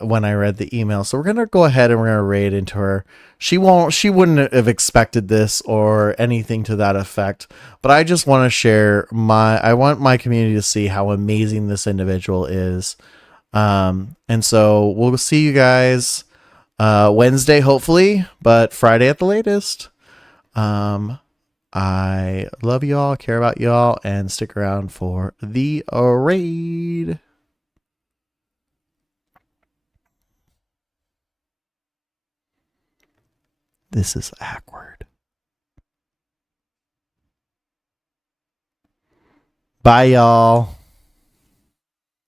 when I read the email. So we're gonna go ahead and we're gonna raid into her. She wouldn't have expected this or anything to that effect. But I just want to share I want my community to see how amazing this individual is. And so we'll see you guys Wednesday, hopefully, but Friday at the latest. I love y'all, care about y'all, and stick around for the raid. This is awkward. Bye, y'all.